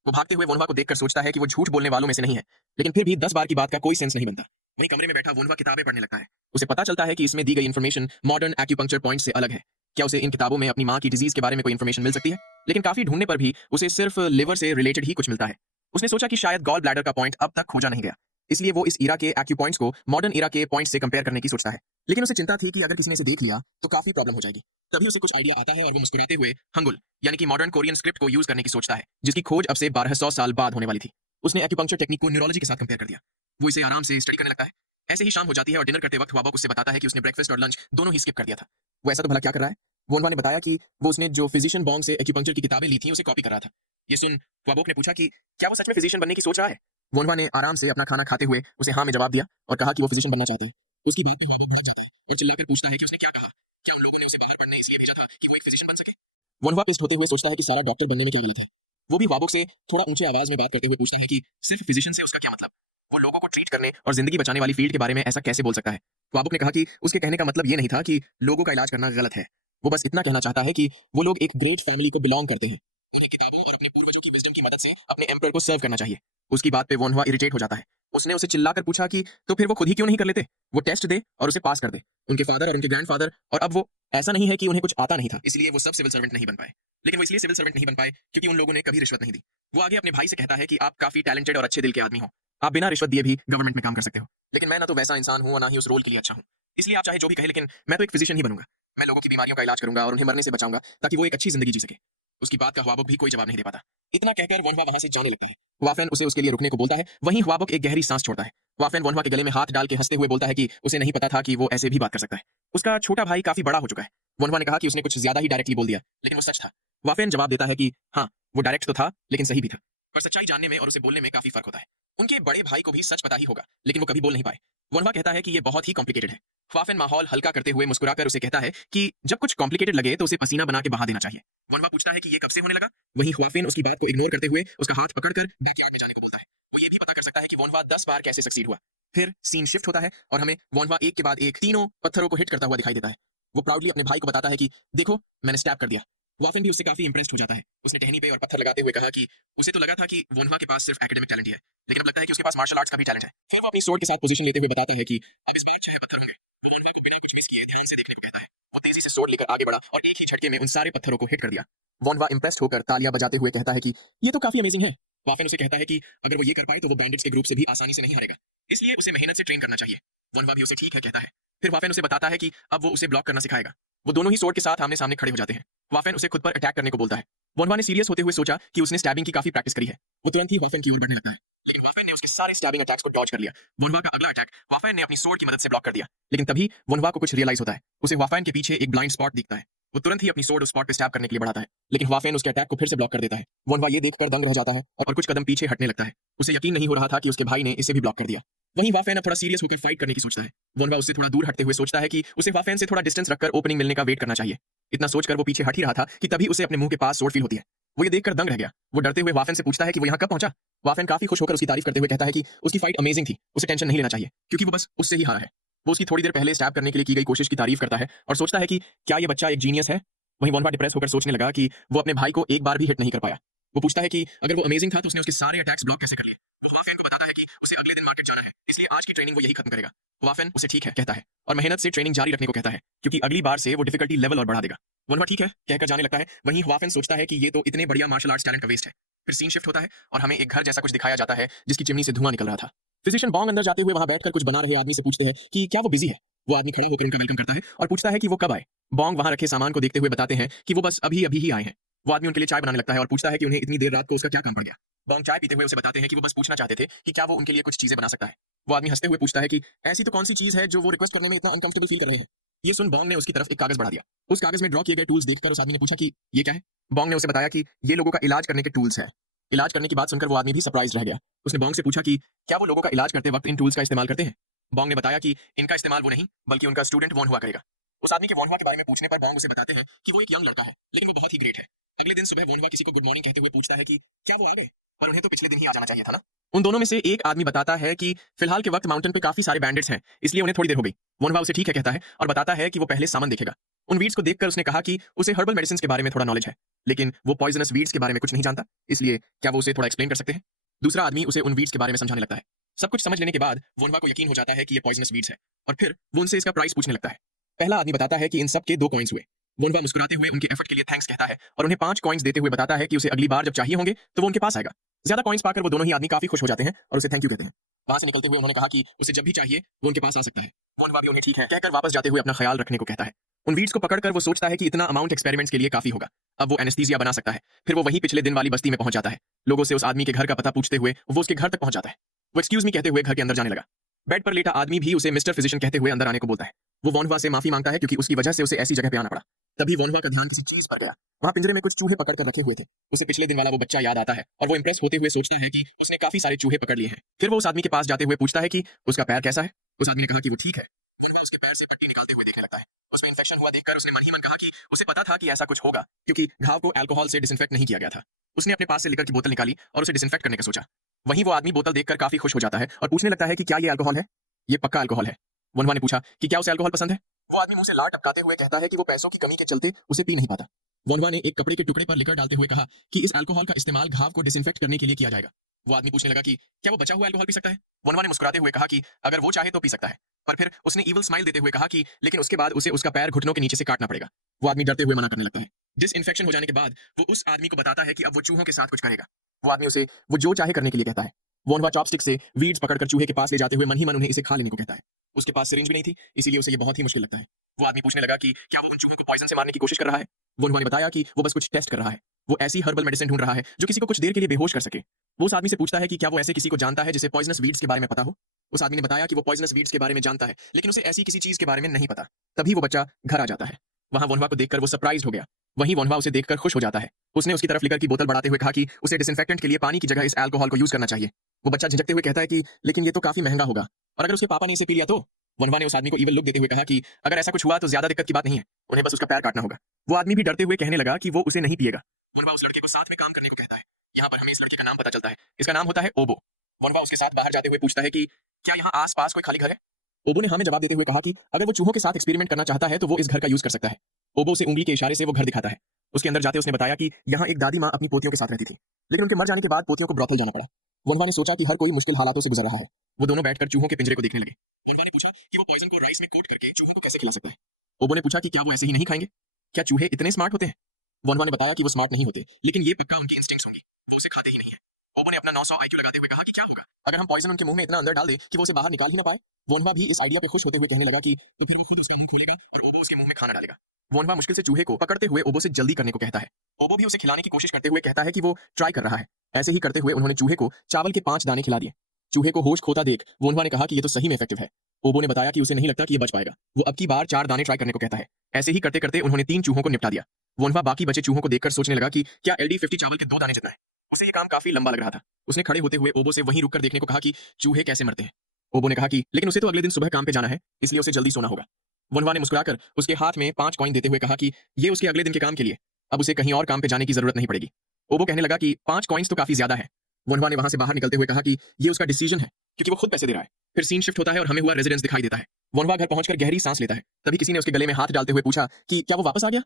वो भागते हुए वनवा को देखकर सोचता है कि वो झूठ बोलने वालों में से नहीं है, लेकिन फिर भी 10 बार की बात का कोई सेंस नहीं बनता। वहीं कमरे में बैठा वनवा किताबें पढ़ने लगता है। उसे पता चलता है कि इसमें दी गई इन्फॉर्मेशन मॉडर्न एक्यूपंक्चर पॉइंट से अलग है। क्या उसे इन किताबों में अपनी मां की डिजीज के बारे में कोई इन्फॉर्मेशन मिल सकती है, लेकिन काफी ढूंढने पर भी उसे सिर्फ लिवर से रिलेटेड ही कुछ मिलता है। उसने सोचा कि शायद गॉल ब्लैडर का पॉइंट अब तक खोजा नहीं गया, इसलिए वो इस इरा के एक्यू पॉइंट्स को मॉडर्न इरा के पॉइंट्स से कंपेयर करने की सोचता है। लेकिन उसे चिंता थी कि अगर किसी ने इसे देख लिया तो काफी प्रॉब्लम हो जाएगी। तभी उसे कुछ आइडिया आता है और वो मुस्कुराते हुए हंगुल यानी कि मॉडर्न कोरियन स्क्रिप्ट को यूज करने की सोचता है, जिसकी खोज अब से 1200 साल बाद होने वाली थी। उसने एक्यूपंक्चर टेक्निक को न्यूरोलॉजी के साथ कंपेयर कर दिया। वो इसे आराम से स्टडी करने लगता है। ऐसे ही शाम हो जाती है और डिनर करते वक्त वाबक उससे बताता है कि उसने ब्रेकफास्ट और लंच दोनों ही स्किप कर दिया था। वो ऐसा तो भला क्या कर रहा है। वोनवा ने बताया कि वो उसने जो फिजिशियन बॉन्ग से एक्यूपंक्चर की किताबें ली थी उसे कॉपी कर रहा था। ये सुन वाबोक ने पूछा कि क्या वो सच में फिजिशियन बनने की सोच रहा है। वोनवा ने आराम से अपना खाना खाते हुए उसे हाँ में जवाब दिया और कहा कि वो फिजिशियन बनना चाहते हैं। उसकी बात पे वाबोक भाग जाता है और चिल्लाकर पूछता है कि उसने क्या कहा। क्या उन लोगों ने उसे बाहर पढ़ने इसलिए भेजा था कि वो एक फिजिशियन बन सके। वोनवा पिस्ट होते हुए सोचता है कि सारा डॉक्टर बनने में क्या गलत है। वो भी वाबोक से थोड़ा ऊंचे आवाज में बात करते हुए पूछता है कि सिर्फ फिजिशियन से उसका क्या मतलब। वो लोगों को ट्रीट करने और जिंदगी बचाने वाली फील्ड के बारे में ऐसा कैसे बोल सकता है। वाबुक ने कहा कि उसके कहने का मतलब ये नहीं था कि लोगों का इलाज करना गलत है। वो बस इतना कहना चाहता है कि वो लोग एक ग्रेट फैमिली को बिलोंग करते हैं। उन्हें किताबों और अपने पूर्वजों की विजडम की मदद से अपने एम्परर को सर्व करना चाहिए। उसकी बात पे वोनवा इरिटेट हो जाता है। उसने उसे चिल्लाकर पूछा कि तो फिर वो खुद ही क्यों नहीं कर लेते। वो टेस्ट दे और उसे पास कर दे। उनके फादर और उनके ग्रैंडफादर, और अब वो ऐसा नहीं है कि उन्हें कुछ आता नहीं था इसलिए वो सब सिविल सर्वेंट नहीं बन पाए। लेकिन वो इसलिए सिविल सर्वेंट नहीं बन पाए क्योंकि उन लोगों ने कभी रिश्वत नहीं दी। वो आगे अपने भाई से कहता है कि आप काफी टैलेंटेड और अच्छे दिल के आदमी हो। आप बिना रिश्वत दिए भी गवर्नमेंट में काम कर सकते हो। लेकिन मैं ना तो वैसा इंसान हूं और ना ही उस रोल के लिए अच्छा हूं। इसलिए आप चाहे जो भी कहे, लेकिन मैं तो एक फिजिशियन ही बनूंगा। मैं लोगों की बीमारियों का इलाज करूंगा और उन्हें मरने से बचाऊंगा ताकि वो एक अच्छी जिंदगी जी सके। उसकी बात का ख्वाबोक भी कोई जवाब नहीं दे पाता। इतना कहकर वनवा वहां से जाने लगता है। वाफेन उसे उसके लिए रुकने को बोलता है। वहीं ख्वाबोक एक गहरी सांस छोड़ता है। वाफेन वनवा के गले में हाथ डाल के हंसते हुए बोलता है कि उसे नहीं पता था कि वो ऐसे भी बात कर सकता है। उसका छोटा भाई काफी बड़ा हो चुका है। वनवा ने कहा कि उसने कुछ ज्यादा ही डायरेक्टली बोल दिया, लेकिन वो सच था। वाफेन जवाब देता है कि हाँ, वो डायरेक्ट तो था लेकिन सही भी था। पर सच्चाई जानने में और उसे बोलने में काफी फर्क होता है। उनके बड़े भाई को भी सच पता ही होगा, लेकिन वो कभी बोल नहीं पाए। वनवा कहता है कि ये बहुत ही कॉम्प्लिकेटेड है। ख्वाफिन माहौल हल्का करते हुए मुस्कुराकर उसे कहता है कि जब कुछ कॉम्प्लिकेटेड लगे तो उसे पसीना बना के बहा देना चाहिए। वनवा पूछता है कि ये कब से होने लगा। वहीं ख्वाफिन उसकी बात को इग्नोर करते हुए उसका हाथ पकड़कर बैकयार्ड में जाने को बोलता है। वो ये भी पता कर सकता है कि वनवा 10 बार कैसे सक्सीड हुआ। फिर सीन शिफ्ट होता है और हमें वनवा एक के बाद एक तीनों पत्थरों को हिट करता हुआ दिखाई देता है। वो प्राउडली अपने भाई को बताता है कि देखो, मैंने स्टैप कर दिया। वाफिन भी उससे काफी इंप्रेस्ड हो जाता है। उसने टहनी पे और पत्थर लगाते हुए कहा कि उसे तो लगा था कि वोनवा के पास सिर्फ एकेडमिक टैलेंट ही है, लेकिन अब लगता है कि उसके पास मार्शल आर्ट्स का भी टैलेंट है। फिर वो अपनी स्वॉर्ड के साथ पोजीशन लेते हुए बताता है कि अब इस बार 6 पत्थर होंगे। वो वोनवा को बिना कुछ मिस किए ध्यान से देखने को कहता है। वो तेजी से स्वॉर्ड लेकर आगे बढ़ा और एक ही झटके में उन सारे पत्थरों को हिट कर दिया। वोनवा इंप्रेस्ड होकर तालियां बजाते हुए कहता है कि ये तो काफी अमेजिंग है। वाफिन उसे कहता है कि अगर वो ये कर पाए तो वो बैंडिट्स के ग्रुप से भी आसानी से नहीं हारेगा, इसलिए उसे मेहनत से ट्रेन करना चाहिए। वोनवा भी उसे ठीक है कहता है। फिर वाफिन उसे बताता है कि अब वो उसे ब्लॉक करना सिखाएगा। वो दोनों ही स्वॉर्ड के साथ आमने सामने खड़े हो जाते हैं। वाफिन उसे खुद पर अटैक करने को बोलता है। वोनवा ने सीरियस होते हुए सोचा कि उसने स्टैबिंग की काफी प्रैक्टिस करी है। वो तुरंत ही वाफिन की ओर बढ़ने लगता है, लेकिन वाफिन ने उसके सारे स्टैबिंग अटैक्स को डॉज कर लिया। वोनवा का अगला अटैक वाफिन ने अपनी स्वॉर्ड की मदद से ब्लॉक कर दिया, लेकिन तभी वोनवा को कुछ रियलाइज होता है। उसे वाफिन के पीछे एक ब्लाइंड स्पॉट दिखता है। वो तुरंत ही अपनी स्वॉर्ड उस स्पॉट पे स्टैब करने के लिए बढ़ाता है, लेकिन वाफिन उसके अटैक को फिर से ब्लॉक कर देता है। वोनवा ये देखकर दंग रह जाता है और कुछ कदम पीछे हटने लगता है। उसे यकीन नहीं हो रहा था कि उसके भाई ने इसे भी ब्लॉक कर दिया। वहीं वाफिन अब थोड़ा सीरियस होकर फाइट करने की सोचता है। वोनवा उससे थोड़ा दूर हटते हुए सोचता है कि उसे वाफिन से थोड़ा डिस्टेंस रखकर ओपनिंग मिलने का वेट करना चाहिए। इतना सोचकर वो पीछे हट ही रहा था कि तभी उसे अपने मुंह के पास स्वॉर्ड फील होती है। वो ये देखकर दंग रह गया। वो डरते हुए वाफिन से पूछता है कि वो यहाँ कब पहुंचा। वाफिन काफी खुश होकर उसकी तारीफ करते हुए कहता है कि उसकी फाइट अमेजिंग थी, उसे टेंशन नहीं लेना चाहिए क्योंकि वो बस उससे ही हारा है। वो उसकी थोड़ी देर पहले स्टैब करने के लिए की गई कोशिश की तारीफ करता है और सोचता है कि क्या ये बच्चा एक जीनियस है। वहीं वोनवा डिप्रेस होकर सोचने लगा कि वो अपने भाई को एक बार भी हिट नहीं कर पाया। वो पूछता है कि अगर वो अमेजिंग था तो उसने उसके सारे अटैक्स ब्लॉक कैसे कर लिए। वो वाफिन को बताता है कि उसे अगले दिन मार्केट जाना है, इसलिए आज की ट्रेनिंग वो यही खत्म करेगा। वाफिन उसे ठीक है कहता है और मेहनत से ट्रेनिंग जारी रखने को कहता है क्योंकि अगली बार से वो डिफिकल्टी लेवल और बढ़ा देगा। वोनवा ठीक है कहकर जाने लगता है। वहीं वाफिन सोचता है कि ये तो इतने बढ़िया मार्शल आर्ट्स टैलेंट का वेस्ट है। फिर सीन शिफ्ट होता है और हमें एक घर जैसा कुछ दिखाया जाता है जिसकी चिमनी से धुआं निकल रहा था। फिजिशियन बॉन्ग अंदर जाते हुए वहां बैठकर कुछ बना रहे आदमी से पूछते हैं कि क्या वो बिजी है। वो आदमी खड़ा होकर उनका वेलकम करता है और पूछता है कि वो कब आए। बॉन्ग वहां रखे सामान को देखते हुए बताते हैं कि वो बस अभी अभी ही आए हैं। वो आदमी उनके लिए चाय बनाने लगता है और पूछता है कि उन्हें इतनी देर रात को उसका क्या काम पड़ गया। बॉन्ग चाय पीते हुए उसे बताते हैं कि वो बस पूछना चाहते थे कि क्या वो उनके लिए कुछ चीजें बना सकता है। वो आदमी हंसते हुए पूछता है कि ऐसी तो कौन सी चीज है जो वो रिक्वेस्ट करने में इतना अनकंफर्टेबल फील कर रहे हैं। ये सुन बॉन्ग ने उसकी तरफ एक कागज बढ़ा दिया। उस कागज में ड्रॉ किए गए टूल्स देखकर उस आदमी ने पूछा कि ये क्या है। बॉन्ग ने उसे बताया कि ये लोगों का इलाज करने के टूल्स है। इलाज करने की बात सुनकर वो आदमी भी सरप्राइज रह गया। उसने बॉन्ग से पूछा कि क्या वो लोगों का इलाज करते वक्त इन टूल्स का इस्तेमाल करते हैं। बॉन्ग ने बताया कि इनका इस्तेमाल वो नहीं बल्कि उनका स्टूडेंट वोन हुआ करेगा। उस आदमी के वोन हुआ के बारे में पूछने पर बॉन्ग उसे बताते हैं कि वो एक यंग लड़का है, लेकिन वो बहुत ही ग्रेट है। अगले दिन सुबह वोन हुआ किसी को गुड मॉर्निंग कहते हुए पूछता है कि क्या वो आ गए, पर उन्हें तो पिछले दिन ही आ जाना चाहिए था ना। उन दोनों में से एक आदमी बताता है कि फिलहाल के वक्त माउंटेन पे काफी सारे बैंडिट्स हैं, इसलिए उन्हें थोड़ी देर हो गई। वोन हुआ उसे ठीक है कहता है और बताता है कि वो पहले सामान देखेगा। उन वीड्स को देखकर उसने कहा कि उसे हर्बल मेडिसिन के बारे में थोड़ा नॉलेज है, लेकिन वो पॉइजनस वीड्स के बारे में कुछ नहीं जानता, इसलिए क्या वो उसे थोड़ा एक्सप्लेन कर सकते हैं। दूसरा आदमी उसे उन वीड्स के बारे में समझाने लगता है। सब कुछ समझ लेने के बाद वोनवा को यकीन हो जाता है कि ये पॉइजनस वीड्स है और फिर वो उनसे इसका प्राइस पूछने लगता है। पहला आदमी बताता है कि इन सब के 2 कॉइन्स हुए। वोनवा मुस्कुराते हुए उनके एफर्ट के लिए थैंक्स कहता है और उन्हें 5 कॉइन्स देते हुए बताता है कि उसे अगली बार जब चाहिए होंगे तो वो उनके पास आएगा। ज्यादा कॉइन्स पाकर वो दोनों ही आदमी काफी खुश हो जाते हैं और उसे थैंक यू कहते हैं। वहां से निकलते हुए उन्होंने कहा कि उसे जब भी चाहिए वो उनके पास आ सकता है। वोनवा भी उन्हें ठीक है कहकर वापस जाते हुए अपना ख्याल रखने को कहता है। उन वीड्स को पकड़कर वो सोचता है कि इतना अमाउंट एक्सपेरिमेंट्स के लिए काफी होगा। अब वो एनेस्थीसिया बना सकता है। फिर वो वहीं पिछले दिन वाली बस्ती में पहुंच जाता है। लोगों से उस आदमी के घर का पता पूछते हुए वो उसके घर तक पहुंच जाता है। वो एक्सक्यूज मी कहते हुए घर के अंदर जाने लगा। बेड पर लेटा आदमी भी उसे मिस्टर फिजिशियन कहते हुए अंदर आने को बोलता है। वो वोनवा से माफी मांगता है क्योंकि उसकी वजह से उसे ऐसी जगह पे आना पड़ा। तभी वोनवा का ध्यान किसी चीज पर गया। वहां पिंजरे में कुछ चूहे पकड़ कर रखे हुए थे। उसे पिछले दिन वाला वो बच्चा याद आता है और वो इंप्रेस होते हुए सोचता है कि उसने काफी सारे चूहे पकड़ लिए हैं। फिर वो उस आदमी के पास जाते हुए पूछता है कि उसका पैर कैसा है। उस आदमी ने कहा कि वो ठीक है। वोनवा उसके पैर से पट्टी निकालते हुए देखने लगता है। उसमें इन्फेक्शन हुआ देखकर उसने मन ही मन कहा कि उसे पता था कि ऐसा कुछ होगा क्योंकि घाव को अल्कोहल से डिसइंफेक्ट नहीं किया गया था। उसने अपने पास से लिकर की बोतल निकाली और उसे डिसइंफेक्ट करने का सोचा। वहीं वो आदमी बोतल देखकर काफी खुश हो जाता है और पूछने लगता है कि क्या ये अल्कोहल है। ये पक्का अल्कोहल है। वोनवा ने पूछा कि क्या उसे अल्कोहल पसंद है। वो आदमी मुंह से लार टपकाते हुए कहता है कि वो पैसों की कमी के चलते उसे पी नहीं पाता। वोनवा ने एक कपड़े के टुकड़े पर लिकर डालते हुए कहा कि इस अल्कोहल का इस्तेमाल घाव को डिसइंफेक्ट करने के लिए किया जाएगा। वो आदमी पूछने लगा कि क्या वो बचा हुआ अल्कोहल पी सकता है। वोनवा ने मुस्कुराते हुए कहा कि अगर वो चाहे तो पी सकता है, पर फिर उसने ईविल स्माइल देते हुए कहा कि लेकिन उसके बाद उसे उसका पैर घुटनों के नीचे से काटना पड़ेगा। वो आदमी डरते हुए मना करने लगता है। डिसइंफेक्शन हो जाने के बाद वो उस आदमी को बताता है कि अब वो चूहों के साथ कुछ करेगा। वो आदमी उसे वो जो चाहे करने के लिए कहता है। वोनवा चॉपस्टिक से वीड्स पकड़कर चूहे के पास ले जाते हुए मन ही मन उन्हें इसे खा लेने को कहता है। उसके पास सिरिंज भी नहीं थी, इसीलिए उसे ये बहुत ही मुश्किल लगता है। वो आदमी पूछने लगा कि क्या वो उन चूहों को पॉइजन से मारने की कोशिश कर रहा है। वोनवा ने बताया कि वो बस कुछ टेस्ट कर रहा है। वो ऐसी हर्बल मेडिसिन ढूंढ रहा है जो किसी को कुछ देर के लिए बेहोश कर सके। वो उस आदमी से पूछता है कि क्या वो ऐसे किसी को जानता है जिसे पॉइजनस वीड्स के बारे में पता हो। उस आदमी ने बताया कि वो पॉइजनस वीड्स के बारे में जानता है, लेकिन उसे ऐसी किसी चीज के बारे में नहीं पता। तभी वो बच्चा घर आ जाता है। वहां वोनवा को देखकर वो सरप्राइज हो गया। वहीं वोनवा उसे देखकर खुश हो जाता है। उसने उसकी तरफ लिकर की बोतल बढ़ाते हुए कहा कि उसे डिसइंफेक्टेंट के लिए पानी की जगह इस अल्कोहल को यूज करना चाहिए। वो बच्चा झिझकते हुए कहता है कि लेकिन ये तो काफी महंगा होगा, और अगर उसके पापा ने इसे पी लिया तो? वोनवा ने उस आदमी को इवल लुक देते हुए कहा कि अगर ऐसा कुछ हुआ तो ज्यादा दिक्कत की बात नहीं है, उन्हें बस उसका पैर काटना होगा। वो आदमी भी डरते हुए कहने लगा कि वो उसे नहीं पिएगा। वोनवा उस लड़के को साथ में काम करने को कहता है। यहाँ पर हमें इस लड़के का नाम पता चलता है, इसका नाम होता है ओबो। वोनवा उसके साथ बाहर जाते हुए पूछता है कि क्या यहाँ आस पास कोई खाली घर है? ओबो ने हाँ में जवाब देते हुए कहा कि अगर वो चूहों के साथ एक्सपेरिमेंट करना चाहता है तो वो इस घर का यूज कर सकता है। ओबो से उंगली के इशारे से वो घर दिखाता है। उसके अंदर जाते उसने बताया कि यहाँ एक दादी माँ अपनी पोतियों के साथ रहती थी, लेकिन उनके मर जाने के बाद पोतियों को ब्रॉथल जाना पड़ा। वोनवा ने सोचा कि हर कोई मुश्किल हालातों से गुजर रहा है। वो दोनों बैठकर चूहों के पिंजरे को देखने लगे। वोनवा ने पूछा कि वो पॉइजन को राइस में कोट करके चूहों को कैसे खिला सकता है। ओबो ने पूछा कि क्या वो ऐसे ही नहीं खाएंगे? क्या चूहे इतने स्मार्ट होते हैं? वोनवा ने बताया कि वो स्मार्ट नहीं होते, लेकिन ये पक्का उनकी इंस्टिंक्ट्स होंगी, वो उसे खाते ही नहीं है। ओबो ने अपना 900 आईक्यू लगाते हुए कहा कि क्या होगा अगर हम पॉइजन उनके मुंह में इतना अंदर डाल दे कि वो उसे बाहर निकाल ही ना पाए। वोनवा भी इस आइडिया पे खुश होते हुए कहने लगा कि तो फिर वो खुद उसका मुंह खोलेगा और ओबो उसके मुंह में खाना डालेगा। वोनवा मुश्किल से चूहे को पकड़ते हुए ओबो से जल्दी करने को कहता है। ओबो भी उसे खिलाने की कोशिश करते हुए कहता है कि वो ट्राई कर रहा है। ऐसे ही करते हुए उन्होंने चूहे को चावल के 5 दाने खिला दिए। चूहे को होश खोता देख वोनवा ने कहा कि ये तो सही में इफेक्टिव है। ओबो ने बताया कि उसे नहीं लगता कि ये बच पाएगा। वो अब की बार 4 दाने ट्राई करने को कहता है। ऐसे ही करते करते उन्होंने 3 चूहों को निपटा दिया। वोनवा बाकी बचे चूहों को देखकर सोचने लगा कि क्या LD50 चावल के 2 दाने जितना है। उसे ये काम काफी लंबा लग रहा था। उसने खड़े होते हुए ओबो से वहीं रुककर देखने को कहा कि चूहे कैसे मरते हैं। ओबो ने कहा कि लेकिन उसे तो अगले दिन सुबह काम पे जाना है, इसलिए उसे जल्दी सोना होगा। वोनवा ने मुस्कुराकर उसके हाथ में 5 कॉइन देते हुए कहा कि ये उसके अगले दिन के काम के लिए, अब उसे कहीं और काम पे जाने की जरूरत नहीं पड़ेगी। ओबो कहने लगा कि 5 कॉइन्स तो काफी ज्यादा है। वोनवा ने वहां से बाहर निकलते हुए कहा कि ये उसका डिसीजन है, क्योंकि वो खुद पैसे दे रहा है। फिर सीन शिफ्ट होता है और हमें हुआ रेजिडेंस दिखाई देता है। वोनवा घर पहुंचकर गहरी सांस लेता है। तभी किसी ने उसके गले में हाथ डालते हुए पूछा कि क्या वो वापस आ गया?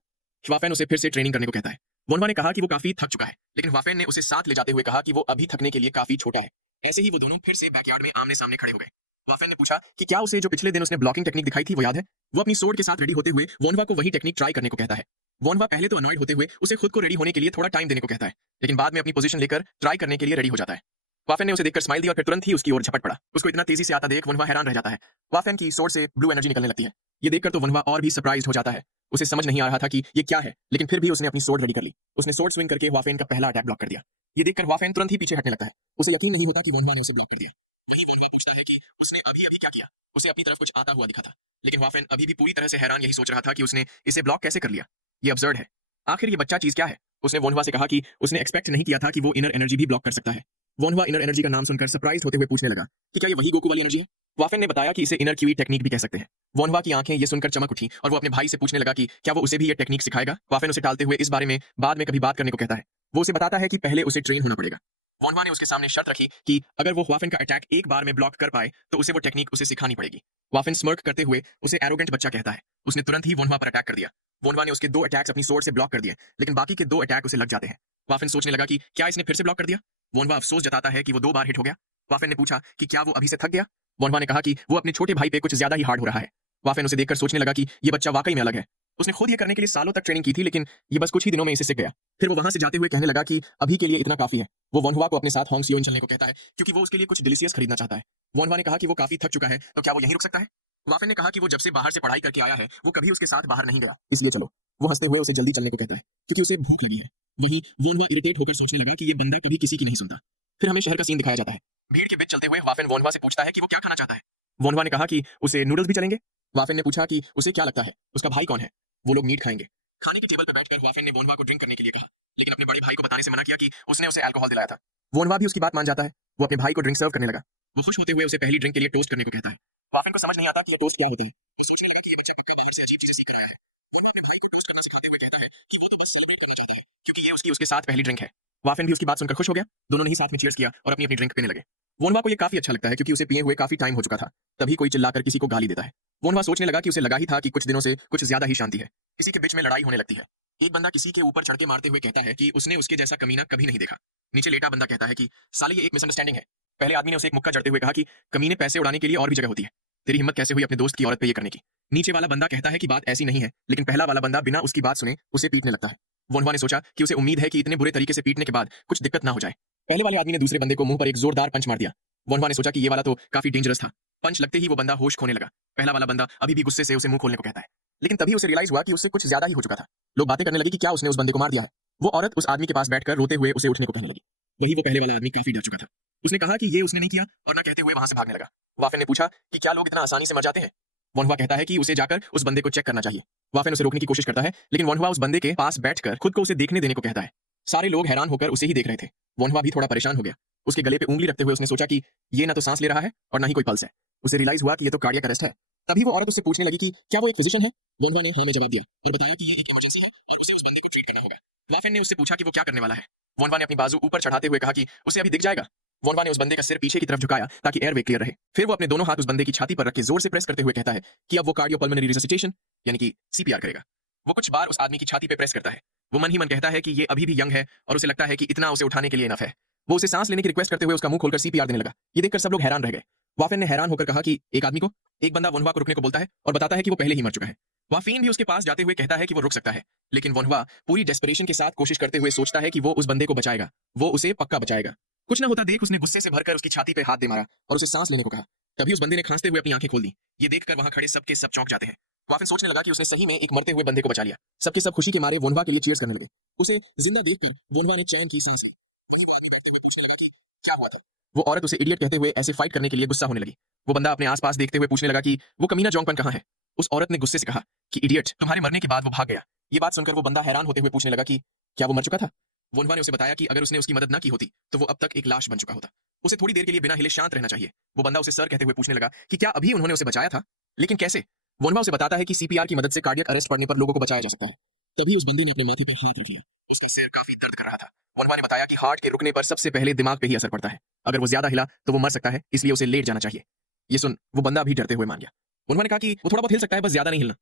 वाफेन उसे फिर से ट्रेनिंग करने को कहता है। वोनवा ने कहा कि वो काफी थक चुका है, लेकिन वाफेन ने उसे साथ ले जाते हुए कहा कि वो अभी थकने के लिए काफी छोटा है। ऐसे ही वो दोनों फिर से बैकयार्ड में आमने सामने खड़े हो गए। वाफेन ने पूछा कि क्या उसे जो पिछले दिन उसने ब्लॉकिंग टेक्निक दिखाई थी वो याद है? वो अपनी सोर्ड के साथ रेडी होते हुए वोनवा को वही टेक्निक ट्राई करने को कहता है। वोनवा पहले तो अनॉयड होते हुए उसे खुद को रेडी होने के लिए थोड़ा टाइम देने को कहता है, लेकिन बाद में अपनी पोजीशन लेकर ट्राई करने के लिए रेडी हो जाता है। वाफेन ने उसे देखकर स्माइल दी और फिर तुरंत ही उसकी ओर झपट पड़ा। उसको इतना तेजी से आता देख वोनवा हैरान रह जाता है। वाफेन की सोर्ड से ब्लू एनर्जी निकलने लगती है। ये देखकर तो वोनवा और भी सरप्राइज्ड हो जाता है। उसे समझ नहीं आ रहा था कि ये क्या है, लेकिन फिर भी उसने अपनी सोर्ड रेडी कर ली। उसने सोर्ड स्विंग करके वाफेन का पहला अटैक ब्लॉक कर दिया। ये देखकर वाफेन तुरंत ही पीछे हटने लगता है। उसे यकीन नहीं होता कि वोनवा ने उसे ब्लॉक कर दिया। वहीं वोनवा पूछता है कि उसने अभी अभी क्या किया। उसे अपनी तरफ कुछ आता हुआ दिखा था, लेकिन वाफेन अभी भी पूरी तरह से हैरान यही सोच रहा था कि उसने इसे ब्लॉक कैसे कर लिया। ये अब्सर्ड है। आखिर ये बच्चा चीज क्या है? उसने वोनवा से कहा कि उसने एक्सपेक्ट नहीं किया था कि वो इनर एनर्जी भी ब्लॉक कर सकता है। वोनवा इनर एनर्जी का नाम सुनकर सरप्राइज होते हुए पूछने लगा कि क्या ये वही गोकू वाली एनर्जी है? वाफेन ने बताया कि इसे इनर क्यूई टेक्निक भी कह सकते हैं। वोनवा की आंखें ये सुनकर चमक उठी और वो अपने भाई से पूछने लगा कि क्या वो उसे भी ये टेक्निक सिखाएगा। वाफेन उसे टालते हुए इस बारे में बाद में कभी बात करने को कहता है। वो उसे बताता है कि पहले उसे ट्रेन होना पड़ेगा। वोनवा ने उसके सामने शर्त रखी कि अगर वो वाफेन का अटैक एक बार में ब्लॉक कर पाए तो उसे वो टेक्निक उसे सिखानी पड़ेगी। वाफेन स्मर्क करते हुए उसे एरोगेंट बच्चा कहता है। उसने तुरंत ही वोनवा पर अटैक कर दिया। वोनवा ने उसके 2 अटैक्स अपनी सोर्ड से ब्लॉक कर दिए, लेकिन बाकी के 2 अटैक उसे लग जाते हैं। वाफेन सोचने लगा कि क्या इसने फिर से ब्लॉक कर दिया। वोनवा अफसोस जताता है कि वो 2 बार हिट हो गया। वाफेन ने पूछा कि क्या वो अभी से थक गया। वोनवा ने कहा कि वो अपने छोटे भाई पे कुछ ज्यादा ही हार्ड हो रहा है। वाफेन उसे देखकर सोचने लगा कि ये बच्चा वाकई में अलग है। उसने खुद ये करने के लिए सालों तक ट्रेनिंग की थी, लेकिन ये बस कुछ ही दिनों में इसे सीख गया। फिर वो वहां से जाते हुए कहने लगा कि अभी के लिए इतना काफी है। वो वोनवा को अपने साथ होंगसियोन चलने को कहता है, क्योंकि वो उसके लिए कुछ डिलीशियस खरीदना चाहता है। वोनवा ने कहा कि वो काफी थक चुका है, तो क्या वो यहीं रुक सकता है? वाफेन ने कहा कि वो जब से बाहर से पढ़ाई करके आया है वो कभी उसके साथ बाहर नहीं गया, इसलिए चलो। वो हंसते हुए उसे जल्दी चलने को कहता है, क्योंकि उसे भूख लगी है। वहीं वोनवा इरिटेट होकर सोचने लगा कि ये बंदा कभी किसी की नहीं सुनता। फिर हमें शहर का सीन दिखाया जाता है। भीड़ के बीच चलते हुए वाफेन वोनवा से पूछता है कि वो क्या खाना चाहता है। वोनवा ने कहा कि उसे नूडल्स भी चलेंगे। वाफेन ने पूछा कि उसे क्या लगता है उसका भाई कौन है, वो लोग मीट खाएंगे। खाने की टेबल पर बैठकर वाफेन ने वोनवा को ड्रिंक करने के लिए कहा, लेकिन अपने बड़े भाई को बताने से मना किया कि उसने उसे अल्कोहल दिलाया था। वोनवा भी उसकी बात मान जाता है। वो अपने भाई को ड्रिंक सर्व करने लगा। वो खुश होते हुए उसे पहली ड्रिंक के लिए टोस्ट करने को कहता है। वाफेन को समझ नहीं आता कि ये टोस्ट क्या होता है। वो सोचने लगा कि ये बच्चा पक्का बाहर से अजीब चीजें सीख रहा है। वोनवा अपने भाई को टोस्ट करना सिखाते हुए कहता है कि वो तो बस सेलिब्रेट करना चाहता है, क्योंकि ये उसके साथ पहली ड्रिंक है। वाफेन भी उसकी बात सुनकर खुश हो गया। दोनों ने ही साथ में चीयर्स किया और अपनी अपनी ड्रिंक पीने लगे। वोनवा को ये काफी अच्छा लगता है, क्योंकि उसे पिए हुए काफी टाइम हो चुका था। तभी कोई चिल्लाकर किसी को गाली देता है। वोनवा सोचने लगा कि उसे लगा ही था कि कुछ दिनों से कुछ ज्यादा ही शांति है। किसी के बीच में लड़ाई होने लगती है। एक बंदा किसी के ऊपर चढ़ के मारते हुए कहता है कि उसने उसके जैसा कमीना कभी नहीं देखा। नीचे लेटा बंदा कहता है कि साले ये एक मिसअंडरस्टैंडिंग है। पहले आदमी ने उसे एक मुक्का जड़ते हुए कहा कि कमीने पैसे उड़ाने के लिए और भी जगह होती है, तेरी हिम्मत कैसे हुई अपने दोस्त की औरत पे ये करने की। नीचे वाला बंदा कहता है कि बात ऐसी नहीं है, लेकिन पहला वाला बंदा बिना उसकी बात सुने उसे पीटने लगता है। वोनवा ने सोचा कि उसे उम्मीद है कि इतने बुरे तरीके से पीटने के बाद कुछ दिक्कत ना हो जाए। पहले वाले आदमी ने दूसरे बंदे को मुंह पर एक जोरदार पंच मार दिया। वोनवा ने सोचा कि ये वाला तो काफी डेंजरस था। पंच लगते ही वो बंदा होश खोने लगा। पहला वाला बंदा अभी भी गुस्से से उसे मुंह खोलने को कहता है, लेकिन तभी उसे रियलाइज हुआ कि उससे कुछ ज्यादा ही हो चुका था। लोग बातें करने लगी कि क्या उसने उस बंदे को मार दिया है। वो औरत उस आदमी के पास बैठकर रोते हुए उसे उठने को कहने लगी। वही वो पहले वाला आदमी काफी डर चुका था। उसने कहा कि ये उसने नहीं किया और ना कहते हुए वहां से भागने लगा। वाफेन ने पूछा कि क्या लोग इतना आसानी से मर जाते हैं। वोनवा कहता है कि उसे जाकर उस बंदे को चेक करना चाहिए। वाफेन उसे रोकने की कोशिश करता है, लेकिन वोनहुआ उस बंदे के पास बैठकर खुद को उसे देखने देने को कहता है। सारे लोग हैरान होकर उसे ही देख रहे थे। वोनहुआ भी थोड़ा परेशान हो गया। उसके गले पे उंगली रखते हुए उसने सोचा कि ये ना तो सांस ले रहा है और ना ही कोई पल्स है। उसे रियलाइज हुआ कि ये तो कार्डियक अरेस्ट है। तभी वो औरत उससे पूछने लगी कि क्या वो एक फिजिशियन है। वोनहुआ ने हाँ में जवाब दिया और बताया कि ये एक इमरजेंसी है और उसे उस बंदे को ट्रीट करना होगा। वाफेन ने उससे पूछा कि वो क्या करने वाला है। वोनहुआ ने अपनी बाजू ऊपर चढ़ाते हुए कहा कि उसे अभी दिख जाएगा। वोनहुआ ने उस बंदे का सिर पीछे की तरफ झुकाया ताकि एयरवे क्लियर रहे। फिर वो अपने दोनों हाथ उस बंदे की छाती पर रख के जोर से प्रेस करते हुए कहता है कि अब वो कार्डियोपल्मोनरी रिससिटेशन यानी कि सीपीआर करेगा। वो कुछ बार उस आदमी की छाती पे प्रेस करता है। वो मन ही मन कहता है कि ये अभी भी यंग है और उसे लगता है कि इतना उसे उठाने के लिए इनफ है। वो उसे सांस लेने की रिक्वेस्ट करते हुए उसका मुंह खोलकर सीपीआर देने लगा। ये देखकर सब लोग हैरान रह गए। वाफेन ने हैरान होकर कहा कि एक बंदा वोनहुआ को रुकने को बोलता है और बताता है कि वो पहले ही मर चुका है। वाफीन भी उसके पास जाते हुए कहता है कि वो रुक सकता है, लेकिन वोनहुआ पूरी डेस्परेशन के साथ कोशिश करते हुए सोचता है कि वो उस बंदे को बचाएगा, वो उसे पक्का बचाएगा। कुछ न होता देख उसने गुस्से से भरकर उसकी छाती पे हाथ दे मारा और उसे सांस लेने को कहा। तभी उस बंदे ने खांसते हुए अपनी आंखें खोल दी। ये देखकर वहां खड़े सबके सब चौंक जाते हैं। वाफिन सोचने लगा कि उसने सही में एक मरते हुए बंदे को बचा लिया। सबके सब खुशी के मारे वोनहुआ के लिए चीयर्स करने लगे। उसे जिंदा देखकर वोनहुआ ने चैन की सांस ली। पूछने लगा कि क्या हुआ था। वो औरत उसे इडियट कहते हुए ऐसे फाइट करने के लिए गुस्सा होने लगी। वो बंदा अपने आसपास देखते हुए पूछने लगा कि वो कमीना जोंगपन कहाँ है। उस औरत ने गुस्से से कहा कि इडियट, तुम्हारे मरने के बाद वो भाग गया। ये बात सुनकर वो बंदा हैरान होते हुए पूछने लगा कि क्या वो मर चुका था। वोनहुआ ने उसे बताया कि अगर उसने उसकी मदद न की होती तो वो अब तक एक लाश बन चुका होता। उसे थोड़ी देर के लिए बिना हिले शांत रहना चाहिए। वो बंदा उसे सर कहते हुए पूछने लगा कि क्या अभी उन्होंने उसे बचाया था, लेकिन कैसे। वोनहुआ उसे बताता है कि सीपीआर की मदद से कार्डियक अरेस्ट पड़ने पर लोगों को बचाया जा सकता है। तभी उस बंदे ने अपने माथे पर हाथ रख लिया। उसका सिर काफी दर्द कर रहा था। वोनहुआ ने बताया कि हार्ट के रुकने पर सबसे पहले दिमाग पे ही असर पड़ता है। अगर वो ज्यादा हिला तो वो मर सकता है, इसलिए उसे लेट जाना चाहिए। ये सुन वो बंदा भी डरते हुए मान गया। वोनहुआ ने कहा कि वो थोड़ा बहुत हिल सकता है, बस ज्यादा नहीं हिलना।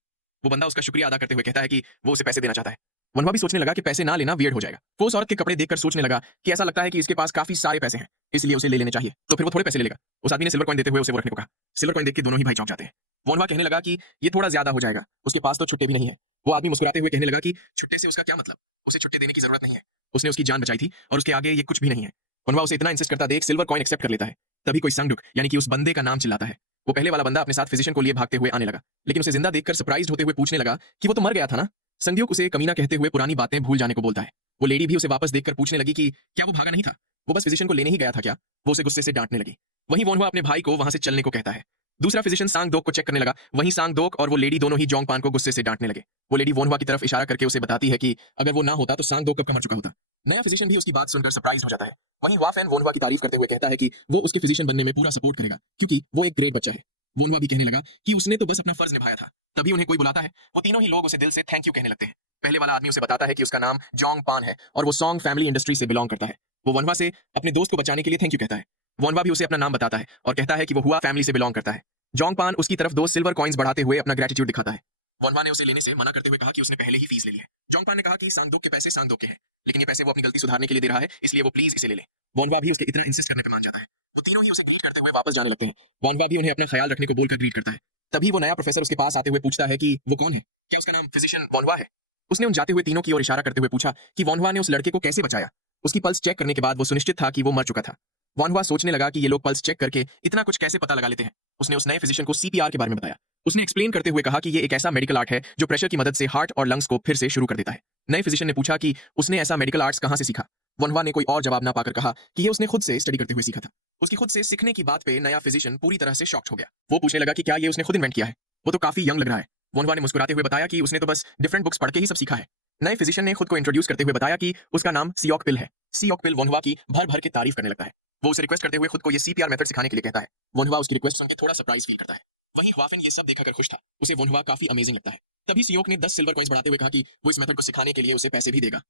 वो बंदा उसका शुक्रिया अदा करते हुए कहता है कि वो उसे पैसे देना चाहता है। वोनहुआ भी सोचने लगा कि पैसे ना लेना वियर्ड हो जाएगा। वो उस औरत के कपड़े देखकर सोचने लगा कि ऐसा लगता है कि इसके पास काफी सारे पैसे हैं, इसलिए उसे ले लेने चाहिए। तो फिर वो थोड़े पैसे ले लेगा। उस आदमी ने सिल्वर कॉइन देते हुए उसे वो रखने को कहा। सिल्वर कॉइन देख के दोनों ही भाई चौंक जाते हैं। वोनहुआ कहने लगा कि ये थोड़ा ज्यादा हो जाएगा, उसके पास तो छुट्टे भी नहीं है। वो आदमी मुस्कुराते हुए कहने लगा कि छुट्टे से उसका क्या मतलब, उसे छुट्टे देने की जरूरत नहीं है। उसने उसकी जान बचाई थी और उसके आगे ये कुछ भी नहीं है। वोनहुआ उसे इतना इंसिस्ट करता देख सिल्वर कॉइन एक्सेप्ट कर लेता है। तभी कोई संगडुक यानी कि उस बंदे का नाम चिल्लाता है। वो पहले वाला बंदा अपने साथ फिजिशियन को लिए भागते हुए आने लगा, लेकिन उसे जिंदा देखकर सरप्राइज्ड होते हुए पूछने लगा कि वो तो मर गया था ना। संगड्यूक उसे कमीना कहते हुए पुरानी बातें भूल जाने को बोलता है। वो लेडी भी उसे वापस देखकर पूछने लगी कि क्या वो भागा नहीं था, वो बस फिजिशियन को लेने ही गया था क्या। वो उसे गुस्से से डांटने लगी। वहीं वोनहुआ अपने भाई को वहां से चलने को कहता है। दूसरा फिजिशियन सांगडोक को चेक करने लगा। वहीं सांगडोक और वो लेडी दोनों ही जोंगपान को गुस्से से डांटने लगे। वो लेडी वोनहुआ की तरफ इशारा करके उसे बताती है कि अगर वो ना होता तो सांगडोक कब का मर चुका होता। नया फिजिशियन भी उसकी बात सुनकर सरप्राइज हो जाता है। वहीं वाफेन वोनहुआ की तारीफ करते हुए कहता है कि वो उसके फिजिशियन बनने में पूरा सपोर्ट करेगा क्योंकि वो एक ग्रेट बच्चा है। वोनहुआ भी कहने लगा कि उसने तो बस अपना फर्ज निभाया था। तभी उन्हें कोई बुलाता है। वो तीनों ही लोग उसे दिल से थैंक यू कहने लगते हैं। पहले वाला आदमी उसे बताता है कि उसका नाम जोंग पान है और वो सॉन्ग फैमिली इंडस्ट्री से बिलोंग करता है। वो वोनहुआ से अपने दोस्त को बचाने के लिए थैंक यू कहता है। वोनहुआ भी उसे अपना नाम बताता है और कहता है कि वो हुआ फैमिली से बिलोंग करता है। जोंग पान उसकी तरफ 2 सिल्वर कॉइंस बढ़ाते हुए अपना ग्रेटिट्यूड दिखाता है। वोनहुआ ने उसे लेने से मना करते हुए कहा कि उसने पहले ही फीस ले ली है। जोंग पान ने कहा कि सांगडोक के पैसे सांगडोक के हैं, लेकिन ये पैसे वो अपनी गलती सुधारने के लिए दे रहा है, इसलिए वो प्लीज इसे ले ले। वोनहुआ भी उसके इतना इंसिस्ट करने पर मान जाता है। वो तीनों ही उसे ग्रीट करते हुए वापस जाने लगते हैं। वोनहुआ भी उन्हें अपना ख्याल रखने को बोलकर ग्रीट करता है। तभी वो नया प्रोफेसर उसके पास आते हुए पूछता है कि वो कौन है, क्या उसका नाम फिजिशियन वोनहुआ है। उसने उन जाते हुए तीनों की ओर इशारा करते हुए पूछा कि वोनहुआ ने उस लड़के को कैसे बचाया। उसकी पल्स चेक करने के बाद वो सुनिश्चित था कि वो मर चुका था। वोनहुआ सोचने लगा कि ये लोग पल्स चेक करके इतना कुछ कैसे पता लगा लेते हैं। उसने उस नए फिजिशियन को सीपीआर के बारे में बताया। उसने एक्सप्लेन करते हुए कहा कि ये एक ऐसा मेडिकल आर्ट है जो प्रेशर की मदद से हार्ट और लंग्स को फिर से शुरू कर देता है। नए फिजिशियन ने पूछा कि उसने ऐसा मेडिकल आर्ट्स कहां से सीखा। वोनहुआ ने कोई और जवाब ना पाकर कहा कि ये उसने खुद से स्टडी करते हुए सीखा था। उसकी खुद से सीखने की बात पे नया फिजिशियन पूरी तरह से शॉक्ड हो गया। वो पूछने लगा कि क्या ये उसने खुद इन्वेंट किया है, वो तो काफी यंग लग रहा है। वोनहुआ ने मुस्कुराते हुए बताया कि उसने तो बस डिफरेंट बुक्स पढ़ के ही सब सीखा है। नए फिजिशियन ने खुद को इंट्रोड्यूस करते हुए बताया कि उसका नाम सियोक पिल है। सियोक पिल वोनहुआ की भर भर के तारीफ करने लगता है। वो उसे रिक्वेस्ट करते हुए खुद को ये सीपीआर मेथड सिखाने के लिए कहता है। वोनहुआ उसकी रिक्वेस्ट सुनकर थोड़ा सरप्राइज फील करता है। वहीं वाफिन ये सब देखकर खुश था। उसे वोनहुआ काफी अमेजिंग लगता है। तभी सियोक ने 10 सिल्वर कॉइंस बढ़ाते हुए कहा कि वो इस मेथड को सिखाने के लिए उसे पैसे भी देगा।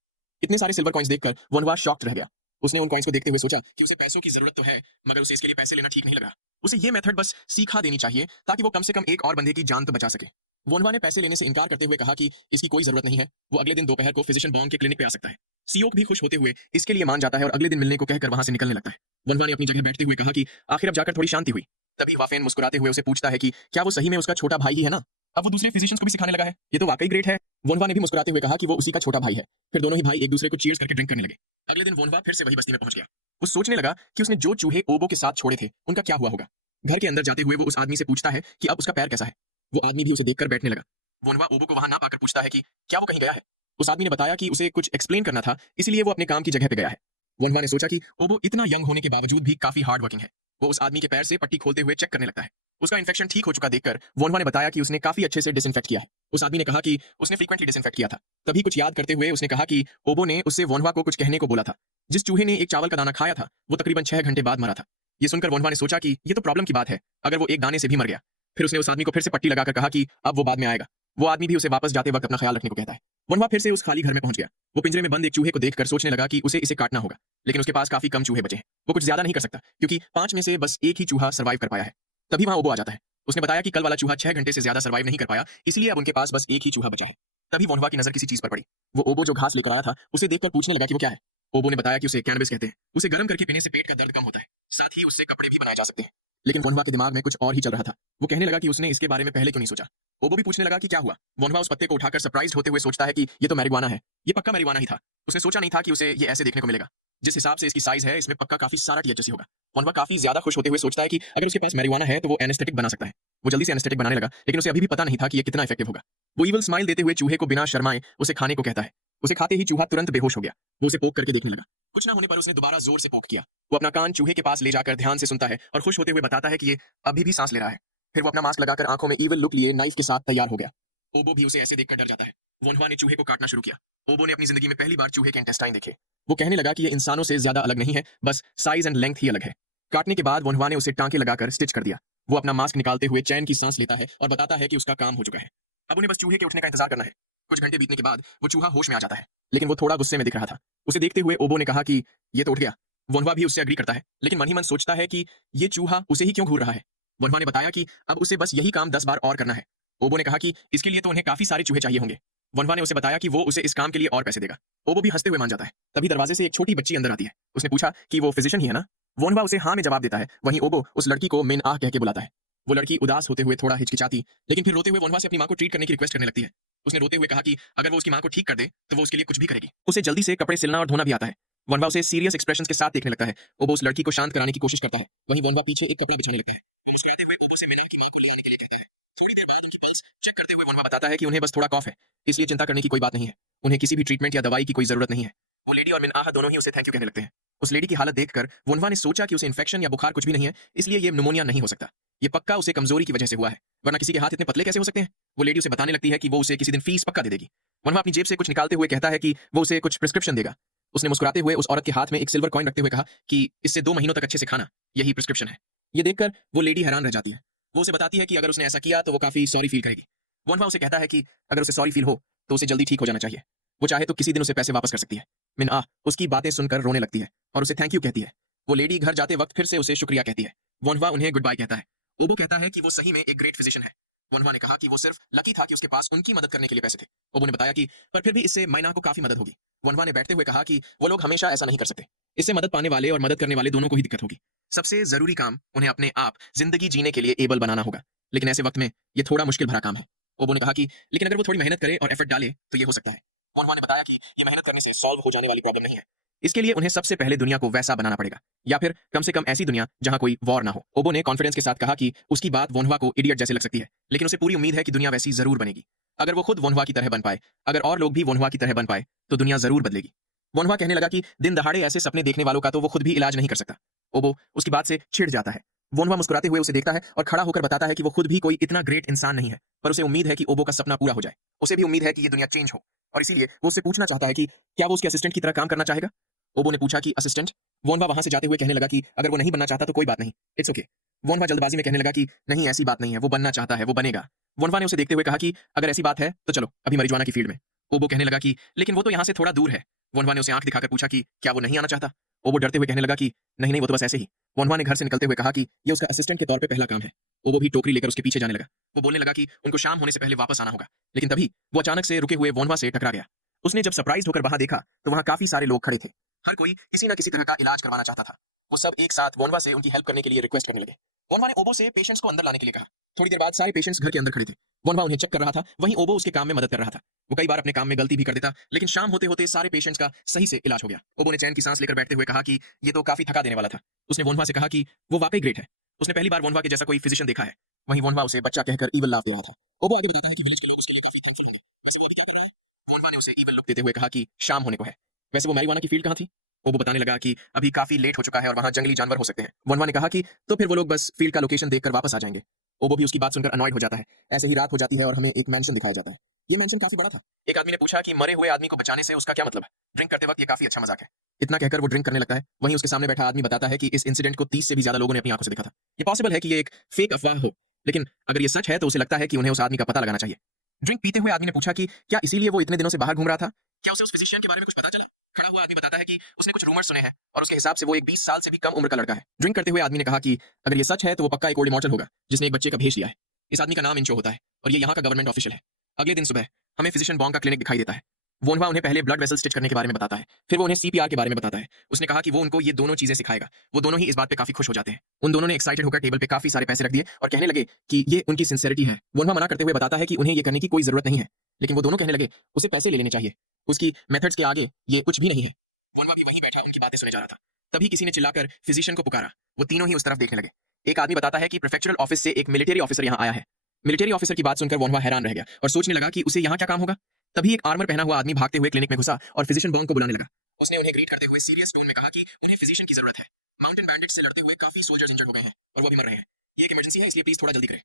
इतने सारे सिल्वर कॉइंस देखकर वोनहुआ शॉक्ड रह गया। उसने उन कॉइंस को देखते हुए सोचा कि उसे पैसों की जरूरत तो है, मगर उसे इसके लिए पैसे लेना ठीक नहीं लगा। उसे ये मेथड बस सीखा देनी चाहिए ताकि वो कम से कम एक और बंदे की जान तो बचा सके। वोनहुआ ने पैसे लेने से इनकार करते हुए कहा कि इसकी कोई जरूरत नहीं है, वो अगले दिन दोपहर को फिजिशियन बॉन्ग के क्लिनिक पे आ सकता है। सियोक भी खुश होते हुए इसके लिए मान जाता है और अगले दिन मिलने को कहकर वहां से निकलने लगता है। वोनहुआ ने अपनी जगह बैठते हुए कहा कि आखिर अब जाकर थोड़ी शांति हुई। तभी वाफेन मुस्कुराते हुए उसे पूछता है कि क्या वो सही में उसका छोटा भाई ही है ना। अब वो दूसरे फिजिशियंस को भी सिखाने लगा है, ये तो वाकई ग्रेट है। वोनहुआ ने भी मुस्कुराते हुए कहा कि वो उसी का छोटा भाई है। फिर दोनों ही भाई एक दूसरे को चीयर्स करके ड्रिंक करने लगे। अगले दिन वोनहुआ फिर से वही बस्ती में पहुंच गया। वो सोचने लगा कि उसने जो चूहे ओबो के साथ छोड़े थे उनका क्या हुआ होगा। घर के अंदर जाते हुए वो उस आदमी से पूछता है कि अब उसका पैर कैसा है। वो आदमी भी उसे देखकर बैठने लगा। वोनहुआ ओबो को वहां ना पाकर पूछता है कि क्या वो कहीं गया है। उस आदमी ने बताया कि उसे कुछ एक्सप्लेन करना था, इसलिए वो अपने काम की जगह पे गया है। वोनहुआ ने सोचा कि ओबो इतना यंग होने के बावजूद भी काफी हार्ड वर्किंग है। वो उस आदमी के पैर से पट्टी खोलते हुए चेक करने लगता है। उसका इन्फेक्शन ठीक हो चुका देखकर वोनहुआ ने बताया कि उसने काफी अच्छे से डिसइंफेक्ट किया है। उस आदमी ने कहा कि उसने फ्रीक्वेंटली डिसइंफेक्ट किया था। तभी कुछ याद करते हुए उसने कहा कि ओबो ने उससे वोनवा को कुछ कहने को बोला था। जिस चूहे ने एक चावल का दाना खाया था वो तकरीबन 6 घंटे बाद मरा था। ये सुनकर वोनवा ने सोचा कि ये तो प्रॉब्लम की बात है, अगर वो एक दाने से भी मर गया। फिर उसने उस आदमी को फिर से पट्टी लगाकर कहा कि अब वो बाद में आएगा। वो आदमी भी उसे वापस जाते वक्त अपना ख्याल रखने को कहता है। वोनवा फिर से उस खाली घर में पहुंच गया। वो पिंजरे में बंद एक चूहे को देखकर सोचने लगा कि उसे इसे काटना होगा, लेकिन उसके पास काफी कम चूहे बचे हैं। वो कुछ ज्यादा नहीं कर सकता क्योंकि 5 में से बस एक ही चूहा सर्वाइव कर पाया है। तभी वहां ओबो आ जाता है। उसने बताया कि कल वाला चूहा 6 घंटे से ज्यादा सर्वाइव नहीं कर पाया, इसलिए अब उनके पास बस एक ही चूहा बचा है। तभी वोनवा की नजर किसी चीज पर पड़ी। वो ओबो जो घास लेकर आया था उसे देखकर पूछने लगा कि वो क्या है। ओबो ने बताया कि उसे कैनबिस कहते हैं। उसे गर्म करके पीने से पेट का दर्द कम होता है, साथ ही उससे कपड़े भी बनाए जा सकते हैं। लेकिन वोनवा के दिमाग में कुछ और ही चल रहा था। वो कहने लगा कि उसने इसके बारे में पहले क्यों नहीं सोचा। ओबो भी पूछने लगा कि क्या हुआ। वोनवा उस पत्ते को उठाकर सरप्राइज्ड होते हुए सोचता है कि ये तो मैरिजुआना है। ये पक्का मैरिजुआना ही था। उसने सोचा नहीं था कि उसे ये ऐसे देखने को मिलेगा। जिस हिसाब से इसकी साइज है इसमें पक्का काफी सारा THC होगा। वोनवा काफी ज्यादा खुश होते हुए सोचता है कि अगर उसके पास मैरिजुआना है तो वो एनेस्थेटिक बना सकता है। वो जल्दी से एनेस्थेटिक बनाने लगा, लेकिन उसे अभी भी पता नहीं था कि ये कितना इफेक्टिव होगा। वो इवल स्माइल देते हुए चूहे को बिना शर्माए उसे खाने को कहता है। उसे खाते ही चूहा तुरंत बेहोश हो गया। वो उसे पोक करके देखने लगा। कुछ ना होने पर उसने दोबारा जोर से पोक किया। वो अपना कान चूहे के पास ले जाकर ध्यान से सुनता है और खुश होते हुए बताता है कि ये अभी भी सांस ले रहा है। फिर वो अपना मास्क लगाकर आंखों में इविल लुक लिए नाइफ के साथ तैयार हो गया। ओबो भी उसे ऐसे देखकर डर जाता है। वोनवा ने चूहे को काटना शुरू किया। ओबो ने अपनी जिंदगी में पहली बार चूहे के इंटेस्टाइन देखे। वो कहने लगा कि ये इंसानों से ज्यादा अलग नहीं है, बस साइज एंड लेंथ ही अलग है। काटने के बाद वोनवा ने उसे टांके लगाकर स्टिच कर दिया। वो अपना मास्क निकालते हुए चैन की सांस लेता है और बताता है कि उसका काम हो चुका है। अब उन्हें बस चूहे के उठने का इंतजार करना है। कुछ घंटे बीतने के बाद वो चूहा होश में आ जाता है, लेकिन वो थोड़ा गुस्से में दिख रहा था। उसे देखते हुए ओबो ने कहा कि ये तो उठ गया। वोनवा भी उससे अग्री करता है, लेकिन मन ही मन सोचता है कि ये चूहा उसे ही क्यों घूर रहा है। वोनवा ने बताया कि अब उसे बस यही काम 10 बार और करना है। ओबो ने कहा कि इसके लिए तो उन्हें काफी सारे चूहे चाहिए होंगे। वनवा ने उसे बताया कि वो उसे इस काम के लिए और पैसे देगा। ओबो भी हंसते हुए मान जाता है। तभी दरवाजे से एक छोटी बच्ची अंदर आती है। उसने पूछा कि वो फिजिशियन ही है ना। वोनवा उसे हाँ में जवाब देता है। वहीं ओबो उस लड़की को मिन आह कह के बुलाता है। वो लड़की उदास होते हुए थोड़ा हिचकिचाती, लेकिन फिर रोते हुए वनवा से अपनी माँ को ट्रीट करने की रिक्वेस्ट करने लगती है। उसने रोते हुए कहा कि अगर वो उसकी माँ को ठीक कर दे तो वो उसके लिए कुछ भी करेगी। उसे जल्दी से कपड़े सिलना और धोना भी आता है। वनवा उसे सीरियस एक्सप्रेशन के साथ देखने लगता है। ओबो उस लड़की को शांत कराने की कोशिश करता है। वहीं वनवा पीछे एक कपड़ा बिछाने लगता है। वो मुस्कुराते हुए ओबो से मिना की माँ को ले आने के लिए कहता है। थोड़ी देर बाद उनकी पल्स चेक करते हुए वनवा बताता है कि उन्हें बस थोड़ा कॉफ है, इसलिए चिंता करने की कोई बात नहीं है। उन्हें किसी भी ट्रीटमेंट या दवाई की कोई जरूरत नहीं है। वो लेडी और मिनआह दोनों ही उसे थैंक यू कहने लगते हैं। उस लेडी की हालत देखकर वनवा ने सोचा कि उसे इन्फेक्शन या बुखार कुछ भी नहीं है, इसलिए ये निमोनिया नहीं हो सकता। ये पक्का उसे कमजोरी की वजह से हुआ है, वरना किसी के हाथ इतने पतले कैसे हो सकते हैं। वो लेडी उसे बताने लगती है कि वो उसे किसी दिन फीस पक्का दे देगी। वनवा अपनी जेब से कुछ निकालते हुए कहता है कि वो उसे कुछ प्रिस्क्रिप्शन देगा। उसने मुस्कुराते हुए उस औरत के हाथ में एक सिल्वर कॉइन रखते हुए कहा कि इससे 2 महीनों तक अच्छे से खाना, यही प्रिस्क्रिप्शन है। ये देखकर वो लेडी हैरान रह जाती है। वो उसे बताती है कि अगर उसने ऐसा किया तो वो काफी सॉरी फील करेगी। वनवा उसे कहता है कि अगर उसे सॉरी फील हो तो उसे जल्दी ठीक हो जाना चाहिए। वो चाहे तो किसी दिन उसे पैसे वापस कर सकती है। मिनआह उसकी बातें सुनकर रोने लगती है और उसे थैंक यू कहती है। वो लेडी घर जाते वक्त फिर से उसे शुक्रिया कहती है। वनवा उन्हें गुड बाय कहता है। ओबो कहता है कि वो सही में एक ग्रेट फिजिशियन है। वनवा ने कहा कि वो सिर्फ लकी था कि उसके पास उनकी मदद करने के लिए पैसे थे। ओबो ने बताया कि पर फिर भी इससे माइना को काफी मदद होगी। वनवा ने बैठते हुए कहा कि वो लोग हमेशा ऐसा नहीं कर सकते। इससे मदद पाने वाले और मदद करने वाले दोनों को ही दिक्कत होगी। सबसे जरूरी काम उन्हें अपने आप जिंदगी जीने के लिए एबल बनाना होगा, लेकिन ऐसे वक्त में ये थोड़ा मुश्किल भरा काम है। ओबो ने कहा कि लेकिन अगर वो थोड़ी मेहनत करे और एफर्ट डाले तो ये हो सकता है। वनवा ने बताया कि ये मेहनत करने से सॉल्व हो जाने वाली प्रॉब्लम नहीं है। इसके लिए उन्हें सबसे पहले दुनिया को वैसा बनाना पड़ेगा, या फिर कम से कम ऐसी दुनिया जहां कोई वॉर ना हो। ओबो ने कॉन्फिडेंस के साथ कहा कि उसकी बात वोनवा को इडियट जैसे लग सकती है, लेकिन उसे पूरी उम्मीद है कि दुनिया वैसी जरूर बनेगी। अगर वो खुद वोनवा की तरह बन पाए, अगर और लोग भी वोनवा की तरह बन पाए तो दुनिया जरूर बदलेगी। वोनवा कहने लगा कि दिन दहाड़े ऐसे सपने देखने वालों का तो वो खुद भी इलाज नहीं कर सकता। ओबो उसकी बात से छिड़ जाता है। वोनवा मुस्कुराते हुए उसे देखता है और खड़ा होकर बताता है कि वो खुद भी कोई इतना ग्रेट इंसान नहीं है, पर उसे उम्मीद है कि ओबो का सपना पूरा हो जाए। उसे भी उम्मीद है कि ये दुनिया चेंज हो, और इसीलिए वो उससे पूछना चाहता है कि क्या वो उसके असिस्टेंट की तरह काम करना चाहेगा। ओबो ने पूछा कि असिस्टेंट। वोनवा वहां से जाते हुए कहने लगा कि अगर वो नहीं बनना चाहता तो कोई बात नहीं, इट्स ओके। वोनवा जल्दबाजी में कहने लगा कि नहीं ऐसी बात नहीं है, वो बनना चाहता है, वो बनेगा। वोनवा ने उसे देखते हुए कहा कि अगर ऐसी बात है तो चलो अभी मरिजुआना की फील्ड में। ओबो कहने लगा कि लेकिन वो तो यहाँ से थोड़ा दूर है। वोनवा ने उसे आंख दिखाकर पूछा कि क्या वो नहीं आना चाहता। ओबो डरते हुए कहने लगा कि नहीं नहीं वो तो बस ऐसे ही। वोनवा ने घर से निकलते हुए कहा कि ये उसका असिस्टेंट के तौर पे पहला काम है। ओबो भी टोकरी लेकर उसके पीछे जाने लगा। वो बोलने लगा कि उनको शाम होने से पहले वापस आना होगा, लेकिन तभी वो अचानक से रुके हुए वोनवा से टकरा गया। उसने जब सरप्राइज होकर वहां देखा तो वहां काफी सारे लोग खड़े थे। हर कोई किसी न किसी तरह का इलाज करवाना चाहता था। वो सब एक साथ वोनवा से उनकी हेल्प करने के लिए रिक्वेस्ट करने लगे। वोनवा ने ओबो से पेशेंट्स को अंदर लाने के लिए कहा। थोड़ी देर बाद सारे पेशेंट्स घर के अंदर खड़े थे। वोनवा उन्हें चेक कर रहा था, वहीं ओबो उसके काम में मदद कर रहा था। वो कई बार अपने काम में गलती भी कर देता, लेकिन शाम होते होते सारे पेशेंट्स का सही से इलाज हो गया। ओबो ने चैन की सांस लेकर बैठते हुए कहा कि ये तो काफी थका देने वाला था। उसने वोनवा से कहा कि वो वाकई ग्रेट है। उसने पहली बार वोनवा के जैसा कोई फिजिशियन देखा है। वहीं वोनवा उसे बच्चा कहकर ईवल लाफ दे रहा था। ओबो आगे बताता है कि विलेज के लोग उसके लिए काफी थैंकफुल होंगे। वैसे वो अभी क्या कर रहा है। वोनवा ने उसे ईवल लुक देते हुए कहा कि शाम होने को है। वैसे वो मैरिजुआना की फील्ड कहाँ थी। ओबो बताने लगा कि अभी काफी लेट हो चुका है और वहां जंगली जानवर हो सकते हैं। वोनवा ने कहा कि तो फिर वो लोग बस फील्ड का लोकेशन देखकर वापस आ जाएंगे। ओबो भी उसकी बात सुनकर अनॉयड हो जाता है। ऐसे ही रात हो जाती है और हमें एक मैंशन दिखाया जाता है। ये मैंशन काफी बड़ा था। एक आदमी ने पूछा कि मरे हुए आदमी को बचाने से उसका क्या मतलब है? ड्रिंक करते वक्त ये काफी अच्छा मजाक है। इतना कहकर वो ड्रिंक करने लगता है। वहीं उसके सामने बैठा आदमी बताता है कि इस इंसिडेंट को 30 से भी ज्यादा लोगों ने अपनी आंखों से देखा था। ये पॉसिबल है कि ये एक फेक अफवाह हो, लेकिन अगर ये सच है तो उसे लगता है कि उन्हें उस आदमी का पता लगाना चाहिए। ड्रिंक पीते हुए आदमी ने पूछा कि क्या इसीलिए वो इतने दिनों से बाहर घूम रहा था? क्या उसे उस फिजिशियन के बारे में कुछ पता चला? खड़ा हुआ आदमी बताता है कि उसने कुछ रूमर सुने हैं और उसके हिसाब से वो एक 20 साल से भी कम उम्र का लड़का है। ड्रिंक करते हुए आदमी ने कहा कि अगर ये सच है तो वो पक्का एक ओल्ड इमॉर्टल होगा जिसने एक बच्चे का भेष लिया है। इस आदमी का नाम इंचो होता है और ये यहाँ का गवर्नमेंट ऑफिशियल है। अगले दिन सुबह हमें फिजिशियन बॉन्ग का क्लिनिक दिखाई देता है। वोनवा उन्हें पहले ब्लड वेसल स्टिच करने के बारे में बताता है, फिर वो उन्हें सीपीआर के बारे में बताता है। उसने कहा कि वो उनको ये दोनों चीजें सिखाएगा। वो दोनों ही इस बात पे काफी खुश हो जाते हैं। उन दोनों ने एक्साइटेड होकर टेबल पे काफी सारे पैसे रख दिए और कहने लगे कि ये उनकी सिंसेरिटी है। वोनवा मना करते हुए बताता है कि उन्हें ये करने की कोई जरूरत नहीं है, लेकिन वो दोनों कहने लगे उसे पैसे ले लेने चाहिए, उसकी मेथड्स के आगे ये कुछ भी नहीं है। वोनवा भी वहीं बैठा उनकी बातें सुने जा रहा था। तभी किसी ने चिल्लाकर फिजिशियन को पुकारा। वो तीनों ही उस तरफ देखने लगे। एक आदमी बताता है कि प्रेफेक्चरल ऑफिस से एक मिलिट्री ऑफिसर यहाँ आया है। मिलिट्री ऑफिसर की बात सुनकर वोनवा हैरान रह गया और सोचने लगा कि उसे यहाँ क्या काम होगा। तभी एक आर्मर पहना हुआ आदमी भागते हुए क्लिनिक में घुसा और फिजिशियन बॉन्ग को बुलाने लगा। उसने उन्हें ग्रीट करते हुए सीरियस टोन में कहा कि उन्हें फिजिशियन की जरूरत है। माउंटेन बैंडिट्स से लड़ते हुए काफी सोल्जर्स इंजर्ड हो गए हैं और वो भी मर रहे हैं। ये एक इमरजेंसी है, इसलिए प्लीज थोड़ा जल्दी करें।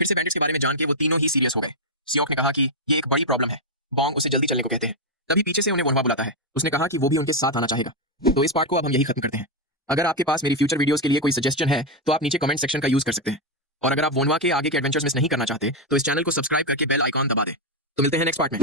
फिर से बैंडिट्स के बारे में जान के वो तीनों ही सीरियस हो गए। सियोक ने कहा कि ये एक बड़ी प्रॉब्लम है, बॉन्ग उसे जल्दी चलने को कहते हैं। तभी पीछे से उन्हें वोनवा बुलाता है। उसने कहा कि वो भी उनके साथ आना चाहेगा। तो इस पार्ट को अब हम यही खत्म करते हैं। अगर आपके पास मेरी फ्यूचर वीडियोस के लिए कोई सजेशन है तो आप नीचे कमेंट सेक्शन का यूज कर सकते हैं। और अगर आप वोनवा के आगे के एडवेंचर्स मिस नहीं करना चाहते तो इस चैनल को सब्सक्राइब करके बेल आइकॉन दबा दें। तो मिलते हैं नेक्स्ट पार्ट में।